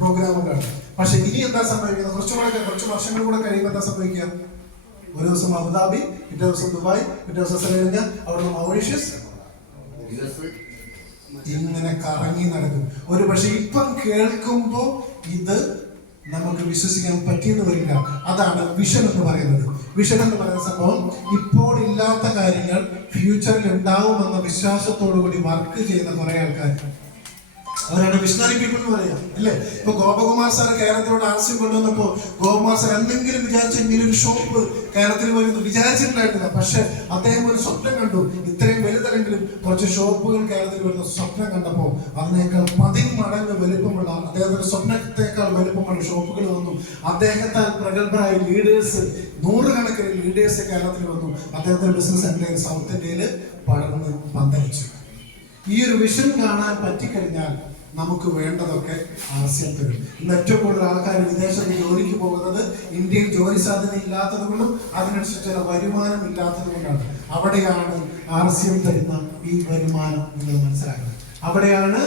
പ്രോഗ്രാമുകളാണ്. പക്ഷെ ഇനി എന്താ സംഭവിക്കുന്നത്? കുറച്ച് വർഷങ്ങൾ കൂടെ കഴിയുമ്പോൾ എന്താ സംഭവിക്കുക? ഒരു ദിവസം അബുദാബി, പിറ്റേ ദിവസം ദുബായ്, പിറ്റേ ദിവസം ശ്രീലങ്ക, അവിടെ മൗറീഷ്യസ്, ഇങ്ങനെ കറങ്ങി നടക്കും. ഒരു പക്ഷെ ഇപ്പം കേൾക്കുമ്പോ ഇത് നമുക്ക് വിശ്വസിക്കാൻ പറ്റിയെന്ന് വരില്ല. അതാണ് വിഷൻ എന്ന് പറയുന്നത്. വിഷൻ എന്ന് പറയുന്ന സംഭവം ഇപ്പോൾ ഇല്ലാത്ത കാര്യങ്ങൾ ഫ്യൂച്ചറിൽ ഉണ്ടാവുമെന്ന വിശ്വാസത്തോടു കൂടി വർക്ക് ചെയ്യുന്ന കുറെ ആൾക്കാർ, അവരാണ് വിഷണറി പീപ്പിൾ എന്ന് പറയാം അല്ലേ? ഇപ്പൊ ഗോപകുമാർ സാർ കേരളത്തിലോട് ആർസിഎം കൊണ്ടുവന്നപ്പോ ഗോപകുമാർ സാർ എന്തെങ്കിലും വിചാരിച്ചു ഇങ്ങനെ ഒരു ഷോപ്പ് കേരളത്തിൽ വരുന്നു വിചാരിച്ചിട്ടുണ്ടായിരുന്നില്ല. പക്ഷെ അദ്ദേഹം ഒരു സ്വപ്നം കണ്ടു, ഇത്രയും വലുതല്ലെങ്കിലും കുറച്ച് ഷോപ്പുകൾ കേരളത്തിൽ വരുന്ന സ്വപ്നം കണ്ടപ്പോൾ അതിനേക്കാൾ 10 മടങ്ങ് വലുപ്പമുള്ള, അദ്ദേഹത്തിന്റെ സ്വപ്നത്തെക്കാൾ വലുപ്പമുള്ള ഷോപ്പുകൾ വന്നു. അദ്ദേഹത്താൽ പ്രഗത്ഭരായ ലീഡേഴ്സ്, 100 കണക്കിന് ലീഡേഴ്സ് കേരളത്തിൽ വന്നു. അദ്ദേഹത്തിന്റെ ബിസിനസ് എന്തെങ്കിലും സൗത്ത് ഇന്ത്യയിൽ പടർന്ന് പന്തലിച്ചു. ഈ ഒരു വിഷൻ കാണാൻ പറ്റിക്കഴിഞ്ഞാൽ നമുക്ക് വേണ്ടതൊക്കെ ആർസിഎം തരും. ഇന്ന് ഏറ്റവും കൂടുതൽ ആൾക്കാർ വിദേശത്ത് ജോലിക്ക് പോകുന്നത് ഇന്ത്യയിൽ ജോലി സാധ്യത ഇല്ലാത്തത് കൊണ്ടും അതിനനുസരിച്ച് ചില വരുമാനം ഇല്ലാത്തത് കൊണ്ടാണ്. അവിടെയാണ് ആർസിഎം തരുന്ന ഈ വരുമാനം നിങ്ങൾ മനസ്സിലാക്കുന്നത്. അവിടെയാണ്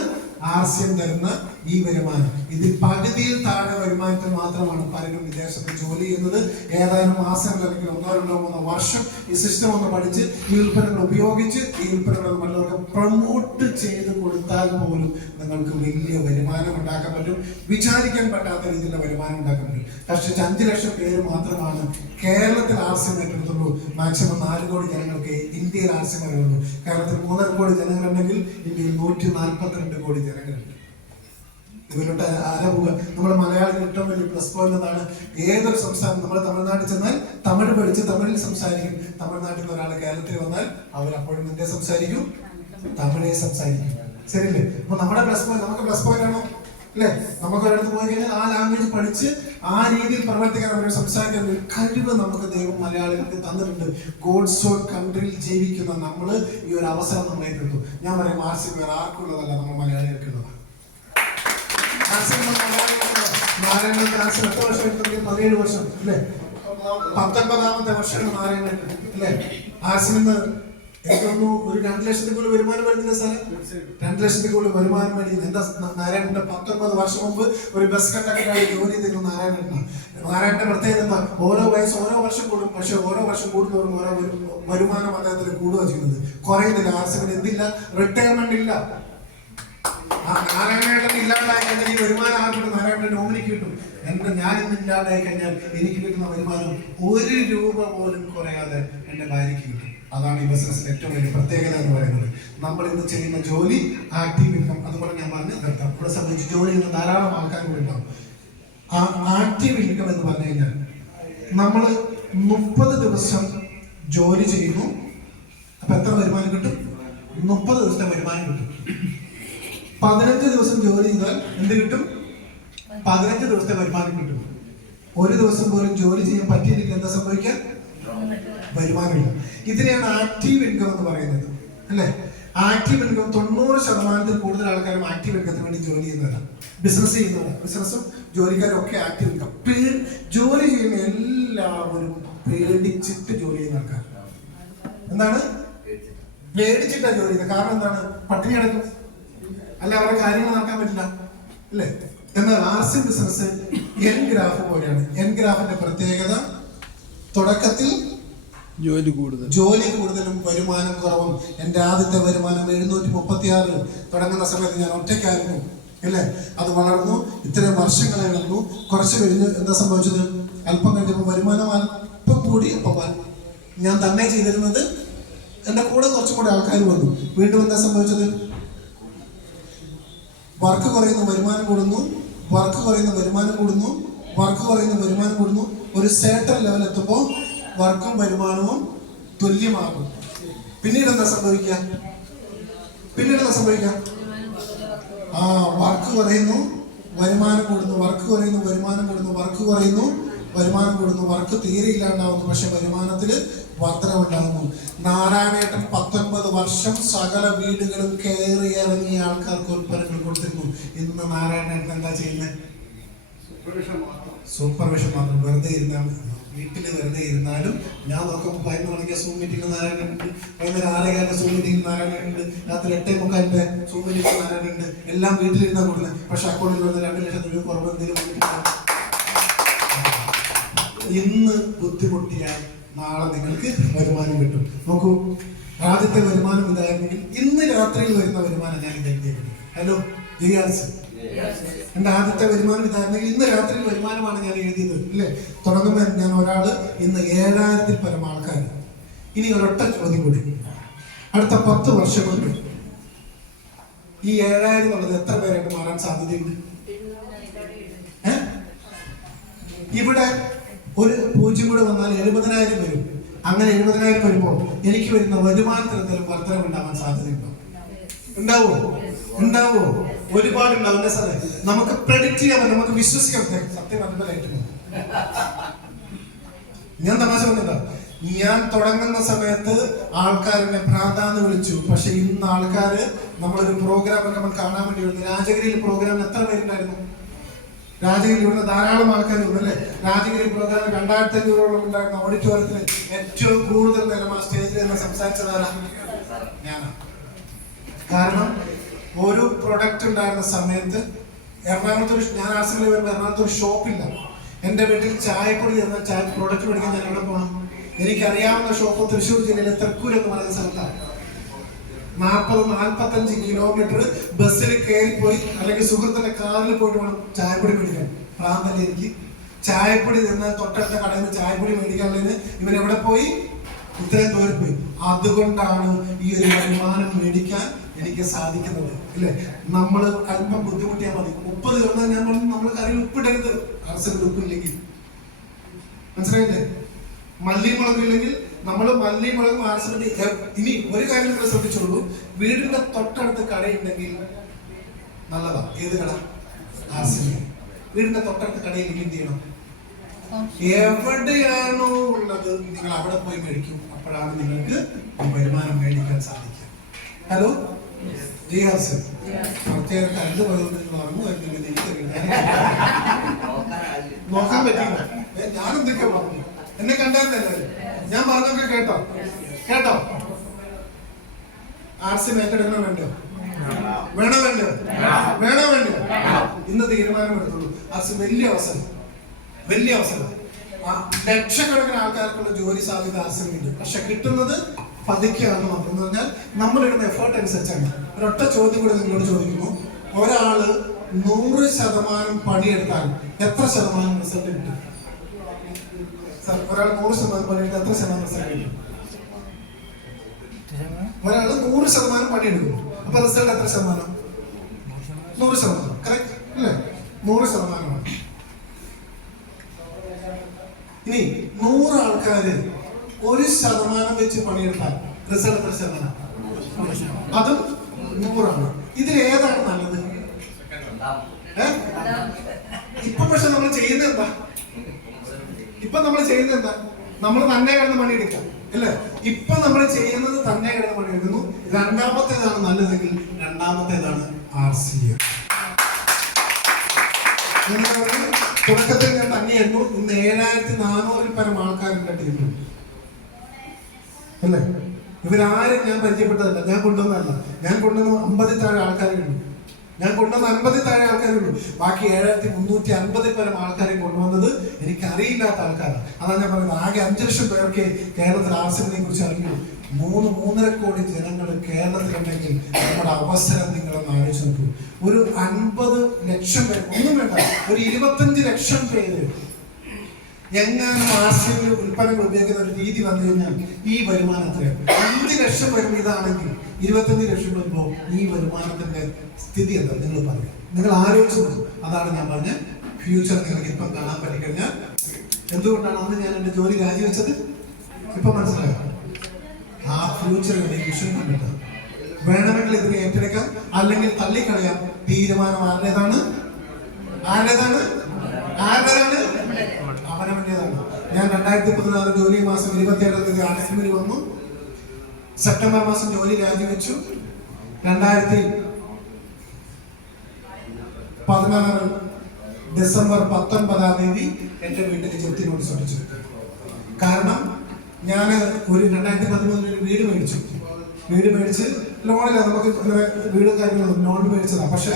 ആർസിഎം തരുന്ന ഈ വരുമാനം. ഇതിൽ പകുതിയിൽ താഴെ വരുമാനത്തിൽ മാത്രമാണ് പലരും വിദേശത്ത് ജോലി ചെയ്യുന്നത്. ഏതാനും മാസങ്ങൾ അല്ലെങ്കിൽ 1-2-3 വർഷം ഈ സിസ്റ്റം ഒന്ന് പഠിച്ച് ഈ ഉൽപ്പന്നങ്ങൾ ഉപയോഗിച്ച് ഈ ഉൽപ്പന്നങ്ങൾ മറ്റുള്ളവർക്ക് പ്രൊമോട്ട് ചെയ്ത് കൊടുത്താൽ പോലും നിങ്ങൾക്ക് വലിയ വരുമാനം ഉണ്ടാക്കാൻ പറ്റും. വിചാരിക്കാൻ പറ്റാത്ത രീതിയിലുള്ള വരുമാനം ഉണ്ടാക്കാൻ പറ്റും. കഷ്ടിച്ച് 5 ലക്ഷം പേര് മാത്രമാണ് കേരളത്തിൽ ആർസിഎം ഏറ്റെടുത്തുള്ളൂ. മാക്സിമം 4 കോടി ജനങ്ങൾക്ക് ഇന്ത്യയിൽ ആർസിഎം അറിയുള്ളൂ. കേരളത്തിൽ 3.5 കോടി ജനങ്ങളുണ്ടെങ്കിൽ ഇന്ത്യയിൽ 142 കോടി ജനങ്ങളുണ്ട്. ഇവരോട്ട് ആരവുക. നമ്മുടെ മലയാളികൾ ഏറ്റവും വലിയ പ്ലസ് പോയിന്റ് എന്താണ്? ഏതൊരു സംസ്ഥാനം, നമ്മൾ തമിഴ്നാട്ടിൽ ചെന്നാൽ തമിഴ് പഠിച്ച് തമിഴിൽ സംസാരിക്കും. തമിഴ്നാട്ടിൽ നിന്ന് ഒരാൾ കേരളത്തിൽ വന്നാൽ അവരപ്പോഴും എന്തേ സംസാരിക്കും? തമിഴേ സംസാരിക്കും. ശരിയല്ലേ? അപ്പൊ നമ്മുടെ പ്ലസ് പോയിന്റ്, നമുക്ക് പ്ലസ് പോയിന്റ് ആണോ? അല്ലെ? നമുക്ക് ഒരിടത്ത് പോയി കഴിഞ്ഞാൽ ആ ലാംഗ്വേജ് പഠിച്ച് ആ രീതിയിൽ പ്രവർത്തിക്കാൻ, അവരെ സംസാരിക്കാൻ ഒരു കഴിവ് നമുക്ക് ദൈവം മലയാളികൾക്ക് തന്നിട്ടുണ്ട്. ഗോഡ്സ് ഓൺ കൺട്രിയിൽ ജീവിക്കുന്ന നമ്മള് ഈ ഒരു അവസരം നമ്മൾ ഏറ്റെടുത്തു. ഞാൻ പറയും ആർസിഎം വേറെ ആർക്കുള്ളതല്ല, നമ്മൾ മലയാളികൾക്കുള്ളതാണ്. നാരായണൻ ആർസിഎം എത്ര വർഷം എടുത്തു? 17 വർഷം അല്ലെ? 19ാമത്തെ വർഷമാണ് നാരായണൻ അല്ലെ? ആർസിഎം എനിക്കൊന്നു ഒരു 2 ലക്ഷത്തിൽ കൂടുതൽ വരുമാനം വരുന്നില്ല സാറേ? 2 ലക്ഷത്തിൽ കൂടുതൽ വരുമാനം മേടിക്കുന്നത് എന്താ? നാരായണന്റെ 19 വർഷം മുമ്പ് ഒരു ബസ് കണ്ടക്ടറായി ജോലി ചെയ്തിരുന്നു നാരായണനാണ്. നാരായണന്റെ പ്രത്യേകത എന്താ? ഓരോ വയസ്സ് ഓരോ വർഷം കൂടും, പക്ഷെ ഓരോ വർഷം കൂടുന്നവരും ഓരോ വരുമാനം അദ്ദേഹത്തിന് കൂടുക ചെയ്യുന്നത്, കുറയുന്നില്ല. ആർസിഎമ്മിന് എന്തില്ല? റിട്ടയർമെന്റ് ഇല്ല. നാരായണേട്ടൻ ഇല്ലാണ്ടായി കഴിഞ്ഞാൽ ഈ വരുമാനം ആർക്കും നാരായണന്റെ നോമിനിക്ക് കിട്ടും. ഞാൻ ഇന്ന് ഇല്ലാണ്ടായി കഴിഞ്ഞാൽ എനിക്ക് കിട്ടുന്ന വരുമാനം 1 രൂപ പോലും കുറയാതെ എന്റെ ഭാര്യയ്ക്ക് കിട്ടും. അതാണ് ഈ ബിസിനസിന്റെ ഏറ്റവും വലിയ പ്രത്യേകത എന്ന് പറയുന്നത്. നമ്മൾ ഇന്ന് ചെയ്യുന്ന ജോലി ആക്റ്റീവ് ഇൻകം, അതുപോലെ ഞാൻ പറഞ്ഞു നിർത്താം. ഇവിടെ സംബന്ധിച്ച് ജോലി ചെയ്യുന്ന ധാരാളം ആൾക്കാർ കൂടി ഉണ്ടാവും. ആ ആക്റ്റീവ് ഇൻകം എന്ന് പറഞ്ഞു കഴിഞ്ഞാൽ നമ്മൾ 30 ദിവസം ജോലി ചെയ്യുന്നു. അപ്പൊ എത്ര വരുമാനം കിട്ടും? 30 ദിവസത്തെ വരുമാനം കിട്ടും. 15 ദിവസം ജോലി ചെയ്താൽ എന്ത് കിട്ടും? 15 ദിവസത്തെ വരുമാനം കിട്ടും. ഒരു ദിവസം പോലും ജോലി ചെയ്യാൻ പറ്റിയില്ലെങ്കിൽ എന്താ സംഭവിക്കാൻ? വരുമാനമില്ല. ഇതിനെയാണ് ആക്റ്റീവ് ഇൻകം എന്ന് പറയുന്നത് അല്ലെ? ആക്റ്റീവ് ഇൻകം 90% കൂടുതൽ ആൾക്കാരും ആക്റ്റീവ് ഇൻകത്തിന് വേണ്ടി ജോലി ചെയ്യുന്നവരാണ്, ബിസിനസ് ചെയ്യുന്നവരാണ്. ബിസിനസ്സും ജോലിക്കാരും ഒക്കെ ആക്റ്റീവ് ഇൻകം. ജോലി ചെയ്യുന്ന എല്ലാവരും പേടിച്ചിട്ട് ജോലി ചെയ്യുന്ന ആൾക്കാർ. എന്താണ്? പേടിച്ചിട്ടാ ജോലി ചെയ്യുന്നത്. കാരണം എന്താണ്? പട്ടിണി കിടക്കും, അല്ല അവരുടെ കാര്യങ്ങൾ നടക്കാൻ പറ്റില്ല അല്ലേ? എന്നാൽ RC ബിസിനസ് എൻ ഗ്രാഫ് പോലെയാണ്. എൻ ഗ്രാഫിന്റെ പ്രത്യേകത തുടക്കത്തിൽ ജോലി കൂടുതലും വരുമാനം കുറവും. എൻ്റെ ആദ്യത്തെ വരുമാനം 736 തുടങ്ങുന്ന സമയത്ത് ഞാൻ ഒറ്റയ്ക്കായിരുന്നു അല്ലേ. അത് വളർന്നു, ഇത്രയും വർഷങ്ങളെ വളർന്നു. കുറച്ച് കഴിഞ്ഞ് എന്താ സംഭവിച്ചത്? അല്പം കഴിഞ്ഞപ്പോൾ വരുമാനം അല്പം കൂടി. അപ്പം ഞാൻ തന്നെ ചെയ്തിരുന്നത്, എൻ്റെ കൂടെ കുറച്ചും കൂടെ ആൾക്കാർ വന്നു. വീണ്ടും എന്താ സംഭവിച്ചത്? വർക്ക് കുറയുന്നു, വരുമാനം കൂടുന്നു, വർക്ക് കുറയുന്നു, വരുമാനം കൂടുന്നു, വർക്ക് കുറയുന്നു, വരുമാനം കൂടുന്നു. ഒരു സേട്ടർ ലെവൽ എത്തുമ്പോൾ വർക്കും വരുമാനവും തുല്യമാകും. പിന്നീട് എന്താ സംഭവിക്കുക? വർക്ക് കുറയുന്നു, വരുമാനം കൂടുന്നു, വർക്ക് കുറയുന്നു, വരുമാനം കൂടുന്നു, വർക്ക് കുറയുന്നു, വരുമാനം കൂടുന്നു, വർക്ക് തീരെ ഇല്ലാണ്ടാവുന്നു. പക്ഷെ വരുമാനത്തിൽ വർധനവുണ്ടാകുന്നു. നാരായണേട്ടൻ 19 വർഷം സകല വീടുകളും കയറി ഇറങ്ങിയ ആൾക്കാർക്ക് ഉൽപ്പന്നങ്ങൾ കൊടുത്തിരുന്നു. ഇന്ന് നാരായണേട്ടൻ എന്താ ചെയ്യുന്നത്? സൂപ്പർവിഷൻ മാത്രം. വെറുതെ ഇരുന്നാൽ വീട്ടിൽ വെറുതെ ഇരുന്നാലും ഞാൻ നോക്കുമ്പോൾ 11 മണിക്ക് സൂം മീറ്റിംഗ് നാരായണനുണ്ട്, വൈകുന്നേരം 6:15 സൂം മീറ്റിംഗ് നാരായണനുണ്ട്, രാത്രി 8:45 സൂം മീറ്റിംഗ് നാരായണനുണ്ട്. എല്ലാം വീട്ടിലിരുന്നാൽ കൊടുക്കുന്നത്. പക്ഷെ അക്കൗണ്ടിൽ വന്ന് 2 ലക്ഷം രൂപ കുറവ് എന്തെങ്കിലും. ഇന്ന് ബുദ്ധിമുട്ടിയാൽ നാളെ നിങ്ങൾക്ക് വരുമാനം കിട്ടും. നോക്കൂ, ആദ്യത്തെ വരുമാനം ഇതായിരുന്നെങ്കിൽ ഇന്ന് രാത്രിയിൽ വരുന്ന വരുമാനം ഞാൻ ഇതെഴുതിയത്. ഹലോ ജിയാസ്, എന്റെ ആദ്യത്തെ വരുമാനം ഇതായിരുന്നെങ്കിൽ ഇന്ന് രാത്രിയിൽ വരുമാനമാണ് ഞാൻ എഴുതിയത് ഇല്ലേ. തുടങ്ങുമ്പോൾ ഞാൻ ഒരാള്, ഇന്ന് 7000-ൽ പരം ആൾക്കാർ. ഇനി ഒരൊറ്റ ചോദ്യം കൂടി, അടുത്ത 10 വർഷം കൊണ്ട് ഈ 7000 എന്നുള്ളത് എത്ര പേരായിട്ട് മാറാൻ സാധ്യതയുണ്ട്? ഇവിടെ ഒരു 0 കൂടെ വന്നാൽ 70,000 വരും. അങ്ങനെ 70,000 വരുമ്പോൾ എനിക്ക് വരുന്ന വരുമാനത്തിൽ എന്തെങ്കിലും വർധനം ഉണ്ടാവാൻ സാധ്യതയുണ്ടോ? ഉണ്ടാവോ? ഒരുപാട് ഉണ്ടാവില്ല സാറേ. നമുക്ക് പ്രെഡിക്റ്റ് ചെയ്യാൻ പറ്റും, നമുക്ക് വിശ്വസിക്കാൻ പറ്റും. സത്യം മനസ്സിലായിട്ട് ഞാൻ തമാശ പറഞ്ഞില്ല. ഞാൻ തുടങ്ങുന്ന സമയത്ത് ആൾക്കാരെന്നെ ഭ്രാന്താന്ന് വിളിച്ചു. പക്ഷെ ഇന്ന് ആൾക്കാര് നമ്മളൊരു പ്രോഗ്രാം നമ്മൾ കാണാൻ വേണ്ടി വരുന്നു. രാജഗിരിയിൽ പ്രോഗ്രാമിന് എത്ര പേരുണ്ടായിരുന്നു? രാജഗിരി ഇവിടെ ധാരാളം ആൾക്കാർ ഉണ്ടല്ലേ. രാജഗിരി പ്രോഗ്രാം 2500-ഓളം ഉണ്ടായിരുന്ന ഓഡിറ്റോറിയത്തിന് ഏറ്റവും കൂടുതൽ നേരം ആ സ്റ്റേജിൽ നിന്ന് സംസാരിച്ചതാരാ? ഞാനാണ്. കാരണം ഒരു പ്രൊഡക്റ്റ് ഉണ്ടായിരുന്ന സമയത്ത് ഞാൻ ആസിഫിൽ വരുമ്പോൾ എറണാകുളത്ത് ഒരു ഷോപ്പില്ല. എൻ്റെ വീട്ടിൽ ചായപ്പൊടി തന്ന ചായ പ്രൊഡക്റ്റ് മേടിക്കാൻ ഞാൻ എവിടെ പോകണം? എനിക്കറിയാവുന്ന ഷോപ്പ് തൃശ്ശൂർ ജില്ലയിലെ തൃക്കൂർ എന്ന് പറയുന്ന സ്ഥലത്താണ്. 40-45 കിലോമീറ്റർ ബസ്സിൽ കയറിപ്പോയി അല്ലെങ്കിൽ സുഹൃത്തിന്റെ കാറിൽ പോയിട്ട് വേണം ചായപ്പൊടി മേടിക്കാൻ. പ്രാന്തല്ലേ എനിക്ക്. ചായപ്പൊടി നിന്ന് തൊട്ടടുത്ത കടയിൽ നിന്ന് ചായപ്പൊടി മേടിക്കാനുള്ളതിന് ഇവൻ എവിടെ പോയി? ഇത്രയും ദൂരം പോയി. അതുകൊണ്ടാണ് ഈ ഒരു വരുമാനം മേടിക്കാൻ എനിക്ക് സാധിക്കുന്നത് അല്ലേ. നമ്മൾ അല്പം ബുദ്ധിമുട്ടിയാൽ മതി. 30 വന്നാൽ ഞാൻ പറഞ്ഞു നമ്മൾ കറിയിൽ ഉപ്പിടരുത്. അറസിന് ഉപ്പില്ലെങ്കിൽ മനസ്സിലായില്ലേ? മല്ലിമുളക് ഇല്ലെങ്കിൽ നമ്മൾ മല്ലിമുളകും ആർസിന്. ഇനി ഒരു കാര്യം നിങ്ങൾ ശ്രദ്ധിച്ചോളൂ, വീടിന്റെ തൊട്ടടുത്ത് കടയുണ്ടെങ്കിൽ നല്ലതാ. ഏത് കട? ആർസിന്. വീടിന്റെ തൊട്ടടുത്ത് കടയില്ലെങ്കിൽ എന്ത് ചെയ്യണം? എവിടെയാണോ ഉള്ളത് നിങ്ങൾ അവിടെ പോയി മേടിക്കും. അപ്പോഴാണ് നിങ്ങൾക്ക് വരുമാനം മേടിക്കാൻ സാധിക്കുക. ഹലോ ജിയാസ്, പ്രത്യേക കരണ്ട് നോക്കാൻ പറ്റില്ല. ഞാൻ എന്തൊക്കെയാ പറഞ്ഞു? എന്നെ കണ്ടായിരുന്നല്ലേ? ഞാൻ പറഞ്ഞൊക്കെ കേട്ടോ? ആർസി മേക്കെടുക്കണോ വേണ്ടോ? വേണ്ടോ? ഇന്ന് തീരുമാനം എടുത്തുള്ളൂ. ആർസി വലിയ അവസരം. ലക്ഷക്കണക്കിന് ആൾക്കാർക്കുള്ള ജോലി സാധ്യത ആർസിനുണ്ട്. പക്ഷെ കിട്ടുന്നത് പതുക്കെയാണ് മാത്രം. എന്ന് പറഞ്ഞാൽ നമ്മളിടുന്ന എഫേർട്ട് അനുസരിച്ചാണ്. ഒരൊറ്റ ചോദ്യം കൂടെ നിങ്ങളോട് ചോദിക്കുന്നു. ഒരാള് 100% പണിയെടുത്താൽ എത്ര ശതമാനം റിസൾട്ട് കിട്ടും? ഒരാൾ 100% പണിയെടുത്താൽ എത്ര ശതമാനം റിസൾട്ട് കിട്ടും? ഒരാള് 100% പണിയെടുക്കും. അപ്പൊ റിസൾട്ട് എത്ര ശതമാനം? 100%. കറക്റ്റ് അല്ലേ? 100%. ഇനി 100 ആൾക്കാര് 1% വെച്ച് പണിയെടുത്താൽ റിസൾട്ട് എത്ര ശതമാനം? അതും 100ആണ്. ഇതിൽ ഏതാണ് നല്ലത്? ഇപ്പൊ പക്ഷെ നമ്മൾ ചെയ്യുന്നത് എന്താ? നമ്മൾ തന്നെ കിടന്ന് പണിയെടുക്കാം അല്ലേ? ഇപ്പൊ നമ്മൾ ചെയ്യുന്നത് തന്നെ കിടന്ന് പണിയെടുക്കുന്നു. രണ്ടാമത്തേതാണ് നല്ലതെങ്കിൽ രണ്ടാമത്തേതാണ് RCA. തുടക്കത്തിൽ ഞാൻ തന്നെയായിരുന്നു. ഇന്ന് 7400-ൽ പരം ആൾക്കാരുടെ ടീമിലുണ്ട് അല്ലേ. ഇവരാരും ഞാൻ പരിചയപ്പെട്ടതല്ല, ഞാൻ കൊണ്ടുവന്നതല്ല. ഞാൻ കൊണ്ടുവന്ന 50 താഴെ ആൾക്കാരുണ്ട്. ഞാൻ കൊണ്ടുവന്ന 50 താഴെ ആൾക്കാരേ ഉള്ളൂ. ബാക്കി 7350 പരം ആൾക്കാരെ കൊണ്ടുവന്നത് എനിക്ക് അറിയില്ലാത്ത ആൾക്കാരാണ്. അതാണ് ഞാൻ പറയുന്നത്, ആകെ 5 ലക്ഷം പേർക്ക് കേരളത്തിൽ ആർസിനെ കുറിച്ച് അറിഞ്ഞു. 3-3.5 കോടി ജനങ്ങൾ കേരളത്തിലുണ്ടെങ്കിൽ നമ്മുടെ അവസരം നിങ്ങളൊന്ന് ആലോചിച്ച് നോക്കൂ. ഒരു 50 ലക്ഷം പേര്, ഒന്നും വേണ്ട, ഒരു 25 ലക്ഷം പേര് എങ്ങാനും ആർസിയിൽ ഉൽപ്പന്നങ്ങൾ ഉപയോഗിക്കുന്ന ഒരു രീതി വന്നു കഴിഞ്ഞാൽ ഈ വരുമാനത്തിന് 5 ലക്ഷം വരും. ഇതാണെങ്കിൽ 25 ലക്ഷം വരുമ്പോൾ ഈ വരുമാനത്തിന്റെ സ്ഥിതി എന്താ നിങ്ങൾ പറയും? നിങ്ങൾ ആലോചിച്ചു നോക്കും. അതാണ് ഞാൻ പറഞ്ഞ ഫ്യൂച്ചർ നിങ്ങൾക്ക് ഇപ്പം കാണാൻ പറ്റിക്കഴിഞ്ഞാൽ എന്തുകൊണ്ടാണ് അന്ന് ഞാൻ എൻ്റെ ജോലി രാജിവെച്ചത് ഇപ്പൊ മനസ്സിലായോ? ആ ഫ്യൂച്ചർ വിഷൻ കണ്ടിട്ട് വേണമെങ്കിൽ ഇതിനെ ഏറ്റെടുക്കാം, അല്ലെങ്കിൽ തള്ളിക്കളയാം. തീരുമാനം ആരുടേതാണ്? അവനവൻ്റെതാണ്. ഞാൻ 2016 ജൂലൈ മാസം 27-ാം തീയതി ആർസിമിൽ വന്നു. സെപ്റ്റംബർ മാസം ജോലി രാജിവെച്ചു. 2016 ഡിസംബർ 19-ാം തീയതി എന്റെ വീട്ടിൽ ജപ്തി നോട്ടീസ് അടിച്ചു. കാരണം ഞാൻ ഒരു 2013 വീട് മേടിച്ച് ലോണിലാണ്, നമുക്ക് വീട് കാര്യങ്ങളും ലോൺ മേടിച്ചതാണ്. പക്ഷെ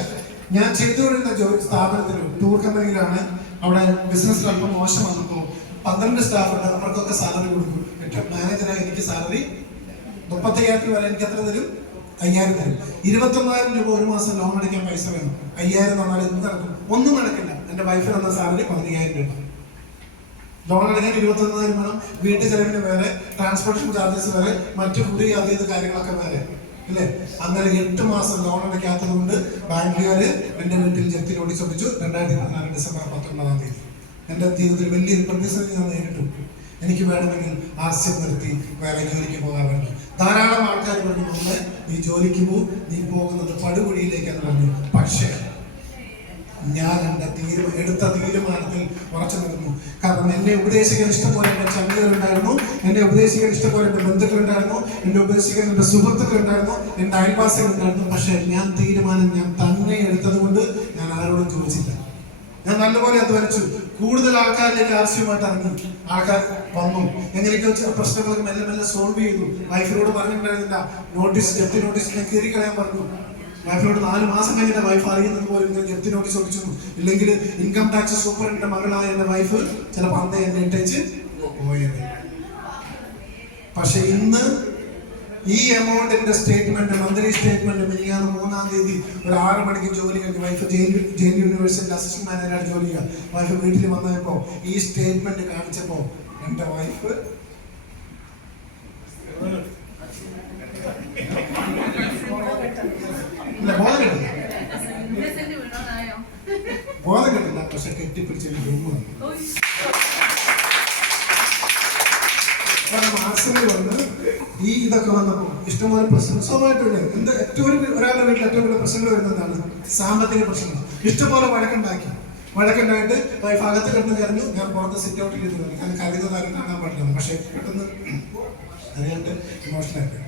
ഞാൻ ചെയ്തുകൊണ്ടിരുന്ന സ്ഥാപനത്തിൽ ടൂർ കമ്പനിയിലാണ്. അവിടെ ബിസിനസ്സിൽ അല്പം മോശം വന്നപ്പോൾ 12 സ്റ്റാഫ് ഉണ്ട്, അവർക്കൊക്കെ സാലറി കൊടുക്കും. മാനേജറായി എനിക്ക് സാലറി 35,000 വരെ എനിക്ക് എത്ര തരും? 5,000 തരും. 21,000 രൂപ ഒരു മാസം ലോൺ അടിക്കാൻ പൈസ വേണം. 5,000 തന്നാൽ എന്ത് നടക്കും? ഒന്നും നടക്കില്ല. എൻ്റെ വൈഫിന് തന്ന സാലറി 15,000 രൂപ. ലോൺ അടയ്ക്കാൻ 21,000 വേണം. വീട്ടു ചെലവിന് വേറെ, ട്രാൻസ്പോർട്ടേഷൻ ചാർജസ് വേറെ, മറ്റു കുടി അതീത് കാര്യങ്ങളൊക്കെ വേറെ, അല്ലേ? അങ്ങനെ 8 മാസം ലോൺ അടയ്ക്കാത്തത് കൊണ്ട് ബാങ്കുകാര് എന്റെ വീട്ടിൽ ജപ്തി നോട്ടീസ് ഒപ്പിച്ചു. 2014 ഡിസംബർ 19-ാം തീയതി എന്റെ ജീവിതത്തിൽ വലിയൊരു പ്രതിസന്ധി ഞാൻ നേരിട്ടു. എനിക്ക് വേണമെങ്കിൽ ആർസ്യം നിർത്തി വേറെ ജോലിക്ക് പോകാൻ വേണ്ടി ധാരാളം ആൾക്കാർ പറഞ്ഞു, നമ്മളെ ഈ ജോലിക്ക് പോകും, നീ പോകുന്നത് പടുകുഴിയിലേക്കെന്ന് പറഞ്ഞു. പക്ഷേ ഞാൻ എടുത്ത തീരുമാനത്തിൽ ഉറച്ചു നിന്നു. കാരണം എന്നെ ഉപദേശിക്കാൻ ഇഷ്ടംപോലെ എൻ്റെ ചങ്ങലുണ്ടായിരുന്നു, എന്നെ ഉപദേശിക്കാൻ ഇഷ്ടംപോലെ എൻ്റെ ബന്ധുക്കളുണ്ടായിരുന്നു, എന്നെ ഉപദേശിക്കാൻ എൻ്റെ സുഹൃത്തുക്കളുണ്ടായിരുന്നു, എൻ്റെ അയൽവാസികളുണ്ടായിരുന്നു. പക്ഷെ ഞാൻ തന്നെ എടുത്തത് കൊണ്ട് ഞാൻ ആരോടും ചോദിച്ചില്ല. ഞാൻ നല്ലപോലെ അധ്വാനിച്ചു. കൂടുതൽ ആൾക്കാരിലേക്ക് ആവശ്യമായിട്ട് ഇറങ്ങി. ആൾക്കാർ വന്നു. എങ്ങനെയൊക്കെ പ്രശ്നങ്ങളൊക്കെ മെല്ലെ സോൾവ് ചെയ്തു. വൈഫിനോട് പറഞ്ഞിട്ടുണ്ടായിരുന്നില്ല, ജപ്തി നോട്ടീസ് ഞാൻ കയറി കളയാൻ പറഞ്ഞു. വൈഫിനോട് 4 മാസം കഴിഞ്ഞ വൈഫ് അറിയുന്നത് പോലെ ഞാൻ ജപ്തി നോട്ടീസ് ഒട്ടിച്ചു. ഇല്ലെങ്കിൽ ഇൻകം ടാക്സ് സൂപ്പറിന്റെ മകളായ എൻ്റെ വൈഫ് ചിലപ്പോൾ അന്ന് എന്നെ ഇട്ടേച്ച് പോയത്. പക്ഷെ ഇന്ന് ഈ എമൗണ്ടിന്റെ സ്റ്റേറ്റ്മെന്റ്, മന്ത്ലി സ്റ്റേറ്റ്മെന്റ് മിനിയാന്ന് 3-ാം തീയതി ഒരു 6 മണിക്ക് ജോലി കഴിഞ്ഞ് വൈഫ് ജെയിൻ യൂണിവേഴ്സിറ്റി അസിസ്റ്റന്റ് മാനേജറായിട്ട് ജോലി ചെയ്യുക. വൈഫ് വീട്ടിൽ വന്നപ്പോ ഈ സ്റ്റേറ്റ്മെന്റ് കാണിച്ചപ്പോ എൻ്റെ വൈഫ് ബോധം കിട്ടില്ല. പക്ഷെ കെട്ടിപ്പിടിച്ച് ആർസിമിൽ വന്ന് ഈ ഇതൊക്കെ വന്നപ്പോൾ ഇഷ്ടംപോലെ പ്രശ്നം സ്വാഭാവികമായിട്ടുണ്ട്. ഏറ്റവും ഒരാളുടെ വീട്ടിൽ ഏറ്റവും വലിയ പ്രശ്നങ്ങൾ വരുന്നതാണ് സാമ്പത്തിക പ്രശ്നങ്ങൾ. ഇഷ്ടംപോലെ വഴക്കുണ്ടായിട്ട് വൈഫ് അകത്ത് കിടന്ന് കരഞ്ഞു. ഞാൻ പുറത്ത് സിറ്റ് ഔട്ടിൽ ഇരുന്നു. ഞാൻ കരുതുന്നതാരും കാണാൻ പാടില്ല. പക്ഷെ പെട്ടെന്ന് അറിയാണ്ട് ഇമോഷണലായിട്ട്,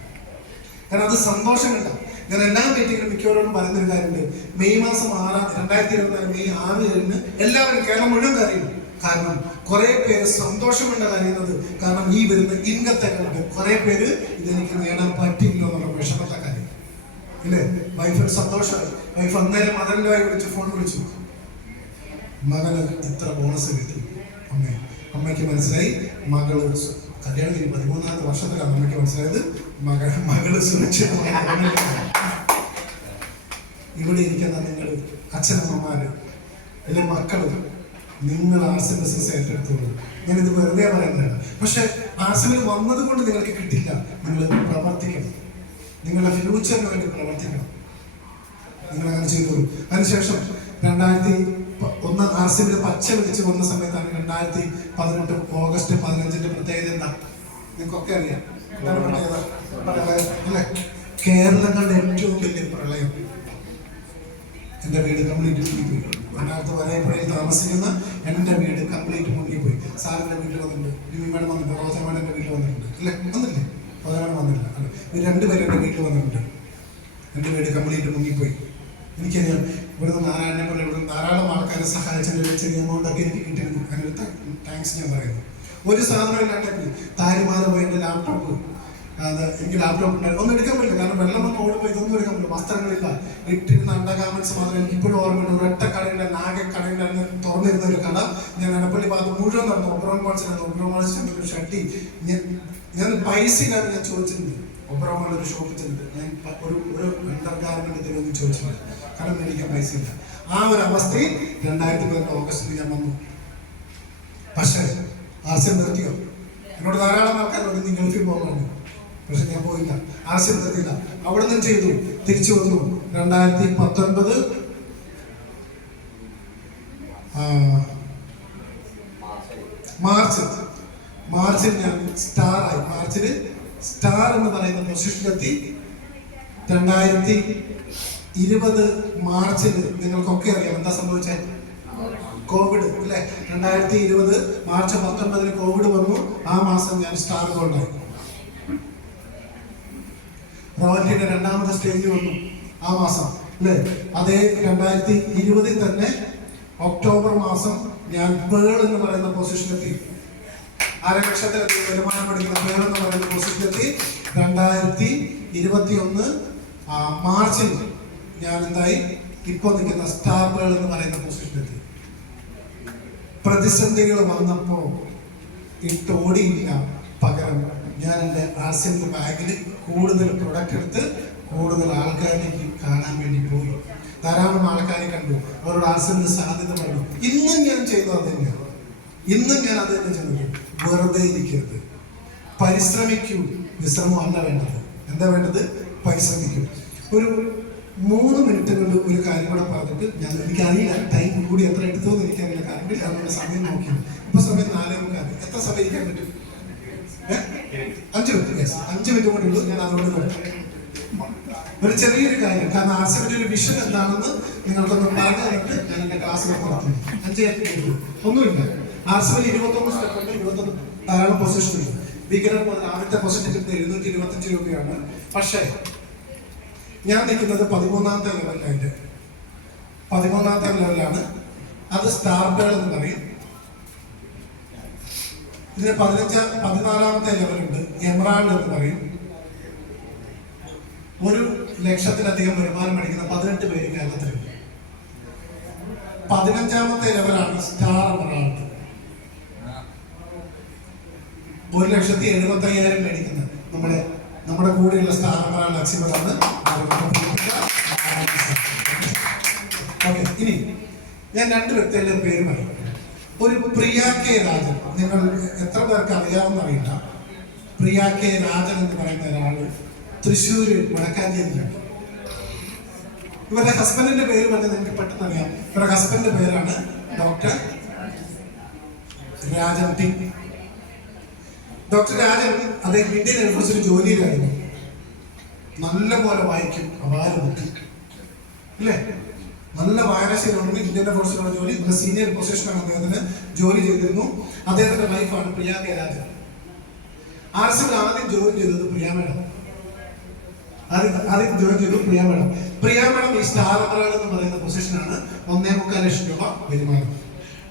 കാരണം അത് സന്തോഷം കിട്ടാം. ഞാൻ എല്ലാ മീറ്റിങ്ങിലും മിക്കവരോടും പറയുന്നൊരു കാര്യമുണ്ട്. മെയ് മാസം 2024 മെയ് 6 എല്ലാവരും കേരളം മുഴുവൻ കരയും. കാരണം കുറെ പേര് സന്തോഷമുണ്ട് കരയുന്നത്. കാരണം ഈ വരുന്ന ഇൻകത്തെ കണ്ട് കുറെ പേര് ഇതെനിക്ക് നേടാൻ പറ്റില്ല എന്നുള്ള വിഷമത്തെ കാര്യം ഇല്ലേ? വൈഫിന് സന്തോഷമായി. വൈഫ് അന്നേരം മകനുമായി ഫോൺ വിളിച്ചു. മകന് ഇത്ര ബോണസ് കിട്ടി. അമ്മയ്ക്ക് മനസ്സിലായി മകള് കല്യാണം 13ാമത്തെ വർഷത്തിലാണ് അമ്മയ്ക്ക് മനസ്സിലായത് മകള് സുരക്ഷിതമായി. ഇവിടെ ഇരിക്കുന്ന നിങ്ങൾ അച്ഛനമ്മമാര് അല്ലെ മക്കള്, നിങ്ങൾ ആർട്സ് ബിസിനസ് ഏറ്റെടുത്തോളൂ. ഞാനിത് വെറുതെ പറയുന്നതാണ്. പക്ഷെ ആർട്സിൽ വന്നത് കൊണ്ട് നിങ്ങൾക്ക് കിട്ടില്ല. നിങ്ങൾ പ്രവർത്തിക്കണം. നിങ്ങളുടെ ഫ്യൂച്ചറിന് വേണ്ടി പ്രവർത്തിക്കണം. നിങ്ങൾ അങ്ങനെ ചെയ്തോളൂ. അതിനുശേഷം 2001 ആർസിമിൽ പച്ച വിളിച്ച് വന്ന സമയത്താണ് 2018 ഓഗസ്റ്റ് 15 പ്രത്യേകത എന്താ നിങ്ങൾക്കൊക്കെ അറിയാം. എന്താണ് പ്രത്യേകത? അല്ലെ, കേരളം കണ്ട ഏറ്റവും വലിയ പ്രളയം. എൻ്റെ വീട് കംപ്ലീറ്റ് മുങ്ങിപ്പോയി. അതിനകത്ത് വരയപ്പുഴയിൽ താമസിക്കുന്ന എൻ്റെ വീട് കംപ്ലീറ്റ് മുങ്ങിപ്പോയി. സാറിൻ്റെ വീട്ടിൽ വന്നിട്ടുണ്ട്, ലിമി മേഡം വന്നിട്ടുണ്ട്, റോജ മേഡം എൻ്റെ വീട്ടിൽ വന്നിട്ടുണ്ട്. അല്ലേ, വന്നില്ലേ? പതിനാറ് വന്നില്ല. അല്ലെ, ഇവർ 2 പേരും എൻ്റെ വീട്ടിൽ വന്നിട്ടുണ്ട്. എൻ്റെ വീട് കംപ്ലീറ്റ് മുങ്ങിപ്പോയി. എനിക്കറിയാം ഇവിടുന്ന് നാരായണനെ പോലെ ഇവിടുന്ന് ധാരാളം ആൾക്കാരെ സഹായിച്ചതിൻ്റെ ചെറിയ എമൗണ്ടൊക്കെ എനിക്ക് കിട്ടിയിരുന്നു. അതിനൊരു താങ്ക്സ് ഞാൻ പറയുന്നു. ഒരു സാധനം ഇല്ലാണ്ടെങ്കിൽ താരുമാല പോയി എൻ്റെ ലാപ്ടോപ്പ് അത് എനിക്ക് ലാപ്ടോപ്പ് ഉണ്ടായിരുന്നു, ഒന്നും എടുക്കാൻ പറ്റില്ല. കാരണം വെള്ളം വന്ന് ഓടുമ്പോൾ ഇതൊന്നും എടുക്കാൻ പറ്റില്ല, വസ്ത്രങ്ങളില്ല, ഇട്ടിരുന്ന അണ്ടർഗാർമെന്റ്സ് മാത്രം. എനിക്ക് ഇപ്പോഴും ഓർമ്മയുണ്ട്, ഒരൊറ്റ കടയുടെ നാഗ കടയുടെ തുറന്നിരുന്ന ഒരു കട. ഞാൻ എടപ്പള്ളി ഭാഗത്ത് മുഴുവൻ നടന്നു. ഒബ്രോൺ മാൾസിന് ഒരു ഷട്ടി ഞാൻ പൈസ ഇല്ലാതെ ഞാൻ ചോദിച്ചിട്ടുണ്ട്. ഒബ്രോൺ ഒരു ഷോപ്പിൽ ചെന്നിട്ട് ഞാൻ ഒരു അണ്ടർഗാർമെന്റ് തരുമെന്ന് ചോദിച്ചിട്ടുണ്ട്, കാരണം മേടിക്കാൻ പൈസ ഇല്ല. ആ ഒരു അവസ്ഥയിൽ 2010 ഓഗസ്റ്റിൽ ഞാൻ വന്നു. പക്ഷേ ആർസിയം നിർത്തിയോ? എന്നോട് ധാരാളം ആൾക്കാർ പറഞ്ഞു നീ ഗൾഫിൽ പോകാൻ, പക്ഷെ ഞാൻ പോയില്ല. ആർസിയം നിർത്തിയില്ല. അവിടെ നിന്നും ചെയ്തു, തിരിച്ചു വന്നു. 2019 മാർച്ചിൽ ഞാൻ സ്റ്റാറായി. മാർച്ചില് സ്റ്റാർ എന്ന് പറയുന്ന പൊസിഷനിലെത്തി. 2020 മാർച്ചിൽ നിങ്ങൾക്കൊക്കെ അറിയാം എന്താ സംഭവിച്ചത്? കോവിഡ് അല്ലെ? 2020 മാർച്ച് 19 കോവിഡ് വന്നു. ആ മാസം ഞാൻ സ്റ്റാർ ഗോൾഡായി. റോയൽറ്റിയുടെ 2ാമത്തെ സ്റ്റേജ് വന്നു ആ മാസം അല്ലേ? അതേ 2020 തന്നെ ഒക്ടോബർ മാസം ഞാൻ പേൾ എന്ന് പറയുന്ന പൊസിഷനിലെത്തി. 1.5 ലക്ഷത്തിലധികം വരുമാനം പഠിക്കുന്ന പേൾ എന്ന് പറയുന്ന പൊസിഷനിലെത്തി. 2021 മാർച്ചിൽ ഞാൻ എന്തായി? ഇപ്പോൾ നിൽക്കുന്ന സ്റ്റാർ പേൾ എന്ന് പറയുന്ന പൊസിഷനിലെത്തി. പ്രതിസന്ധികൾ വന്നപ്പോൾ ഇട്ടോടിയില്ല, പകരം ഞാൻ എൻ്റെ ആർസിൻ്റെ ബാഗിൽ കൂടുതൽ പ്രൊഡക്റ്റ് എടുത്ത് കൂടുതൽ ആൾക്കാരിലേക്ക് കാണാൻ വേണ്ടി പോയി. ധാരാളം ആൾക്കാരെ കണ്ടു, അവരോട് ആർസിൻ്റെ സാധ്യത പറഞ്ഞു. ഇന്നും ഞാൻ ചെയ്തത് അത് തന്നെയാണ്. ഇന്നും ഞാൻ അത് തന്നെ ചെയ്യുന്നത്. വെറുതെ ഇരിക്കരുത്, പരിശ്രമിക്കൂ. വിശ്രമം അല്ല വേണ്ടത്. എന്താ വേണ്ടത്? പരിശ്രമിക്കൂ. ഒരു 3 മിനിറ്റ് കൊണ്ട് ഒരു കാര്യം കൂടെ പറഞ്ഞിട്ട് എനിക്കറിയില്ല ടൈം കൂടി എത്ര എടുത്തോന്ന് എനിക്കറിയില്ല. കാരണം ഞാൻ സമയം നോക്കിയാണ്. ഇപ്പൊ സമയം 4:30. എത്ര സമയം ഇരിക്കാൻ പറ്റും? 5 മിനിറ്റ്. 5 മിനിറ്റ് കൊണ്ടുള്ളൂ. ഞാൻ അതുകൊണ്ട് ഒരു ചെറിയൊരു കാര്യം, കാരണം ആർസിയുടെ ഒരു വിഷൻ എന്താണെന്ന് നിങ്ങൾക്കൊന്ന് പറഞ്ഞു തന്നിട്ട് ഞാൻ എന്റെ ക്ലാസ്സിൽ നടത്തുന്നു. 5 മിനിറ്റ് ഒന്നുമില്ല. ആർസിയിൽ 21 സ്റ്റെപ്പ് ഉണ്ട്, 21 ധാരാളം പൊസിഷൻ ഉണ്ട്. ബിഗിനർ മുതൽ ആദ്യത്തെ പൊസിഷൻ 725 രൂപയാണ്. പക്ഷേ ഞാൻ നിൽക്കുന്നത് 13ാമത്തെ ലെവലിലായിട്ട്. 13ാമത്തെ ലെവലിലാണ്. അത് സ്റ്റാർ പേൾ എന്ന് പറയും. ഇതിന് 14ാമത്തെ ലെവലുണ്ട്, എമറാൾഡ് എന്ന് പറയും. 1 ലക്ഷത്തിലധികം വരുമാനം അടിക്കുന്ന 18 പേര് കേരളത്തിലുണ്ട്. 15ാമത്തെ ലെവലാണ് സ്റ്റാർ എമറാൾഡ്. 1,75,000 മേടിക്കുന്നത് നമ്മുടെ കൂടെയുള്ള സ്റ്റാർ എമറാൾഡ് അക്സിമറാണ്. ഓക്കെ, ഇനി ഞാൻ 2 വ്യക്തികളുടെ പേര് പറയും. ഒരു പ്രിയ കെ രാജൻ, നിങ്ങൾ എത്ര പേർക്ക് അറിയാവുന്ന അറിയില്ല. പ്രിയ കെ രാജൻ എന്ന് പറയുന്ന ഒരാള് തൃശ്ശൂര് വടക്കാഞ്ചേരിയിലാണ്. ഇവരുടെ ഹസ്ബൻഡിന്റെ പേര് പറഞ്ഞാൽ നിങ്ങൾക്ക് പെട്ടെന്ന് അറിയാം. ഇവരുടെ ഹസ്ബൻഡിന്റെ പേരാണ് doctor Rajan T. Doctor Rajan അദ്ദേഹം ഇന്ത്യൻ എയർഫോഴ്സിൽ ജോലിയിലായിരുന്നു. നല്ല പോലെ വായിക്കും, അപാര ബുദ്ധി അല്ലേ? നല്ല വായനാശീലമുണ്ട്. ഇന്ത്യൻ എയർഫോഴ്സിലുള്ള ജോലി, സീനിയർ പൊസിഷനാണ് അദ്ദേഹത്തിന് ജോലി ചെയ്തിരുന്നു. അദ്ദേഹത്തിന്റെ വൈഫാണ് പ്രിയ കെ രാജൻ. ആർസിയിൽ ആദ്യം ജോയിൻ ചെയ്തത് പ്രിയ മേഡം. ആദ്യം ജോയിൻ ചെയ്തു പ്രിയ മേഡം. പ്രിയ മേഡം ഈ സ്റ്റാർ എമറാൾഡ് എന്ന് പറയുന്ന പൊസിഷനാണ്. 1.25 ലക്ഷം രൂപ വരുമാനം.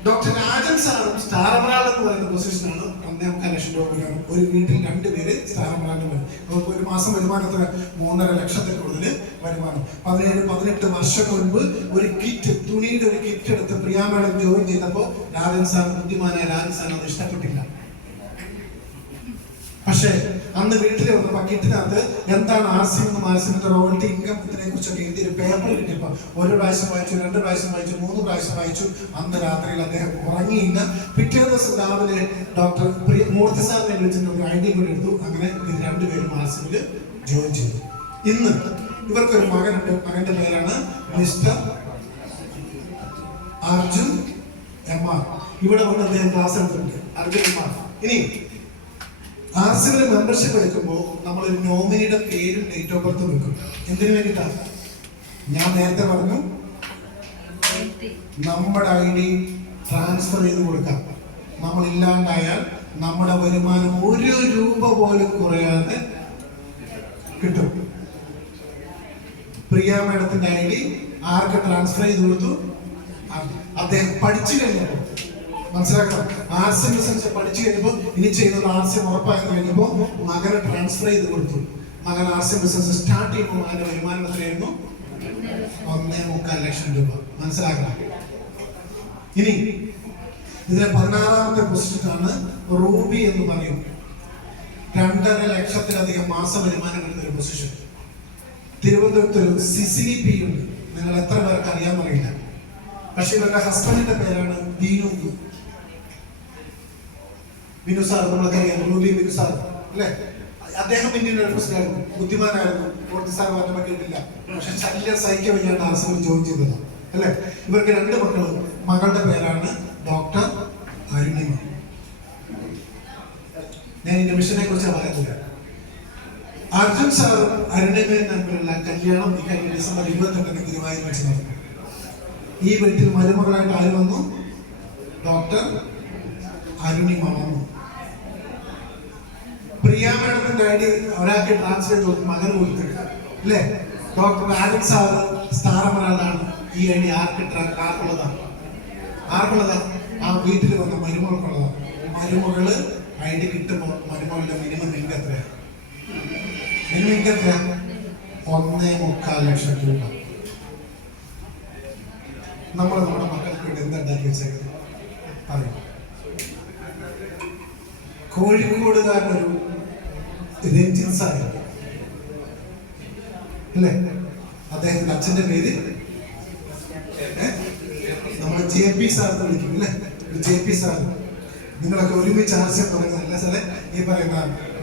ഡോക്ടർ രാജൻ സാറും സ്റ്റാർ എമറാൾഡ് എന്ന് പറയുന്ന പൊസിഷനാണ്. 1.25 ലക്ഷം രൂപ വരുമാനം. ഒരു വീട്ടിൽ 2 പേര് സ്റ്റാർ എമറാൾഡ് വരും. ഒരു മാസം വരുമാനത്തിന് 3.5 ലക്ഷത്തിൽ കൂടുതൽ വരുമാനം. 17-18 വർഷം മുൻപ് ഒരു കിറ്റ്, തുണിയുടെ ഒരു കിറ്റ് എടുത്ത് പ്രിയ മേഡം ജോയിൻ ചെയ്തപ്പോൾ രാജൻ സാർ, ബുദ്ധിമാനായ രാജൻ സാറിന് അത് ഇഷ്ടപ്പെട്ടില്ല. പക്ഷേ അന്ന് വീട്ടിൽ വന്നപ്പോൾ കിറ്റിനകത്ത് എന്താണ് ആർസിയും ആർസിന്റെ റോയൽറ്റി ഇൻകം ഇതിനെ കുറിച്ചൊക്കെ എഴുതി ഒരു പേപ്പർ കിട്ടിയപ്പോൾ 1 പ്രാവശ്യം വായിച്ചു, 2 പ്രാവശ്യം വായിച്ചു, 3 പ്രാവശ്യം വായിച്ചു. അന്ന് രാത്രിയിൽ അദ്ദേഹം ഉറങ്ങിയില്ല. പിറ്റേ ദിവസം രാവിലെ ഡോക്ടർ മൂർത്തി സാറിനെ വിളിച്ചിട്ട് ഒരു ഐഡി കൂടി എടുത്തു. അങ്ങനെ ഇവർ 2 പേരും ആർസിയിൽ ജോയിൻ ചെയ്തു. ഇന്ന് ഇവർക്കൊരു മകനുണ്ട്. മകന്റെ പേരാണ് മിസ്റ്റർ അർജുൻ എം.ആർ. ഇവിടെ വന്ന് അദ്ദേഹം ക്ലാസ് എടുത്തിട്ടുണ്ട്. അർജുൻ എം.ആർ. ഇനി ആർസിയിൽ മെമ്പർഷിപ്പ് എടുക്കുമ്പോൾ നമ്മൾ ഒരു നോമിനിയുടെ പേരും ഡേറ്റ് ഓഫ് ബർത്തും വെക്കും. എന്തിനു വേണ്ടിയിട്ടാണ്? ഞാൻ നേരത്തെ പറഞ്ഞു, നമ്മുടെ ID ട്രാൻസ്ഫർ ചെയ്ത് കൊടുക്കാം. നമ്മൾ ഇല്ലാണ്ടായാൽ നമ്മുടെ വരുമാനം 1 രൂപ പോലും കുറയാതെ കിട്ടും. പ്രിയ മേഡത്തിന്റെ ID ആർക്ക് ട്രാൻസ്ഫർ ചെയ്ത് കൊടുത്തു? അദ്ദേഹം പഠിച്ചു കഴിഞ്ഞപ്പോൾ മനസ്സിലാക്കണം. ആർട്സ് ബിസിനസ് പഠിച്ചു കഴിഞ്ഞപ്പോൾ ഇനി ചെയ്യുന്നത് ആർട്സ് ഉറപ്പായി കഴിഞ്ഞപ്പോൾ മകനെ ട്രാൻസ്ഫർ ചെയ്ത് കൊടുത്തു. മകൻ ആർട്സ് ബിസിനസ് സ്റ്റാർട്ട് ചെയ്യുമ്പോൾ മകന്റെ വരുമാനം എത്രയായിരുന്നു? 1.25 ലക്ഷം രൂപ. മനസ്സിലാക്കണം. ഇനി ഇതിലെ 16ാമത്തെ പൊസിഷനാണ് റൂബി എന്ന് പറയും. 2.5 ലക്ഷത്തിലധികം മാസ വരുമാനം കിട്ടുന്ന ഒരു പൊസിഷൻ. തിരുവനന്തപുരത്ത് ഒരു സിസിലി പി ഉണ്ട്. നിങ്ങൾ എത്ര പേർക്ക് അറിയാമെന്നറിയില്ല. പക്ഷെ ഇവരുടെ ഹസ്ബൻഡിന്റെ പേരാണ് ബീനു. ബിനു സാർ നമ്മളൊക്കെ അറിയാം. റൂബി ബിനു സാർ അല്ലേ? അദ്ദേഹം പിന്നീട് പ്രസിഡന്റായിരുന്നു, ബുദ്ധിമാനായിരുന്നു. കോടതി സാർ പറഞ്ഞ കേട്ടില്ല. പക്ഷെ ശല്യം സഹിക്കാൻ വേണ്ടിയാണ് ആർസിൽ ജോയിൻ ചെയ്തത് അല്ലേ? ഇവർക്ക് 2 മക്കളും. മകളുടെ പേരാണ് ഡോക്ടർ അരുണിമ. ഞാൻ ഈ മിഷനെ കുറിച്ച് പറയുന്നില്ല. അർജുൻ സാറും അരുണിമയും തമ്മിലുള്ള കല്യാണം ഈ കഴിഞ്ഞ ഡിസംബർ 22 ഗുരുവായൂർ വെച്ച് നടന്നു. ഈ വീട്ടിൽ മരുമകളായിട്ട് ആര് വന്നു? ഡോക്ടർ അരുണിമ വന്നു. പ്രിയ മേഡത്തിന്റെ ഐഡി ഒരാൾക്ക് ട്രാൻസ്ലേറ്റ് ചെയ്ത് മകൻ കൊടുത്തു അല്ലേ? ഡോക്ടർ ആദിൽ സാറ് സ്ഥാനമൊരാളാണ്. ഈ ഐഡി ആർക്കുള്ളതാണ്? ആ വീട്ടിൽ വന്ന മരുമകൾക്കുള്ളതാണ്. മരുമകള് ഐഡി കിട്ടുമ്പോൾ മരുമകളുടെ മിനിമം ഇൻകം എത്രയാണ്? 1.25 ലക്ഷം രൂപ. നമ്മൾ നമ്മുടെ മക്കൾക്ക് വേണ്ടി എന്തുണ്ടാക്കി വെച്ചേക്കുന്നത് പറയും. കോഴിക്കോടുകാരനൊരു രഞ്ജിത് സാർ അല്ലേ? അദ്ദേഹത്തിന്റെ അച്ഛന്റെ പേര് നമ്മൾ JP സാർ എന്ന് വിളിക്കും അല്ലേ? JP sir. നിങ്ങളൊക്കെ ഒരുമിച്ച് ആശയം പറയുന്നതല്ല സാറേ. ഈ പറയുന്ന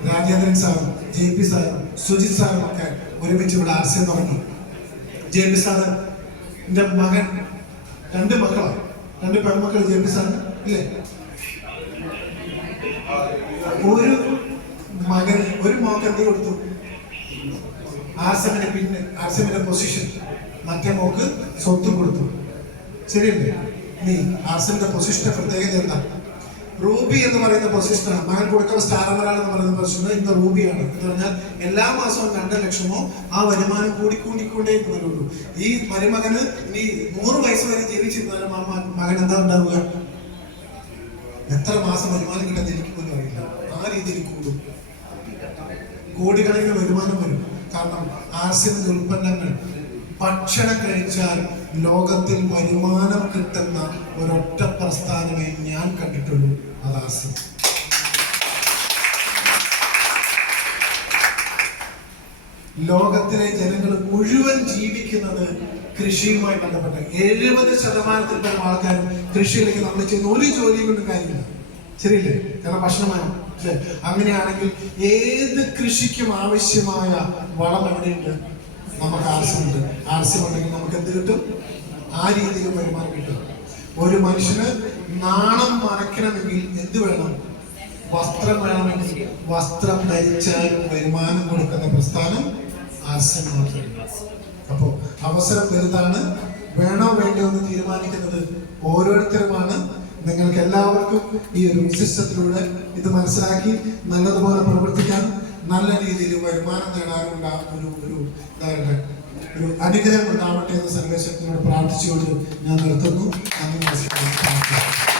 രാജേന്ദ്രൻ സാറും JP സാറും സുജിത് സാറും ഒക്കെ ഒരുമിച്ച് ഇവിടെ ആശയം തുടങ്ങി. JP സാറിന്റെ മകൻ 2 മക്കളാണ്. 2 പെൺമക്കൾ JP സാറിന് ഇല്ലേ? ഒരു മോക്ക് എന്ത് കൊടുത്തു? ആർസിമിന്റെ പൊസിഷൻ. മറ്റേ മോക്ക് സ്വത്ത് കൊടുത്തു. ശരിയല്ലേ? ഇനി ആർസിമിന്റെ പൊസിഷന്റെ പ്രത്യേകത എന്താ? റൂബി എന്ന് പറയുന്ന പൊസിഷനാണ്. മകൻ കൊടുക്കുന്ന സ്ഥാനമരാൾ എന്ന് പറയുന്ന പൊസിഷൻ ഇന്ന് റൂബിയാണ്. എന്ന് പറഞ്ഞാൽ എല്ലാ മാസവും 2 ലക്ഷമോ ആ വരുമാനം കൂടിക്കൊണ്ടേ വരുള്ളൂ. ഈ മരുമകന് ഇനി 100 വയസ്സ് വരെ ജീവിച്ചിരുന്നാലും മകൻ എന്താ ഉണ്ടാവുക? എത്ര മാസം വരുമാനം കിട്ടുന്ന എനിക്ക് പോലും അറിയില്ല. ആ രീതിയിൽ കൂടും. കോടിക്കണക്കിന് വരുമാനം വരും. കാരണം ആർസിമിന്റെ ഉൽപ്പന്നങ്ങൾ ഭക്ഷണം കഴിച്ചാൽ ലോകത്തിൽ വരുമാനം കിട്ടുന്ന ഒരൊറ്റ പ്രസ്ഥാനമേ ഞാൻ കണ്ടിട്ടുള്ളൂ. അത് ആർസിം. ലോകത്തിലെ ജനങ്ങൾ മുഴുവൻ ജീവിക്കുന്നത് കൃഷിയുമായി ബന്ധപ്പെട്ട്. 70% ആൾക്കാരും കൃഷിയിലേക്ക് നമ്മൾ ചെയ്യുന്ന ഒരു ജോലിയും കൊണ്ട് കാര്യമില്ല. ശരിയല്ലേ? കാരണം ഭക്ഷണമാണ് അല്ലേ? അങ്ങനെയാണെങ്കിൽ ഏത് കൃഷിക്കും ആവശ്യമായ വളം എവിടെയുണ്ട്? നമുക്ക് ആർസിമുണ്ട്. ആർസിമുണ്ടെങ്കിൽ നമുക്ക് എന്ത് കിട്ടും? ആ രീതിയിൽ വരുമാനം കിട്ടും. ഒരു മനുഷ്യന് നാണം മറയ്ക്കണമെങ്കിൽ എന്ത് വേണം? വസ്ത്രം വേണമെങ്കിൽ വസ്ത്രം ധരിച്ചാലും വരുമാനം കൊടുക്കുന്ന പ്രസ്ഥാനം ആർസിം മാത്രമേ. അപ്പോ അവസരം വലുതാണ്. വേണോ വേണ്ടോ എന്ന് തീരുമാനിക്കുന്നത് ഓരോരുത്തരുമാണ്. നിങ്ങൾക്ക് എല്ലാവർക്കും ഈ ഒരു സിസ്റ്റത്തിലൂടെ ഇത് മനസ്സിലാക്കി നല്ലതുപോലെ പ്രവർത്തിക്കാൻ, നല്ല രീതിയിൽ വരുമാനം നേടാനുള്ള ഒരു അനുഗ്രഹം ഉണ്ടാവട്ടെ എന്ന് സർവേശ്വരത്തിനോട് പ്രാർത്ഥിച്ചുകൊണ്ട് ഞാൻ നിർത്തുന്നു. നന്ദി, നമസ്കാരം.